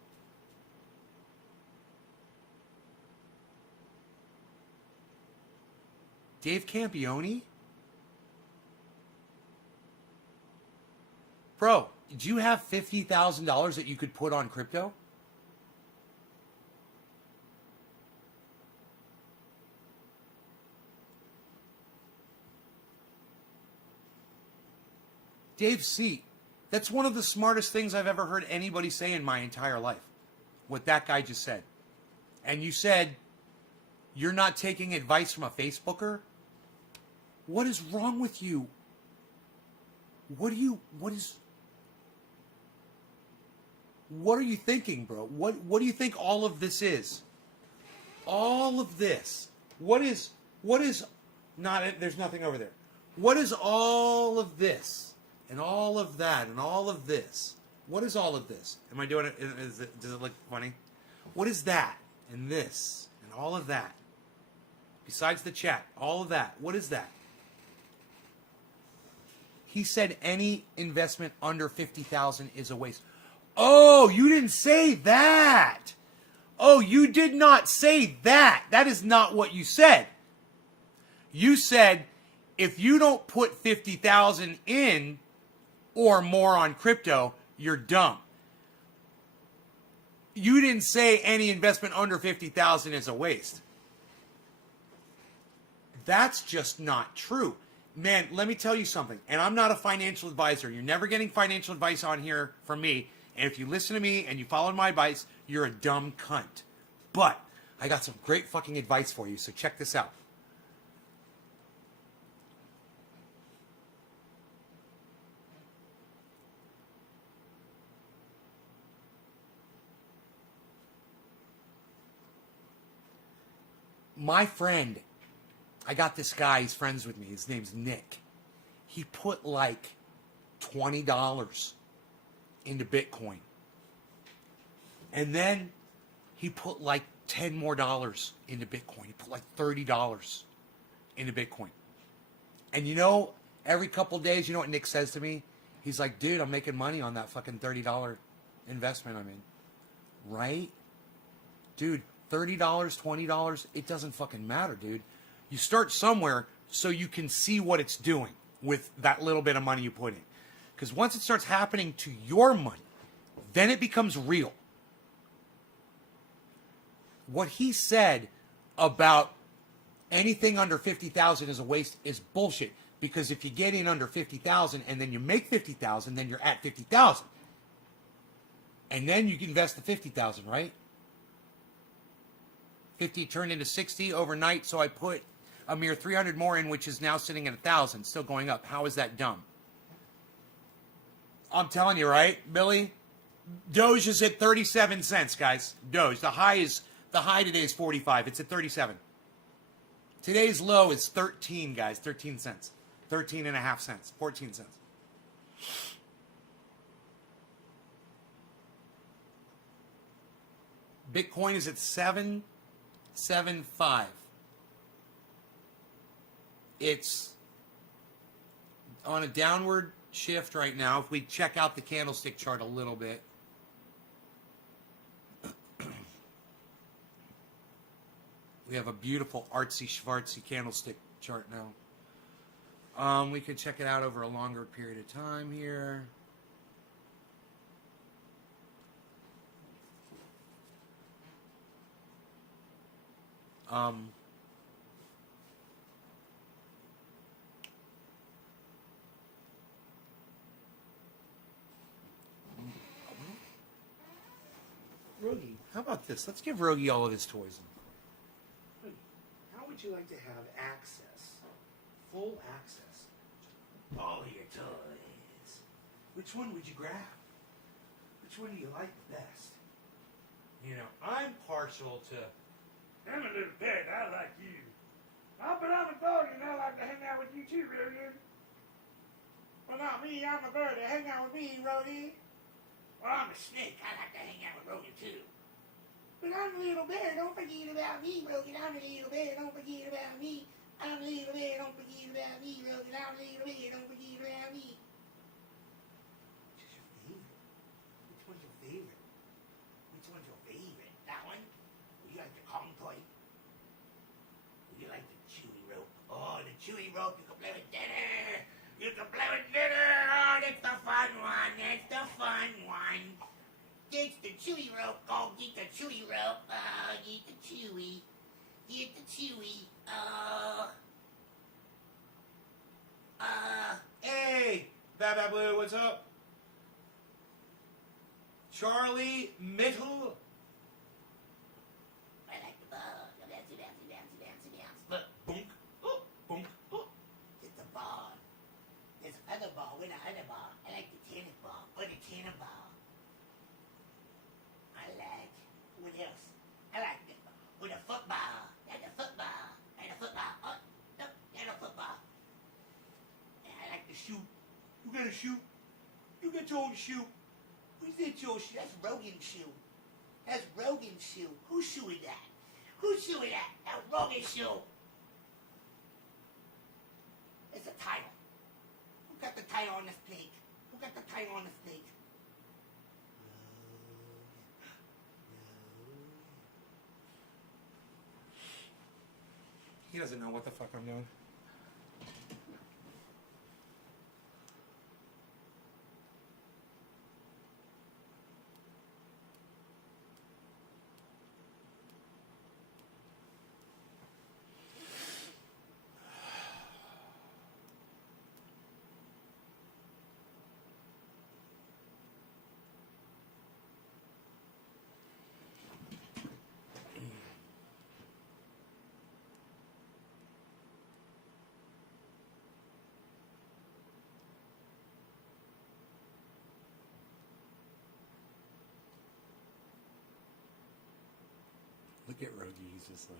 Dave Campione? Bro, do you have $50,000 that you could put on crypto? Dave C., that's one of the smartest things I've ever heard anybody say in my entire life. What that guy just said. And you said, you're not taking advice from a Facebooker? What is wrong with you? What are you thinking, bro? What do you think all of this is? All of this. What is not, there's nothing over there. What is all of this? And all of that, and all of this. What is all of this? Am I doing it? Does it look funny? What is that? And this, and all of that. Besides the chat, all of that. What is that? He said any investment under $50,000 is a waste. Oh, you didn't say that. Oh, you did not say that. That is not what you said. You said if you don't put $50,000 in or more on crypto, you're dumb. You didn't say any investment under $50,000 is a waste. That's just not true. Man, let me tell you something. And I'm not a financial advisor. You're never getting financial advice on here from me. And if you listen to me and you follow my advice, you're a dumb cunt. But I got some great fucking advice for you. So check this out. My friend, I got this guy, he's friends with me. His name's Nick. He put like $20 into Bitcoin. And then he put like $10 more into Bitcoin. He put like $30 into Bitcoin. And you know, every couple of days, you know what Nick says to me? He's like, dude, I'm making money on that fucking $30 investment I'm in. Right? Dude, $30, $20, it doesn't fucking matter, dude. You start somewhere so you can see what it's doing with that little bit of money you put in. Because once it starts happening to your money, then it becomes real. What he said about anything under $50,000 is a waste is bullshit. Because if you get in under $50,000 and then you make $50,000, then you're at $50,000. And then you can invest the $50,000, right? 50 turned into 60 overnight, so I put a mere 300 more in, which is now sitting at 1,000, still going up. How is that dumb? I'm telling you, right, Billy? Doge is at 37 cents, guys. Doge. The high today is 45. It's at 37. Today's low is 13, guys. 13 cents. 13 and a half cents. 14 cents. Bitcoin is at 775. It's on a downward shift right now. If we check out the candlestick chart a little bit. We have a beautiful artsy schwartzy candlestick chart now. We could check it out over a longer period of time here. Rogi, how about this? Let's give Rogi all of his toys. How would you like to have access, full access, to all of your toys? Which one would you grab? Which one do you like the best? You know, I'm partial to... I'm a little pet, I like you. But I'm a dog and I like to hang out with you too, Rogi. Well, not me, I'm a bird. Hang out with me, Rogi. Well, I'm a snake. I like to hang out with Rogi too. But I'm a little bear. Don't forget about me, Rogi. I'm a little bear. Don't forget about me. I'm a little bear. Don't forget about me, Rogi. I'm a little bear. Don't forget about me. Which is your favorite? Which one's your favorite? Which one's your favorite? That one? Would you like the Kong toy? Would you like the chewy rope? Oh, the chewy rope. You can play with dinner. You can play with dinner. Oh, that's the fun one. It's the chewy rope. Oh, get the chewy rope. Get the chewy. Get the chewy. Hey, Bad Blue, what's up? Charlie Mitchell. I like the ball. Bouncy, bouncy, bouncy, bouncy, bouncy. Look, boom, oh, boom, oh. It's the ball. There's another ball. Where's the other ball? I like the tennis ball. Or the tennis ball. I like, what else? I like the, with a football. Like the football. Like the football. Oh, no, not a football. And I like the shoe. You got a shoe? You got your own shoe. Who's that your shoe? That's Rogan's shoe. That's Rogan's shoe. Whose shoe is that? Whose shoe is that? That's Rogan's shoe. It's a title. Who got the title on this plate? Who got the title on this plate? He doesn't know what the fuck I'm doing. Look at Rogie, he's just like...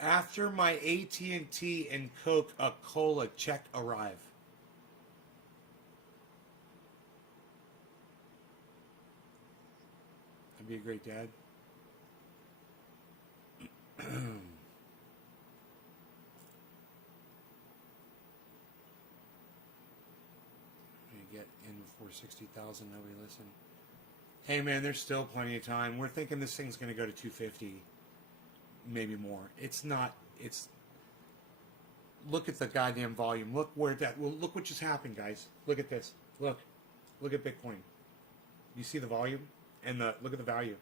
After my AT&T and Coca-Cola check arrive. I'd be a great dad. Get in before 60,000, nobody listen. Hey man, there's still plenty of time. We're thinking this thing's going to go to 250. Maybe more. It's not. It's. Look at the goddamn volume. Look where that. Well, look what just happened, guys. Look at this. Look at Bitcoin. You see the volume and the look at the value.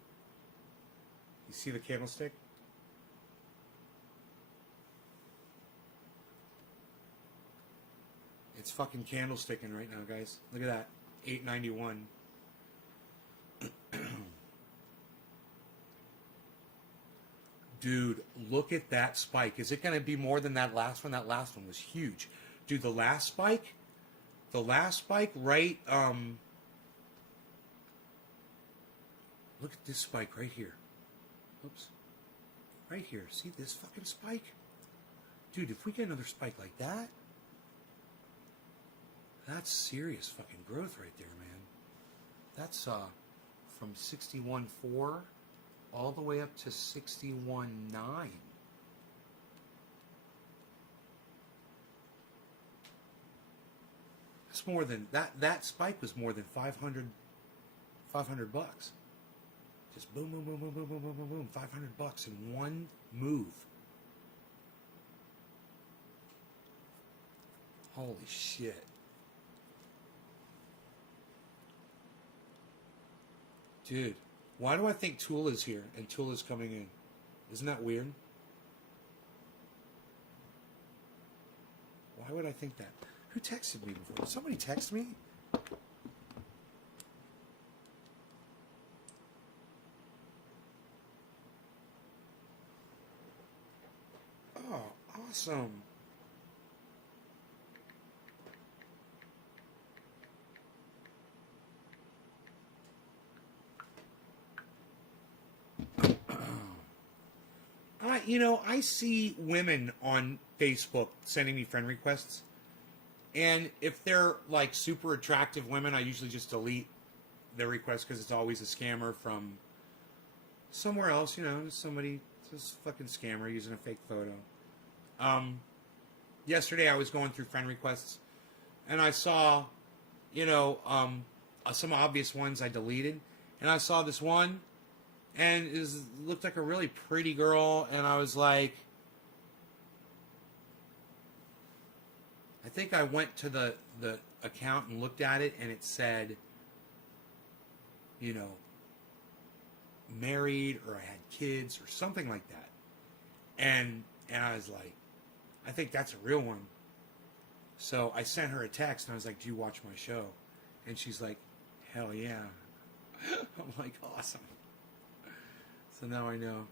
You see the candlestick. It's fucking candlesticking right now, guys. Look at that. 891. Dude, look at that spike. Is it going to be more than that last one? That last one was huge. Dude, the last spike right, look at this spike right here. Oops. Right here. See this fucking spike? Dude, if we get another spike like that, that's serious fucking growth right there, man. That's, from 61.4 all the way up to 61.9. That's more than that spike was more than 500 bucks. Just boom, boom, boom, boom, boom, boom, boom, boom, boom. 500 bucks in one move. Holy shit. Dude, why do I think Tool is here and Tool is coming in? Isn't that weird? Why would I think that? Who texted me before? Did somebody text me? Oh, awesome. I see women on Facebook sending me friend requests. And if they're like super attractive women, I usually just delete their request because it's always a scammer from somewhere else, somebody, just fucking scammer using a fake photo. Yesterday I was going through friend requests and I saw, some obvious ones I deleted. And I saw this one and it looked like a really pretty girl. And I was like, I think I went to the account and looked at it and it said, married or I had kids or something like that. And I was like, I think that's a real one. So I sent her a text and I was like, do you watch my show? And she's like, hell yeah. I'm like, awesome. So now I know.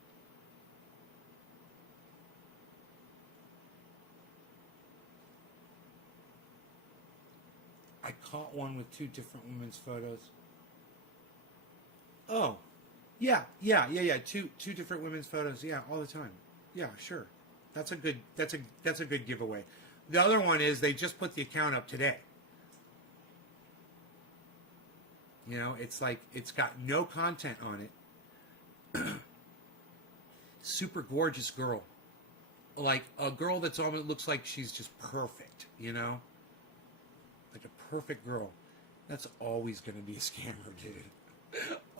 I caught one with 2 different women's photos. Oh, yeah. 2 different women's photos. Yeah, all the time. Yeah, sure. That's a good giveaway. The other one is they just put the account up today. It's like it's got no content on it. Super gorgeous girl. Like a girl that's almost looks like she's just perfect, Like a perfect girl. That's always going to be a scammer, dude.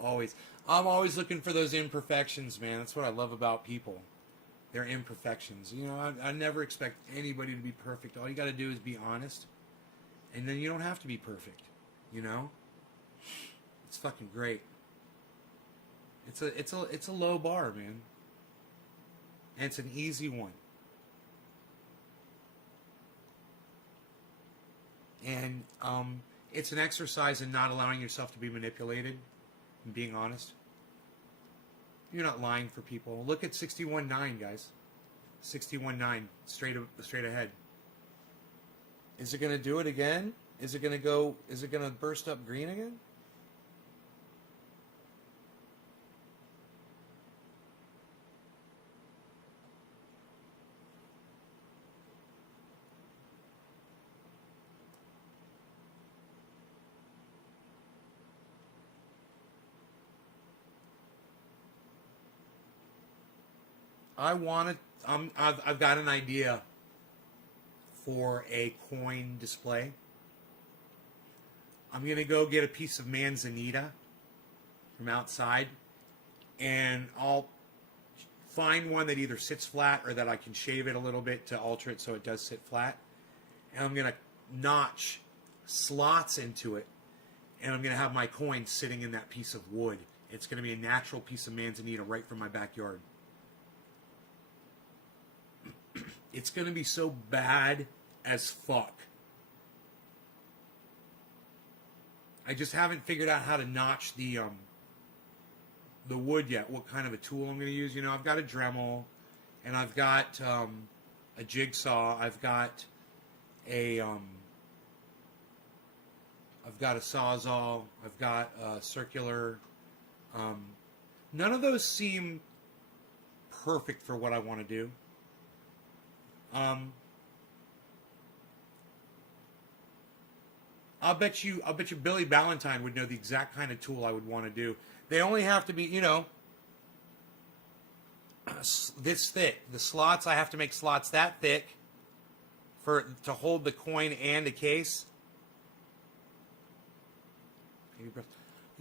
Always. I'm always looking for those imperfections, man. That's what I love about people. Their imperfections. I never expect anybody to be perfect. All you got to do is be honest. And then you don't have to be perfect. It's fucking great. It's a low bar, man. And it's an easy one. And it's an exercise in not allowing yourself to be manipulated and being honest. You're not lying for people. Look at 61.9, guys. 61.9, straight ahead. Is it going to do it again? Is it going to burst up green again? I've got an idea for a coin display. I'm going to go get a piece of manzanita from outside, and I'll find one that either sits flat or that I can shave it a little bit to alter it so it does sit flat. And I'm going to notch slots into it, and I'm going to have my coin sitting in that piece of wood. It's going to be a natural piece of manzanita right from my backyard. It's going to be so bad as fuck. I just haven't figured out how to notch the wood yet. What kind of a tool I'm going to use. I've got a Dremel, and I've got a jigsaw. I've got a Sawzall. I've got a circular. None of those seem perfect for what I want to do. I'll bet you Billy Ballantyne would know the exact kind of tool I would want to do. They only have to be, this thick. The slots, I have to make slots that thick to hold the coin and the case.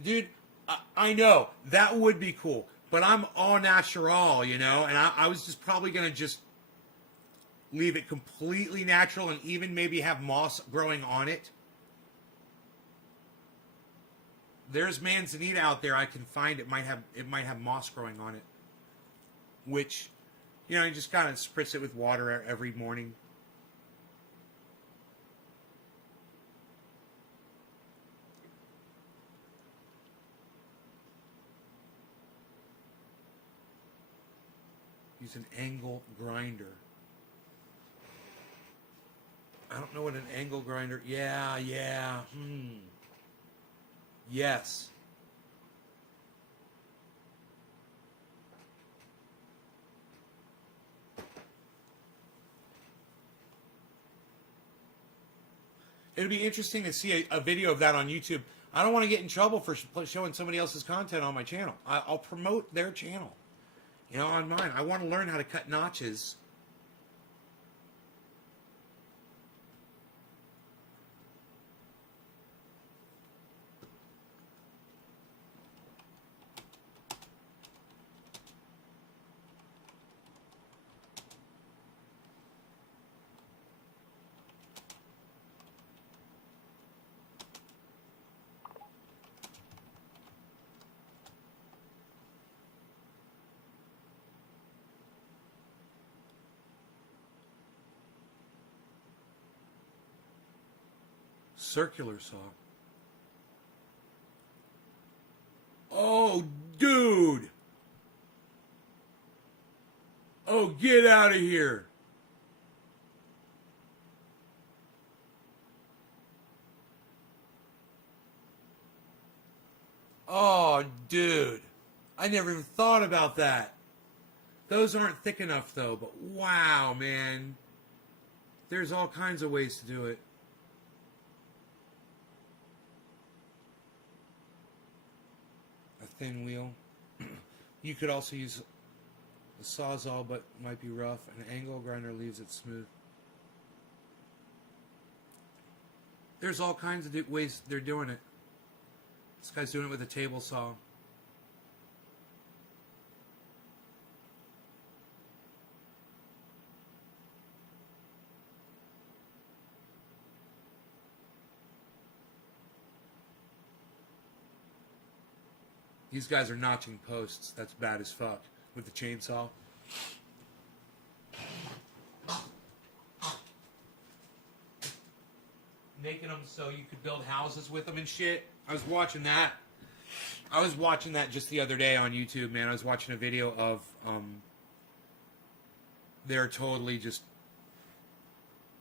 Dude, I know, that would be cool. But I'm all natural, and I was just probably going to just leave it completely natural and even maybe have moss growing on it. There's manzanita out there I can find. It might have moss growing on it. Which, you just kind of spritz it with water every morning. Use an angle grinder. I don't know what an angle grinder... Yeah. Yes. It'll be interesting to see a video of that on YouTube. I don't want to get in trouble for showing somebody else's content on my channel. I'll promote their channel, you know, on mine. I want to learn how to cut notches. Circular saw. Oh, dude. Oh, get out of here. Oh, dude. I never even thought about that. Those aren't thick enough, though, but wow, man. There's all kinds of ways to do it. Thin wheel. You could also use a sawzall, but it might be rough. An angle grinder leaves it smooth. There's all kinds of ways they're doing it. This guy's doing it with a table saw. These guys are notching posts. That's bad as fuck. With the chainsaw. Making them so you could build houses with them and shit. I was watching that. I was watching that just the other day on YouTube, man. I was watching a video of they're totally just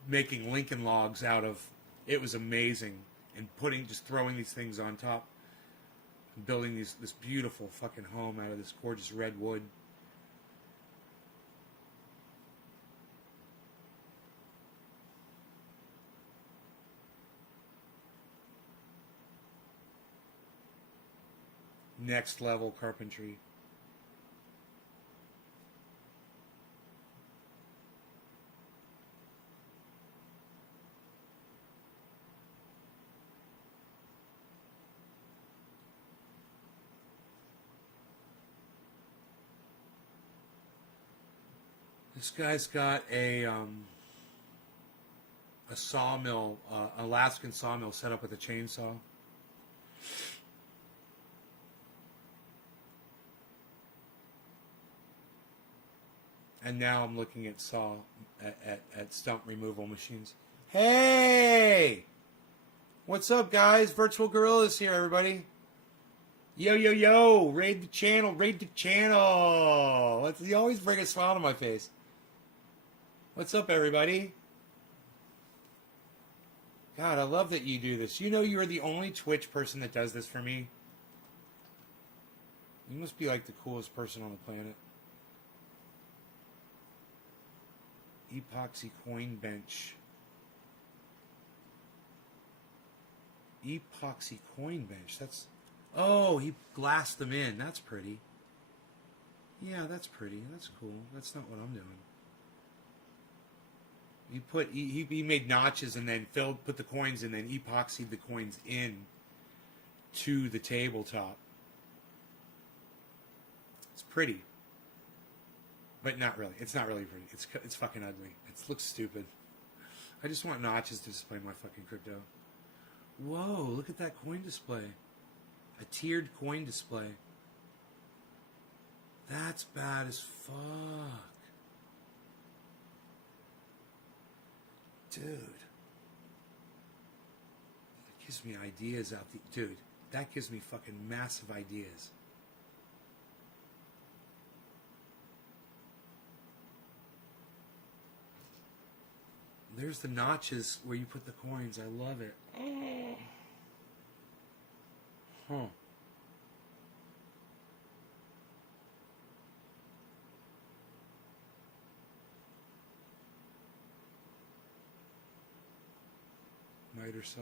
making Lincoln logs out of. It was amazing. And just throwing these things on top. Building this beautiful fucking home out of this gorgeous red wood. Next level carpentry. This guy's got a sawmill, Alaskan sawmill set up with a chainsaw. And now I'm looking at stump removal machines. Hey! What's up, guys? Virtual Gorilla's here, everybody. Yo, yo, yo! Raid the channel, raid the channel! You always bring a smile to my face. What's up, everybody? God, I love that you do this. You know you're the only Twitch person that does this for me. You must be like the coolest person on the planet. Epoxy coin bench. Epoxy coin bench. That's... Oh, he glassed them in. That's pretty. Yeah, that's pretty. That's cool. That's not what I'm doing. He made notches and then put the coins and then epoxied the coins in to the tabletop. It's pretty. But not really. It's not really pretty. It's fucking ugly. It looks stupid. I just want notches to display my fucking crypto. Whoa, look at that coin display. A tiered coin display. That's bad as fuck. Dude. That gives me ideas out the... Dude, that gives me fucking massive ideas. There's the notches where you put the coins. I love it. Huh. My spider saw.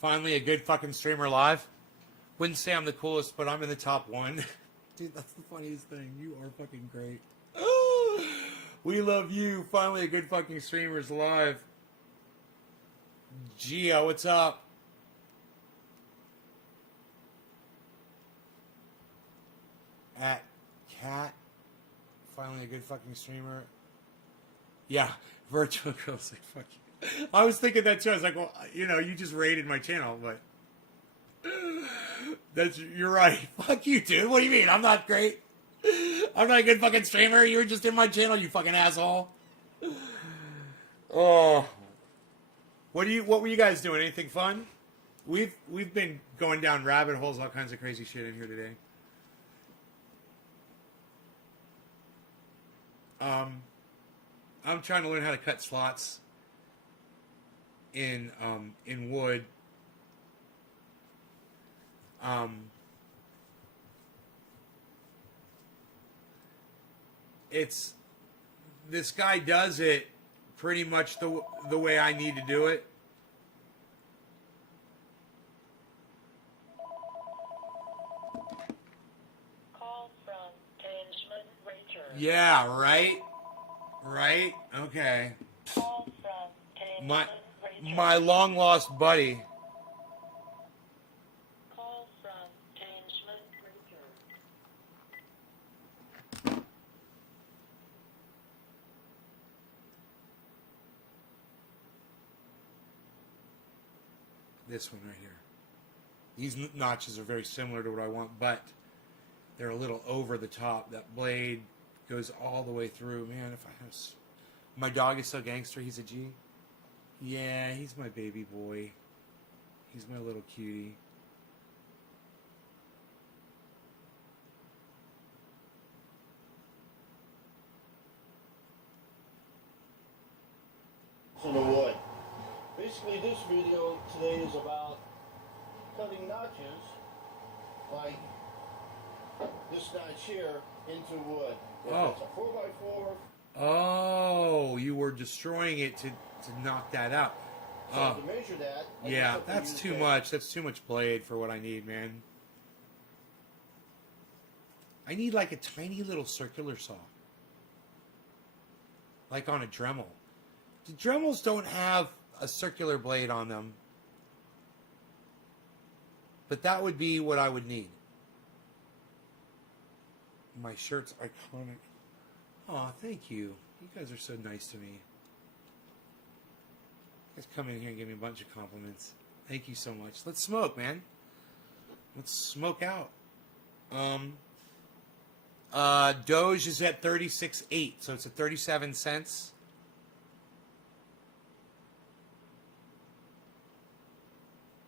Finally, a good fucking streamer live. Wouldn't say I'm the coolest, but I'm in the top one. Dude, that's the funniest thing. You are fucking great. We love you. Finally, a good fucking streamer's live. Gio, what's up? At Cat. Finally, a good fucking streamer. Yeah, virtual girls like fuck you. I was thinking that too. I was like, well, you know, you just raided my channel, but you're right. Fuck you, dude. What do you mean? I'm not great. I'm not a good fucking streamer. You were just in my channel, you fucking asshole. Oh, what were you guys doing? Anything fun? We've been going down rabbit holes, all kinds of crazy shit in here today. I'm trying to learn how to cut slots in wood. This guy does it pretty much the way I need to do it. Call from Tangeman Ranger. Yeah, right? Right? Okay. Call from Tangeman Ranger. My long lost buddy. Call from Tangeman Ranger. This one right here. These notches are very similar to what I want, but they're a little over the top. That blade goes all the way through. Man, if I have... My dog is so gangster, he's a G. Yeah, he's my baby boy. He's my little cutie. In the wood. Basically, this video today is about cutting notches like this notch here into wood. If Oh. it's a 4x4, Oh, you were destroying it to knock that out. so to measure that, I just Yeah, have to that's use too a- much. That's too much blade for what I need, man. I need like a tiny little circular saw. Like on a Dremel. The Dremels don't have a circular blade on them. But that would be what I would need. My shirt's iconic. Aw, thank you. You guys are so nice to me. You guys come in here and give me a bunch of compliments. Thank you so much. Let's smoke, man. Let's smoke out. Doge is at 36.8, so it's at 37 cents.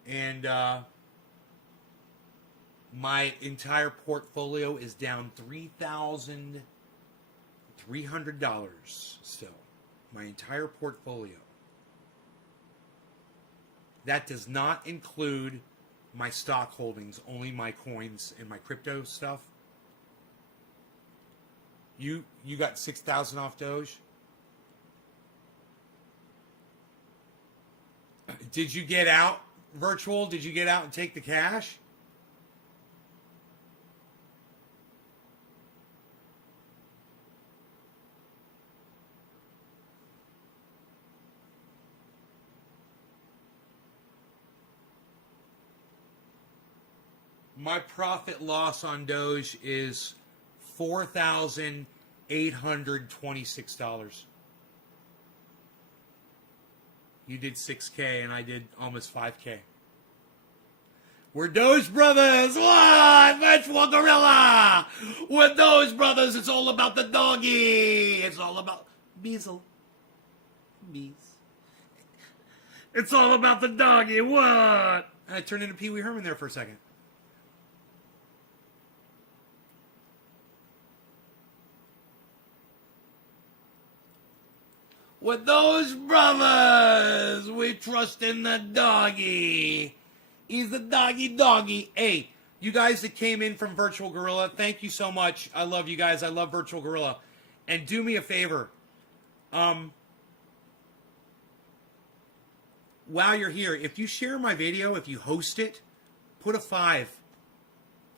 And my entire portfolio is down $3,300 still. My entire portfolio. That does not include my stock holdings, only my coins and my crypto stuff. You got 6,000 off Doge? Did you get out, Virtual? Did you get out and take the cash? My profit loss on Doge is $4,826. You did 6K and I did almost 5K. We're Doge Brothers! What? Virtual Gorilla! We're Doge Brothers! It's all about the doggy! It's all about... Beezle. Bees. It's all about the doggy! What? And I turned into Pee Wee Herman there for a second. With those brothers, we trust in the doggy. He's the doggy. Hey, you guys that came in from Virtual Gorilla, thank you so much. I love you guys. I love Virtual Gorilla. And do me a favor. While you're here, if you share my video, if you host it, put a 5.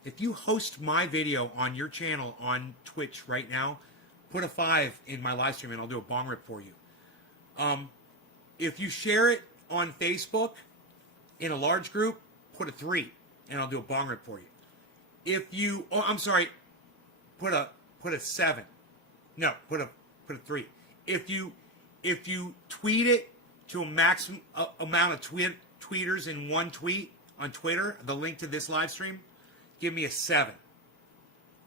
If you host my video on your channel on Twitch right now, put a 5 in my live stream and I'll do a bong rip for you. If you share it on Facebook in a large group, put a 3 and I'll do a bong rip for you. If you, put a 7. No, put a 3. If you tweet it to a maximum amount of tweeters in one tweet on Twitter, the link to this live stream, give me a 7.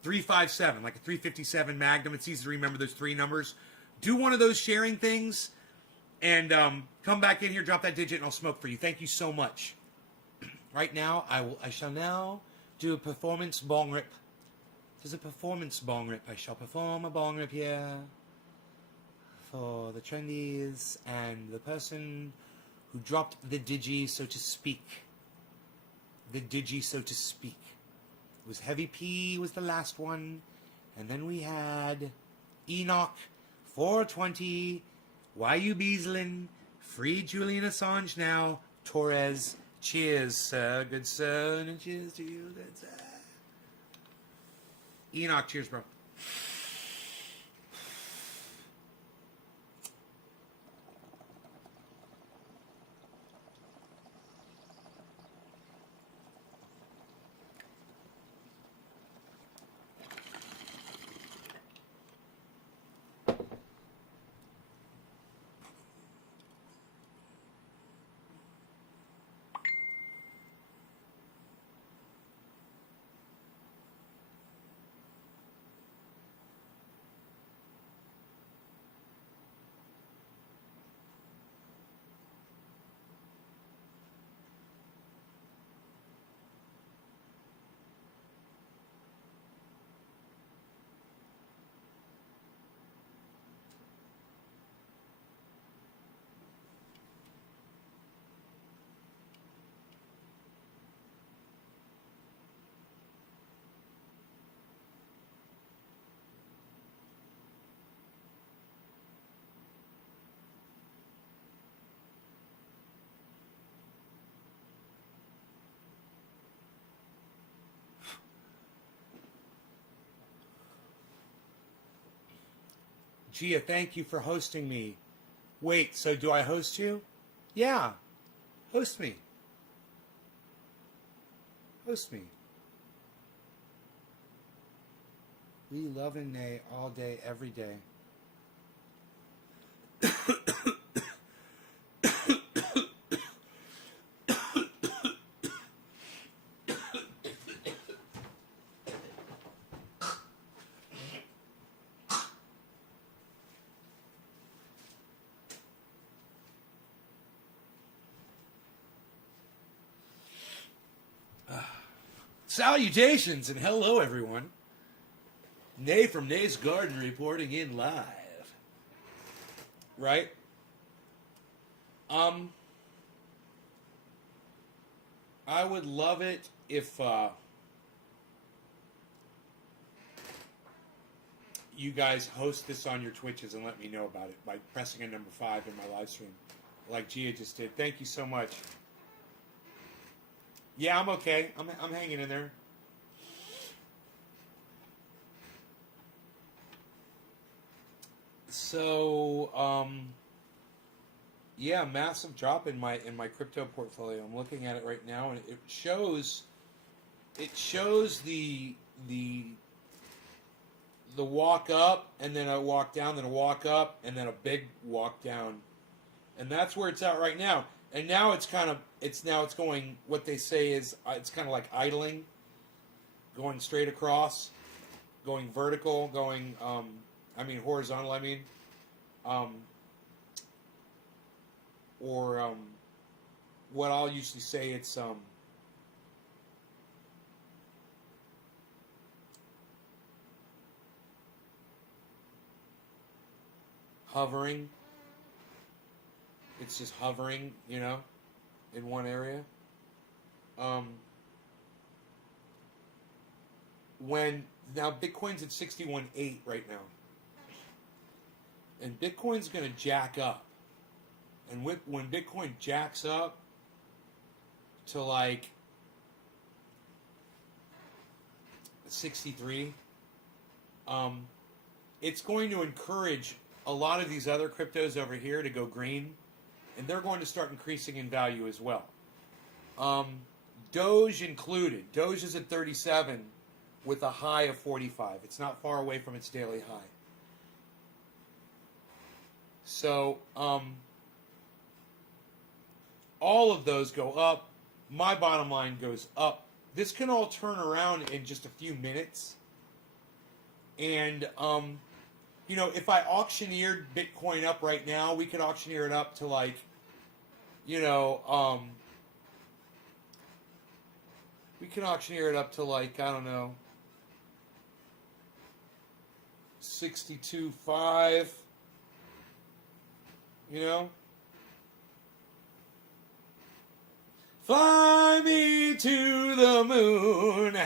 357, like a 357 Magnum. It's easy to remember those 3 numbers. Do one of those sharing things and come back in here, drop that digit, and I'll smoke for you. Thank you so much. Right now, I shall now do a performance bong rip. There's a performance bong rip. I shall perform a bong rip here for the trendies and the person who dropped the digi, so to speak. The digi, so to speak. It was Heavy P was the last one. And then we had Enoch, 420, YU Beaslin, free Julian Assange now, Torres. Cheers, sir. Good sir. And cheers to you, good sir. Enoch, cheers, bro. Gia, thank you for hosting me. Wait, so do I host you? Yeah. Host me. Host me. We love and nay all day, every day. Salutations and hello, everyone. Nay from Nay's Garden reporting in live. Right? I would love it if you guys host this on your Twitches and let me know about it by pressing a number 5 in my live stream, like Gia just did. Thank you so much. Yeah, I'm okay. I'm hanging in there. So, yeah, massive drop in my crypto portfolio. I'm looking at it right now, and it shows the walk up, and then a walk down, then a walk up, and then a big walk down, and that's where it's at right now. And now it's going, what they say is, it's kind of like idling, going straight across, going vertical, going, horizontal, or what I'll usually say, it's, hovering. It's just hovering, in one area. when now Bitcoin's at 61.8 right now, and Bitcoin's going to jack up, and when Bitcoin jacks up to like 63, it's going to encourage a lot of these other cryptos over here to go green, and they're going to start increasing in value as well. Doge included. Doge is at 37 with a high of 45. It's not far away from its daily high. So, all of those go up. My bottom line goes up. This can all turn around in just a few minutes. And, you know, if I auctioneered Bitcoin up right now, we could auctioneer it up to like, you know, we can auctioneer it up to like, I don't know, 62.5, you know? Fly me to the moon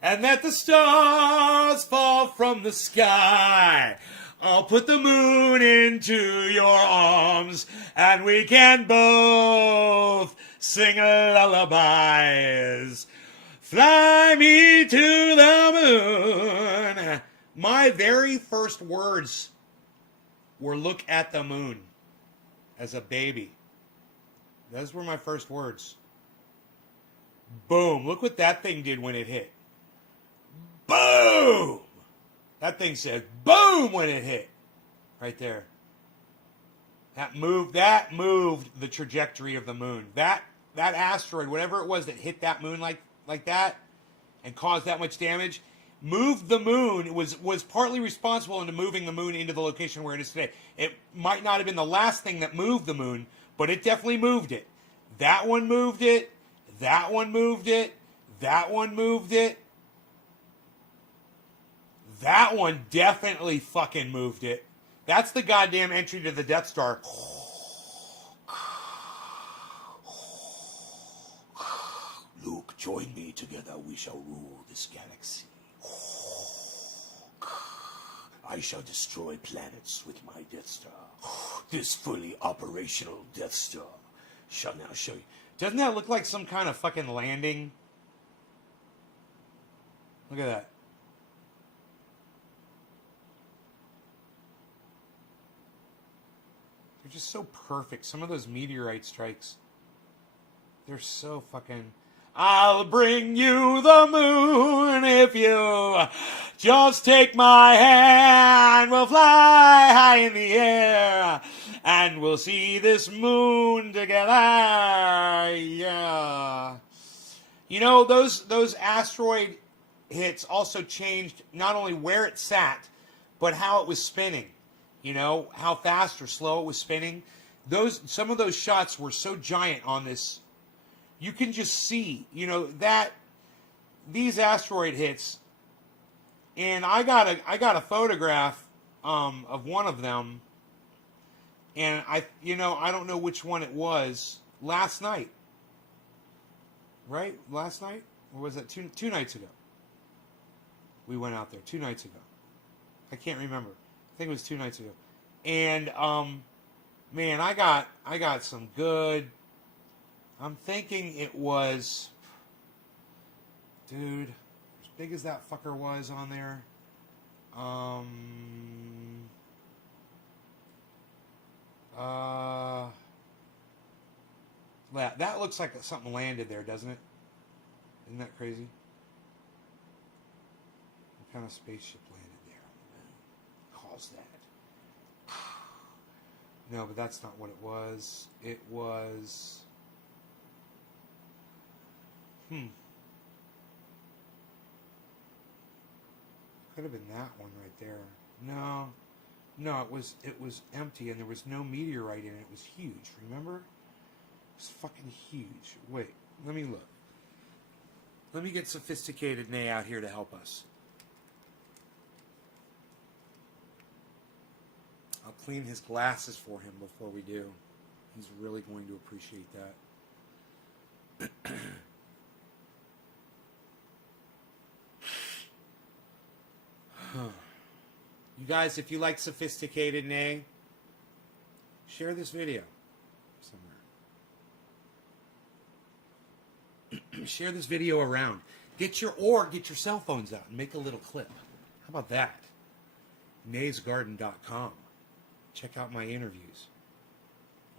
and let the stars fall from the sky. I'll put the moon into your arms and we can both sing lullabies. Fly me to the moon. My very first words were look at the moon as a baby. Those were my first words. Boom. Look what that thing did when it hit. Boom! That thing said boom when it hit. Right there. That moved the trajectory of the moon. That asteroid, whatever it was that hit that moon like that and caused that much damage, moved the moon, was partly responsible into moving the moon into the location where it is today. It might not have been the last thing that moved the moon, but it definitely moved it. That one moved it. That one moved it. That one moved it. That one definitely fucking moved it. That's the goddamn entry to the Death Star. Luke, join me. Together we shall rule this galaxy. I shall destroy planets with my Death Star. This fully operational Death Star shall now show you. Doesn't that look like some kind of fucking landing? Look at that. They're just so perfect. Some of those meteorite strikes, they're so fucking... I'll bring you the moon if you just take my hand. We'll fly high in the air and we'll see this moon together. Yeah. You know, those asteroid hits also changed not only where it sat, but how it was spinning. You know, how fast or slow it was spinning. Some of those shots were so giant on this. You can just see, you know, that these asteroid hits, and I got a photograph of one of them, and I don't know which one it was. Last night, right? Last night, or was that two nights ago? We went out there 2 nights ago. I can't remember. I think it was 2 nights ago, and man, I got some good. I'm thinking it was, dude, as big as that fucker was on there. That looks like something landed there, doesn't it? Isn't that crazy? What kind of spaceship landed there on the moon? Calls that. No, but that's not what it was. It was... Could have been that one right there. No, it was empty and there was no meteorite in it. It was huge. Remember? It was fucking huge. Wait, let me look. Let me get Sophisticated Nay out here to help us. I'll clean his glasses for him before we do. He's really going to appreciate that. You guys, if you like sophisticated nay, share this video somewhere. Share this video around. Get your cell phones out and make a little clip. How about that? naysgarden.com. Check out my interviews.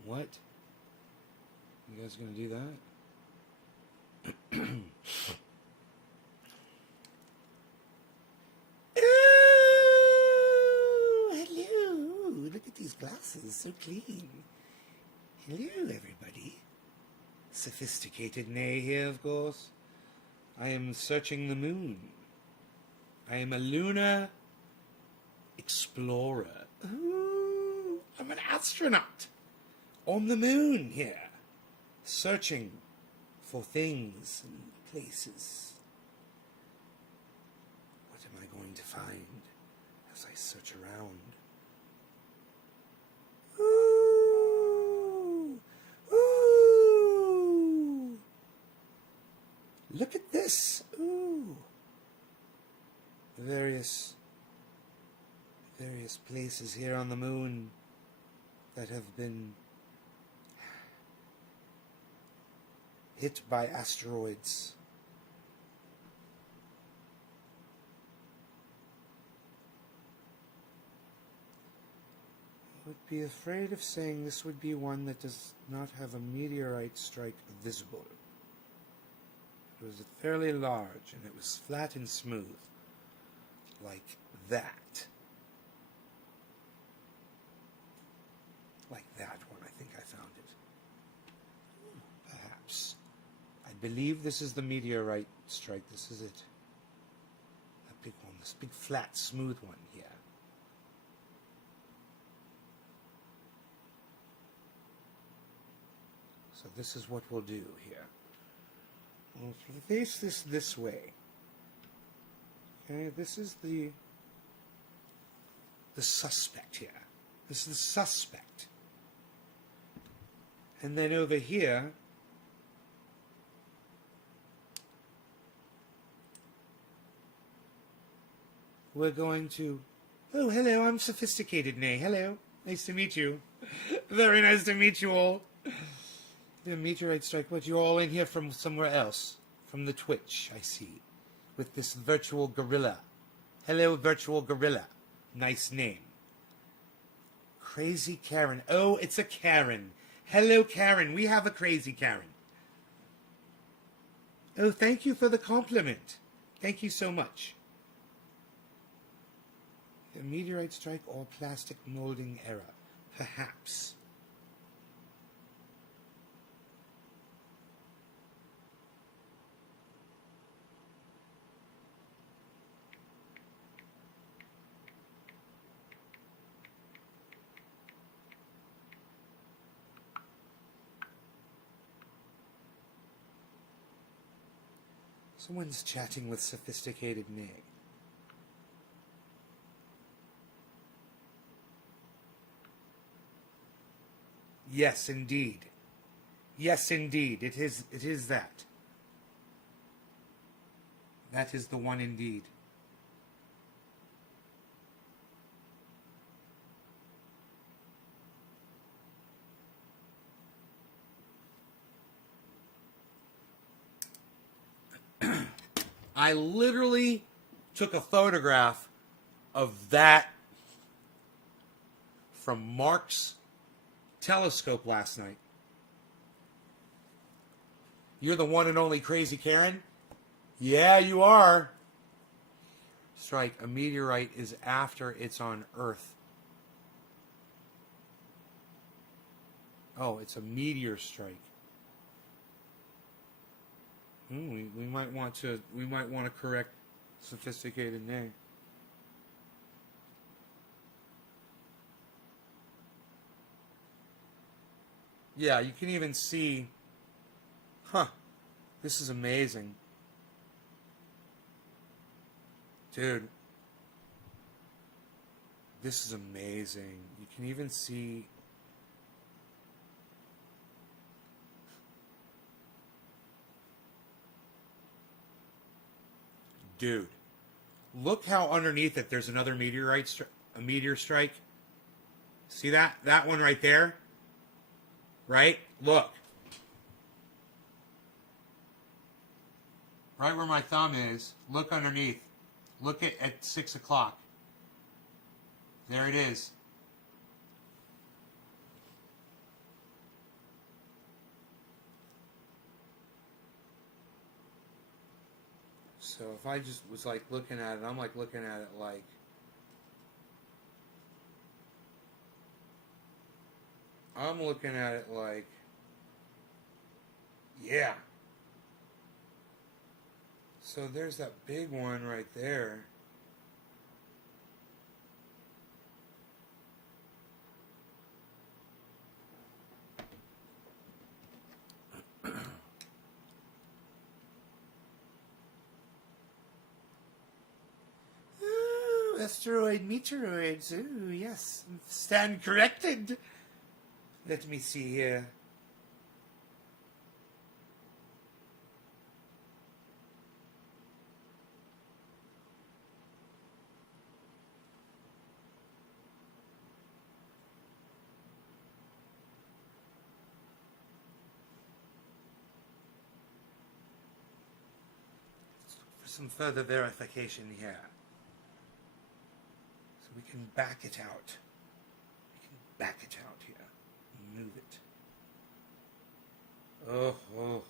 What? You guys gonna do that? Oh, hello. Look at these glasses, so clean. Hello, everybody. Sophisticated Nay here, of course. I am searching the moon. I am a lunar explorer. Ooh, I'm an astronaut on the moon here, searching for things and places. What am I going to find as I search around? Ooh, ooh. Look at this. Ooh. Various places here on the moon that have been hit by asteroids. I would be afraid of saying this would be one that does not have a meteorite strike visible. It was fairly large, and it was flat and smooth, like that. Like that one, I think I found it. Perhaps. I believe this is the meteorite strike. This is it. That big one, this big flat, smooth one here. So this is what we'll do here. We'll face this way. Okay, this is the suspect here. This is the suspect. And then over here, we're going to... Oh, hello, I'm Sophisticated Nay. Hello. Nice to meet you. Very nice to meet you all. The meteorite strike, what, you're all in here from somewhere else? From the Twitch, I see. With this virtual gorilla. Hello, virtual gorilla. Nice name. Crazy Karen. Oh, it's a Karen. Hello, Karen. We have a crazy Karen. Oh, thank you for the compliment. Thank you so much. The meteorite strike or plastic molding error. Perhaps. Someone's chatting with Sophisticated Nay. Yes, indeed. Yes, indeed. It is that. That is the one indeed. I literally took a photograph of that from Mark's telescope last night. You're the one and only crazy Karen? Yeah, you are. Strike. A meteorite is after it's on Earth. Oh, it's a meteor strike. We might want to correct Sophisticated Nay. Yeah, you can even see. Huh. This is amazing. Dude. This is amazing. You can even see. Dude. Look how underneath it there's another meteorite strike. a meteor strike. See that? That one right there? Right? Look. Right where my thumb is. Look underneath. Look at 6 o'clock. There it is. So if I just was like looking at it, I'm like looking at it like, I'm looking at it like, yeah. So there's that big one right there. Ooh, asteroid, meteoroids. Ooh, yes. Stand corrected. Let me see here. For some further verification here. So we can back it out. We can back it out here. Move it. Oh, oh.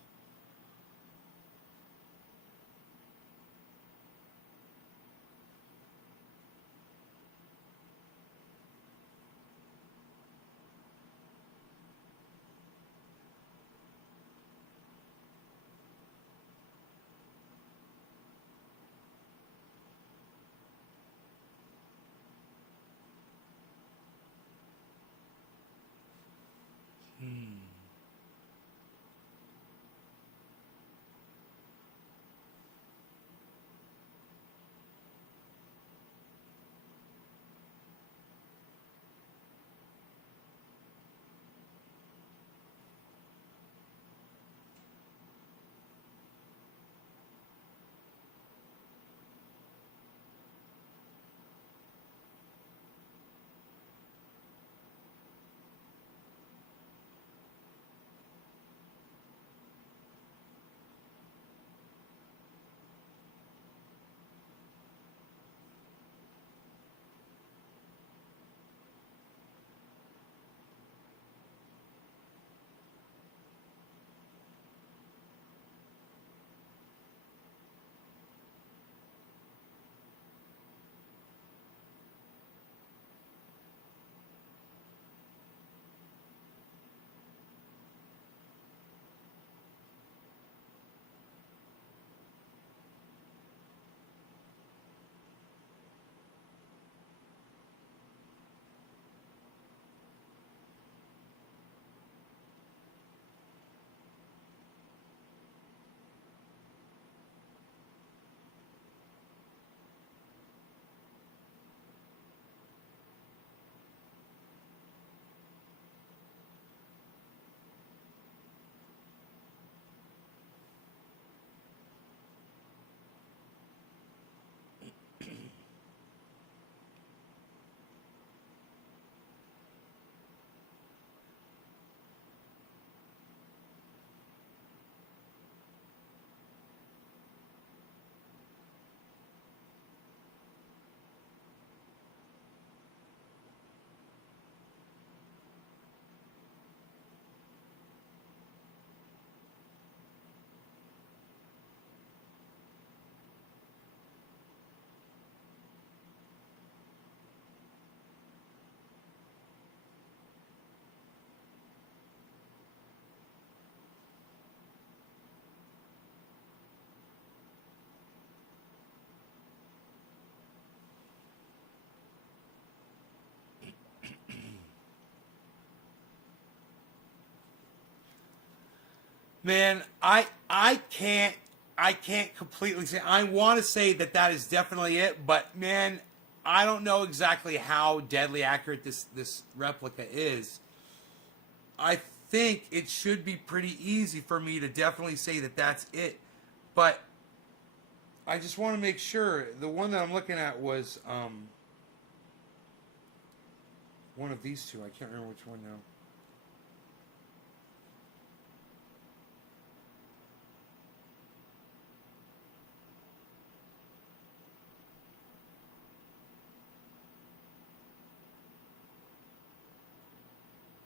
Man, I can't completely say. I want to say that that is definitely it, but man, I don't know exactly how deadly accurate this replica is. I think it should be pretty easy for me to definitely say that that's it, but I just want to make sure. The one that I'm looking at was one of these two. I can't remember which one now.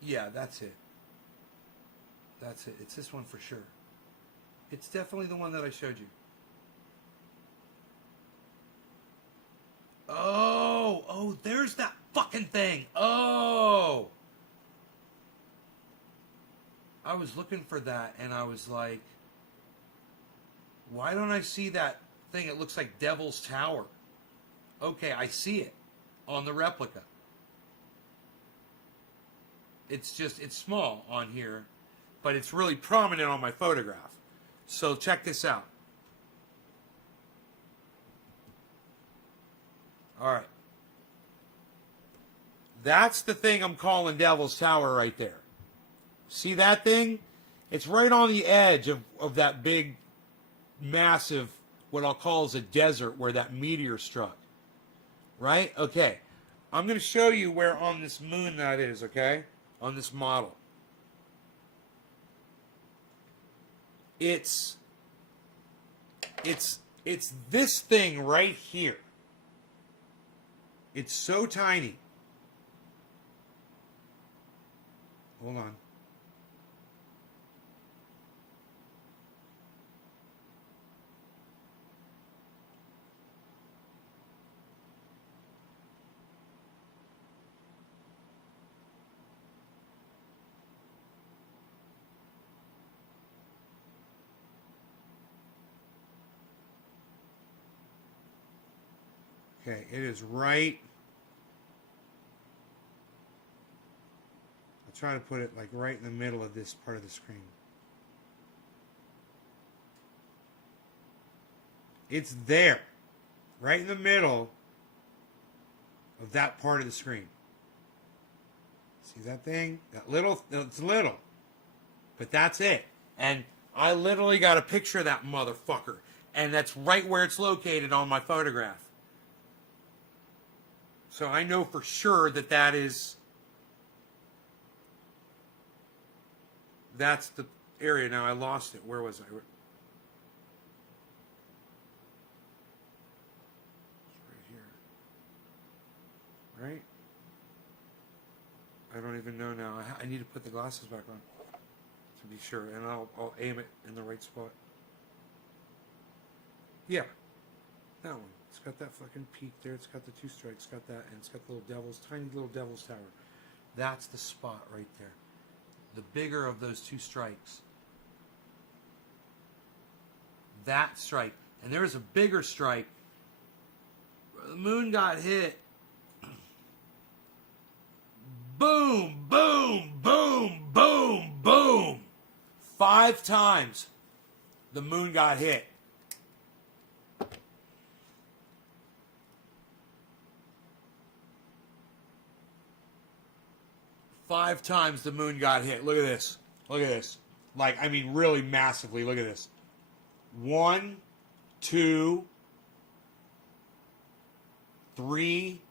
Yeah, that's it. That's it. It's this one for sure. It's definitely the one that I showed you. Oh, there's that fucking thing. Oh. I was looking for that and I was like, why don't I see that thing? It looks like Devil's Tower. Okay, I see it on the replica. It's small on here, but it's really prominent on my photograph. So check this out. All right. That's the thing I'm calling Devil's Tower right there. See that thing? It's right on the edge of that big, massive, what I'll call is a desert where that meteor struck. Right? Okay. I'm going to show you where on this moon that is, okay? On this model. It's this thing right here. It's so tiny. Hold on. Okay, it is right. I'll try to put it like right in the middle of this part of the screen. It's there, right in the middle of that part of the screen. See that thing? That little, it's little, but that's it. And I literally got a picture of that motherfucker, and that's right where it's located on my photograph. So I know for sure that that's the area. Now I lost it. Where was I? It's right here. Right? I don't even know now. I need to put the glasses back on to be sure, and I'll aim it in the right spot. Yeah, that one. It's got that fucking peak there. It's got the two strikes. It's got that, and it's got the tiny little devil's tower. That's the spot right there. The bigger of those two strikes. That strike. And there was a bigger strike. The moon got hit. Boom, boom, boom, boom, boom. 5 times the moon got hit. Five times the moon got hit. Look at this. Look at this. Like, I mean, really massively. Look at this. 1, 2, 3,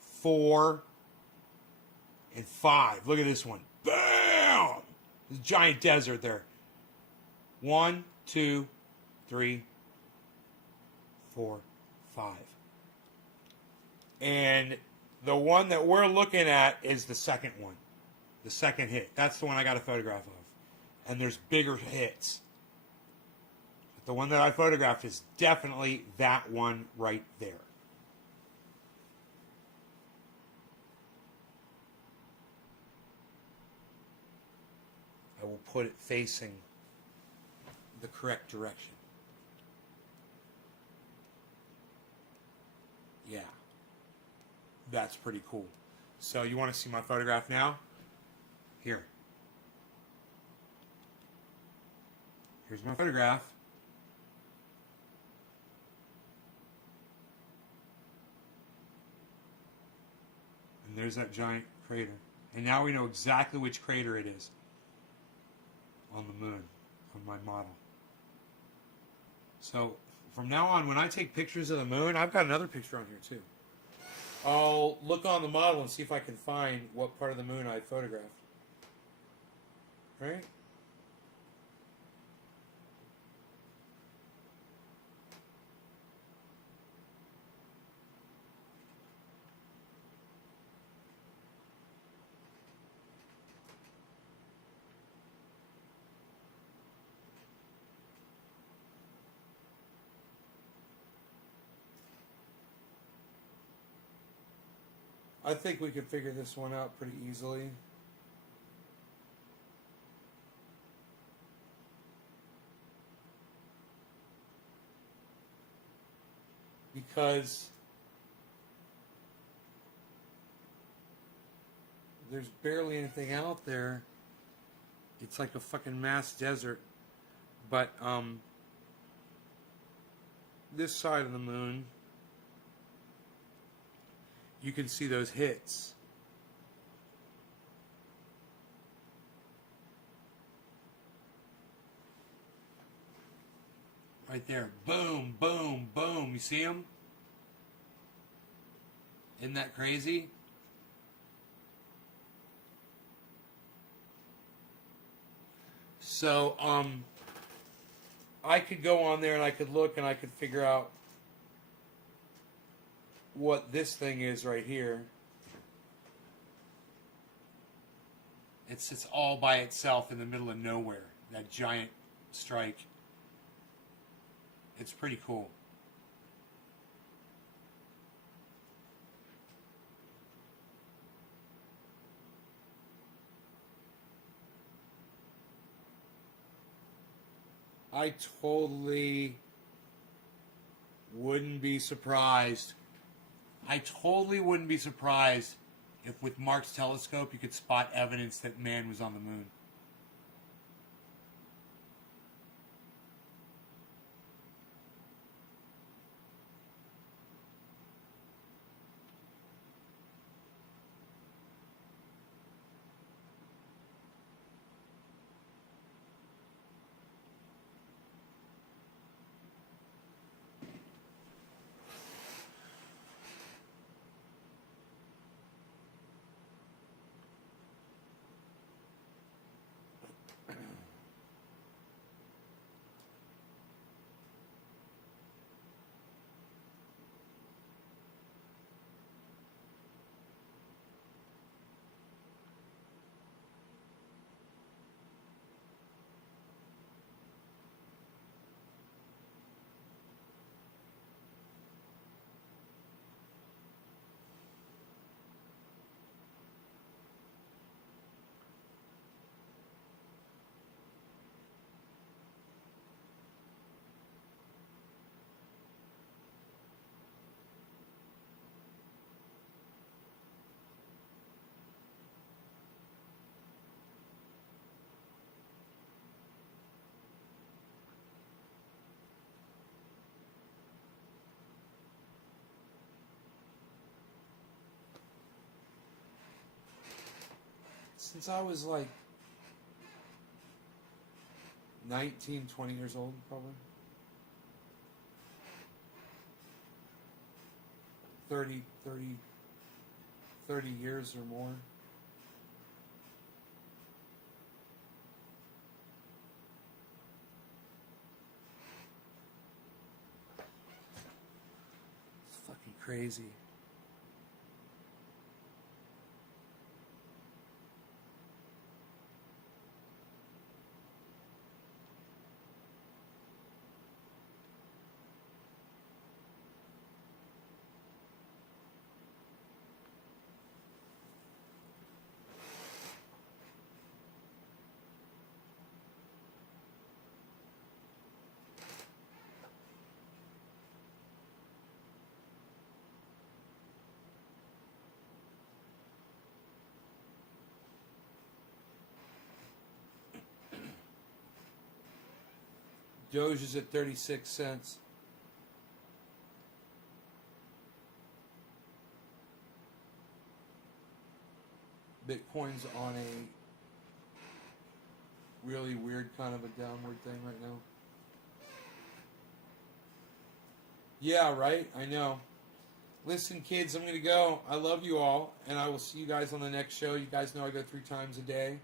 4, and 5. Look at this one. Bam! There's a giant desert there. 1, 2, 3, 4, 5. And the one that we're looking at is the second one. The second hit. That's the one I got a photograph of. And there's bigger hits. But the one that I photographed is definitely that one right there. I will put it facing the correct direction. Yeah. That's pretty cool. So you want to see my photograph now? Here. Here's my photograph. And there's that giant crater. And now we know exactly which crater it is on the moon, on my model. So from now on, when I take pictures of the moon, I've got another picture on here too. I'll look on the model and see if I can find what part of the moon I photographed. Right? I think we could figure this one out pretty easily. Because there's barely anything out there. It's like a fucking mass desert. But this side of the moon, you can see those hits. Right there. Boom, boom, boom. You see them? Isn't that crazy? So, I could go on there and I could look and I could figure out what this thing is right here. It sits all by itself in the middle of nowhere. That giant strike. It's pretty cool. I totally wouldn't be surprised. I totally wouldn't be surprised if with Mark's telescope you could spot evidence that man was on the moon. Since I was like 19, 20 years old, probably. 30 years or more. It's fucking crazy. D0G is at 36 cents. Bitcoin's on a really weird kind of a downward thing right now. Yeah, right? I know. Listen, kids, I'm going to go. I love you all, and I will see you guys on the next show. You guys know I go 3 times a day.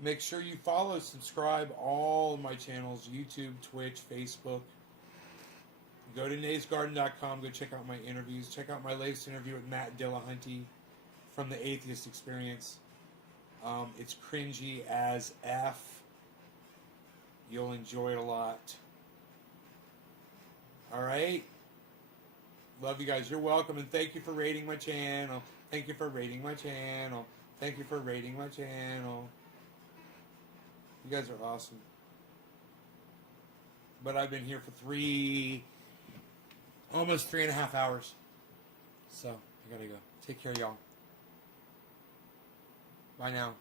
Make sure you follow, subscribe all of my channels, YouTube, Twitch, Facebook. Go to naysgarden.com. Go check out my interviews. Check out my latest interview with Matt Dillahunty from The Atheist Experience. It's cringy as F. You'll enjoy it a lot. All right? Love you guys. You're welcome, and thank you for rating my channel. Thank you for rating my channel. Thank you for rating my channel. You guys are awesome. But I've been here for almost 3.5 hours. So, I gotta go. Take care, y'all. Bye now.